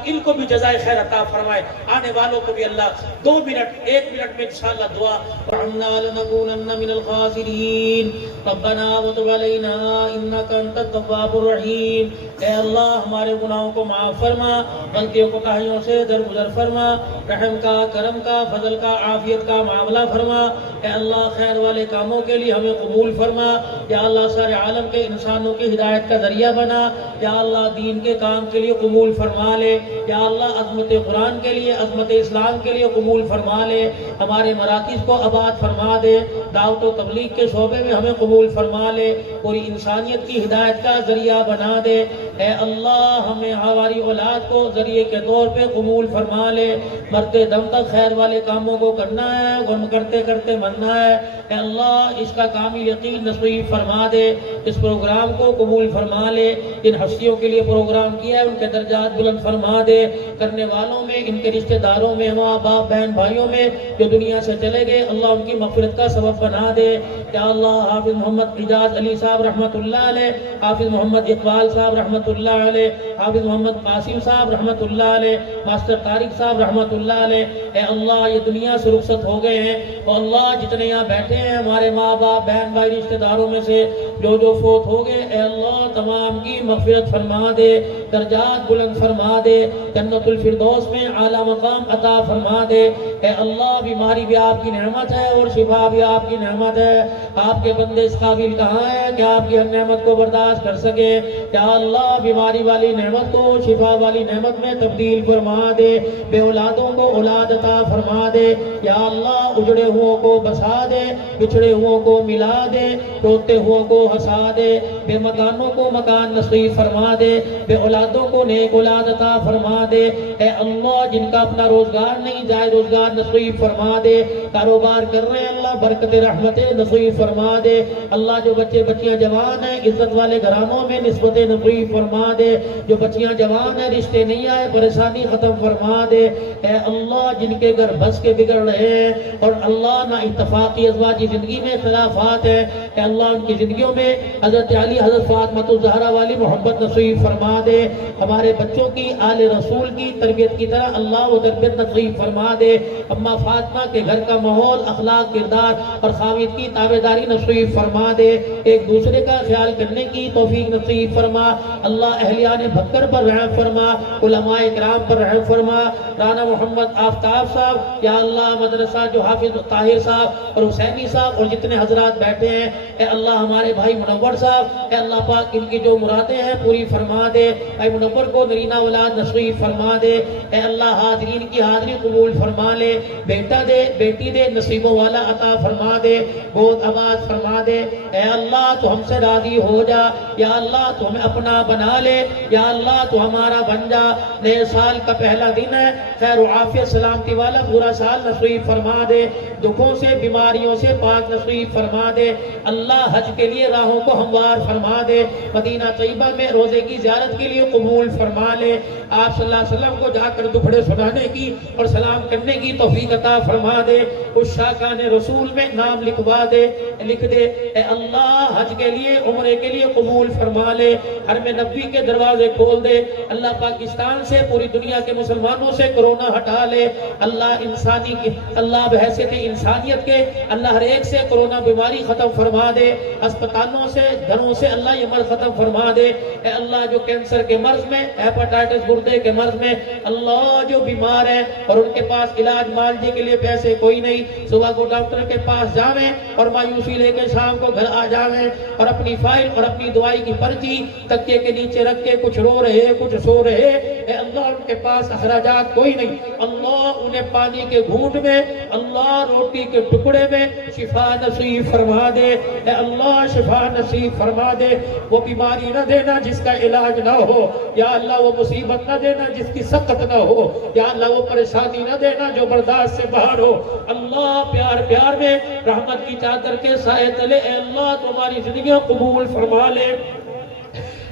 ان کو بھی جزائے خیر عطا فرمائے. آنے والوں کو بھی اللہ 2 منٹ 1 منٹ میں انشاءاللہ دعا. وَعَنَّا لَنَكُونَنَّ مِنَ الْخَاسِرِينَ رَبَّنَا وَتُبْ عَلَيْنَا إِنَّكَ أَنْتَ التَّوَّابُ الرَّحِيمُ. اے اللہ ہمارے گناہوں کو معاف فرما, غلطیوں کوتاہیوں سے درگزر فرما, رحم کا, کرم کا, فضل کا, عافیت کا معاملہ فرما. اے اللہ خیر والے کاموں کے لیے ہمیں قبول فرما. یا اللہ سارے عالم کے انسانوں کی ہدایت کا ذریعہ بنا. یا اللہ دین کے کام کے لیے قبول فرما لے. یا اللہ عظمت قرآن کے لیے, عظمت اسلام کے لیے قبول فرما لے. ہمارے مراکز کو آباد فرما دے. دعوت و تبلیغ کے شعبے میں ہمیں قبول فرما لے. پوری انسانیت کی ہدایت کا ذریعہ بنا دے. اے اللہ ہمیں ہماری اولاد کو ذریعے کے طور پہ قبول فرما لے. مرتے دم تک خیر والے کاموں کو کرنا ہے, غم کرتے کرتے مرنا ہے. اے اللہ اس کا کامل یقین نصیب فرما دے. اس پروگرام کو قبول فرما لے. جن ہستیوں کے لیے پروگرام کیا ہے ان کے درجات بلند فرما دے. کرنے والوں میں, ان کے رشتہ داروں میں, ماں باپ بہن بھائیوں میں جو دنیا سے چلے گئے, اللہ ان کی مغفرت کا سبب بنا دے. یا اللہ حافظ محمد اعجاز علی صاحب رحمۃ اللہ علیہ, حافظ محمد اقبال صاحب رحمۃ اللہ علیہ, حافظ محمد قاسم صاحب رحمۃ اللہ علیہ, ماسٹر طارق صاحب رحمۃ اللہ علیہ. اے اللہ یہ دنیا سے رخصت ہو گئے ہیں. اور اللہ جتنے یہاں بیٹھے ہیں ہمارے ماں باپ بہن بھائی رشتہ داروں میں سے جو فوت ہو گئے, اے اللہ تمام کی مغفرت فرما دے, درجات بلند فرما دے, جنت الفردوس میں اعلیٰ مقام عطا فرما دے. اے اللہ بیماری بھی آپ کی نعمت ہے اور شفا بھی آپ کی نعمت ہے. آپ کے بندے اس قابل کہاں ہیں کہ آپ کی ہر نعمت کو برداشت کر سکے. یا اللہ بیماری والی نعمت کو شفا والی نعمت میں تبدیل فرما دے. بے اولادوں کو اولاد عطا فرما دے. یا اللہ اجڑے ہوئوں کو بسا دے, بچھڑے ہوئوں کو ملا دے, ٹوٹتے ہوئوں کو ہنسا دے, بے مکانوں کو مکان نصیب فرما دے, بے اولادوں کو نیک اولاد عطا فرما دے. اے اللہ جن کا اپنا روزگار نہیں جائے روزگار نصیب فرما دے. کاروبار کر رہے ہیں اللہ برکت رحمتیں نصیب فرما دے. اللہ جو بچے بچیاں جوان ہیں عزت والے گھرانوں میں نسبت نصیب فرما دے. جو بچیاں جوان ہیں رشتے نہیں آئے پریشانی ختم فرما دے. اے اللہ جن کے گھر بس کے بگڑ رہے ہیں اور اللہ نہ اتفاقی ازواجی زندگی میں اختلافات ہیں, اے اللہ ان کی زندگیوں میں حضرت علی حضرت فاطمہ الزہرا والی محبت نصیب فرما دے. ہمارے بچوں کی آل رسول کی تربیت کی طرح اللہ وہ تربیت نصیب فرما دے. اماں فاطمہ کے گھر کا ماحول اخلاق کردار اور خاوند کی تابعداری نصیب فرما دے. ایک دوسرے کا خیال کرنے کی توفیق نصیب فرما. اللہ اہلیان بھکر پر رحم فرما, علماء کرام پر رحم فرما. رانا محمد آفتاب صاحب، یا اللہ مدرسہ جو حافظ طاہر صاحب اور حسینی صاحب اور جتنے حضرات بیٹھے ہیں، اے اللہ ہمارے بھائی منور صاحب، اے اللہ پاک ان کی جو مرادیں ہیں پوری فرما دے، بھائی منور کو نرینہ اولاد نصیب فرما دے، اے اللہ حاضرین کی حاضری قبول فرما لے، بیٹا دے بیٹی دے نصیبوں والا عطا فرما دے، گود آباد فرما دے، اے اللہ تو ہم سے راضی ہو جا، یا اللہ تو ہمیں اپنا بنا لے، یا اللہ تو ہمارا بن جا۔ نئے سال کا پہلا دن ہے، خیر و عافیت سلامتی والا پورا سال نصیب فرما دے، دکھوں سے بیماریوں سے پاک نصیب فرما دے، اللہ حج کے لیے راہوں کو ہموار فرما دے، مدینہ طیبہ میں روزے کی زیارت کے لیے قبول فرما لے، آپ صلی اللہ علیہ وسلم کو جا کر دکھڑے سنانے کی اور سلام کرنے کی توفیق عطا فرما دے، اس شاکان رسول میں نام لکھوا دے، لکھ دے، اے اللہ حج کے لیے عمرے کے لیے قبول فرما لے، حرم نبوی کے دروازے کھول دے، اللہ پاکستان سے پوری دنیا کے مسلمانوں سے کرونا ہٹا لے، اللہ انسانی کی اللہ بحیثیت انسانیت کے اللہ ہر ایک سے کرونا بیماری ختم فرما دے، اسپتالوں سے گھروں سے اللہ یہ مرض ختم فرما دے، اے اللہ جو کینسر کے مرض میں، ہیپاٹائٹس گردے کے مرض میں اللہ جو بیمار ہیں اور ان کے پاس علاج معالجے کے لیے پیسے کوئی نہیں، صبح کو ڈاکٹر کے پاس جاویں اور مایوسی لے کے شام کو گھر آ جاویں اور اپنی فائل اور اپنی دوائی کی پرچی تکیے کے نیچے رکھ کے کچھ رو رہے کچھ سو رہے، اے اللہ ان کے پاس اخراجات کوئی نہیں، اللہ انہیں پانی کے گھونٹ میں، اللہ روٹی کے ٹکڑے میں شفا نصیب فرما دے، اے اللہ شفا نصیب فرما دے، وہ بیماری نہ دینا جس کا علاج نہ ہو، یا اللہ وہ مصیبت نہ دینا جس کی سخت نہ ہو، یا اللہ وہ پریشانی نہ دینا جو برداشت سے باہر ہو، اللہ پیار پیار میں رحمت کی چادر کے سائے تلے اے اللہ تمہاری زندگیوں قبول فرما لے،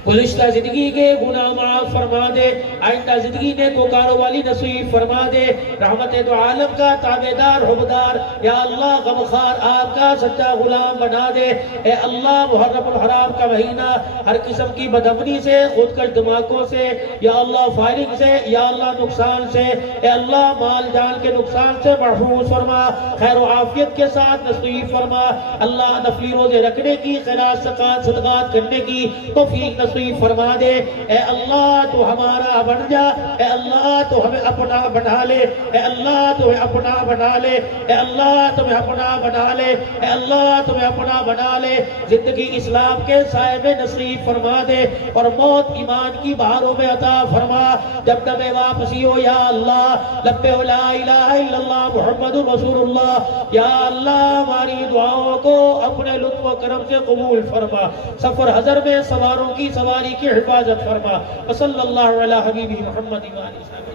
گزشتہ زندگی کے گناہ معاف فرما دے، آئندہ زندگی نے پکاروں والی نصیب فرما دے، رحمت دو عالم کا تابعدار حبدار، یا اللہ غمخوار آپ کا سچا غلام بنا دے، اے اللہ محرم الحرام کا مہینہ ہر قسم کی بدامنی سے، خودکش دماغوں سے، یا اللہ فائرنگ سے، یا اللہ نقصان سے، اے اللہ مال جان کے نقصان سے محفوظ فرما، خیر و عافیت کے ساتھ نصیب فرما، اللہ نفلی روزے رکھنے کی، خیرات صدقات کرنے کی توفیق نصیب فرما دے، اے اللہ تو ہمارا بن جا، اے اللہ تو ہمیں اپنا بنا لے، اے اللہ تمہیں اپنا بنا لے، اے اللہ تمہیں اپنا بنا لے، اے اللہ تمہیں اپنا بنا لے، زندگی اسلام کے سائے میں نصیب فرما دے اور موت ایمان کی بہاروں میں عطا فرما، جب تک واپسی ہو یا اللہ لبے لا الہ الا اللہ محمد رسول اللہ، یا اللہ ہماری دعاؤں کو اپنے لطف و کرم سے قبول فرما، سفر حضر میں سواروں کی سواری کی حفاظت فرما، صلی اللہ علیہ حبیبہ محمد و آلہ وصحبہ۔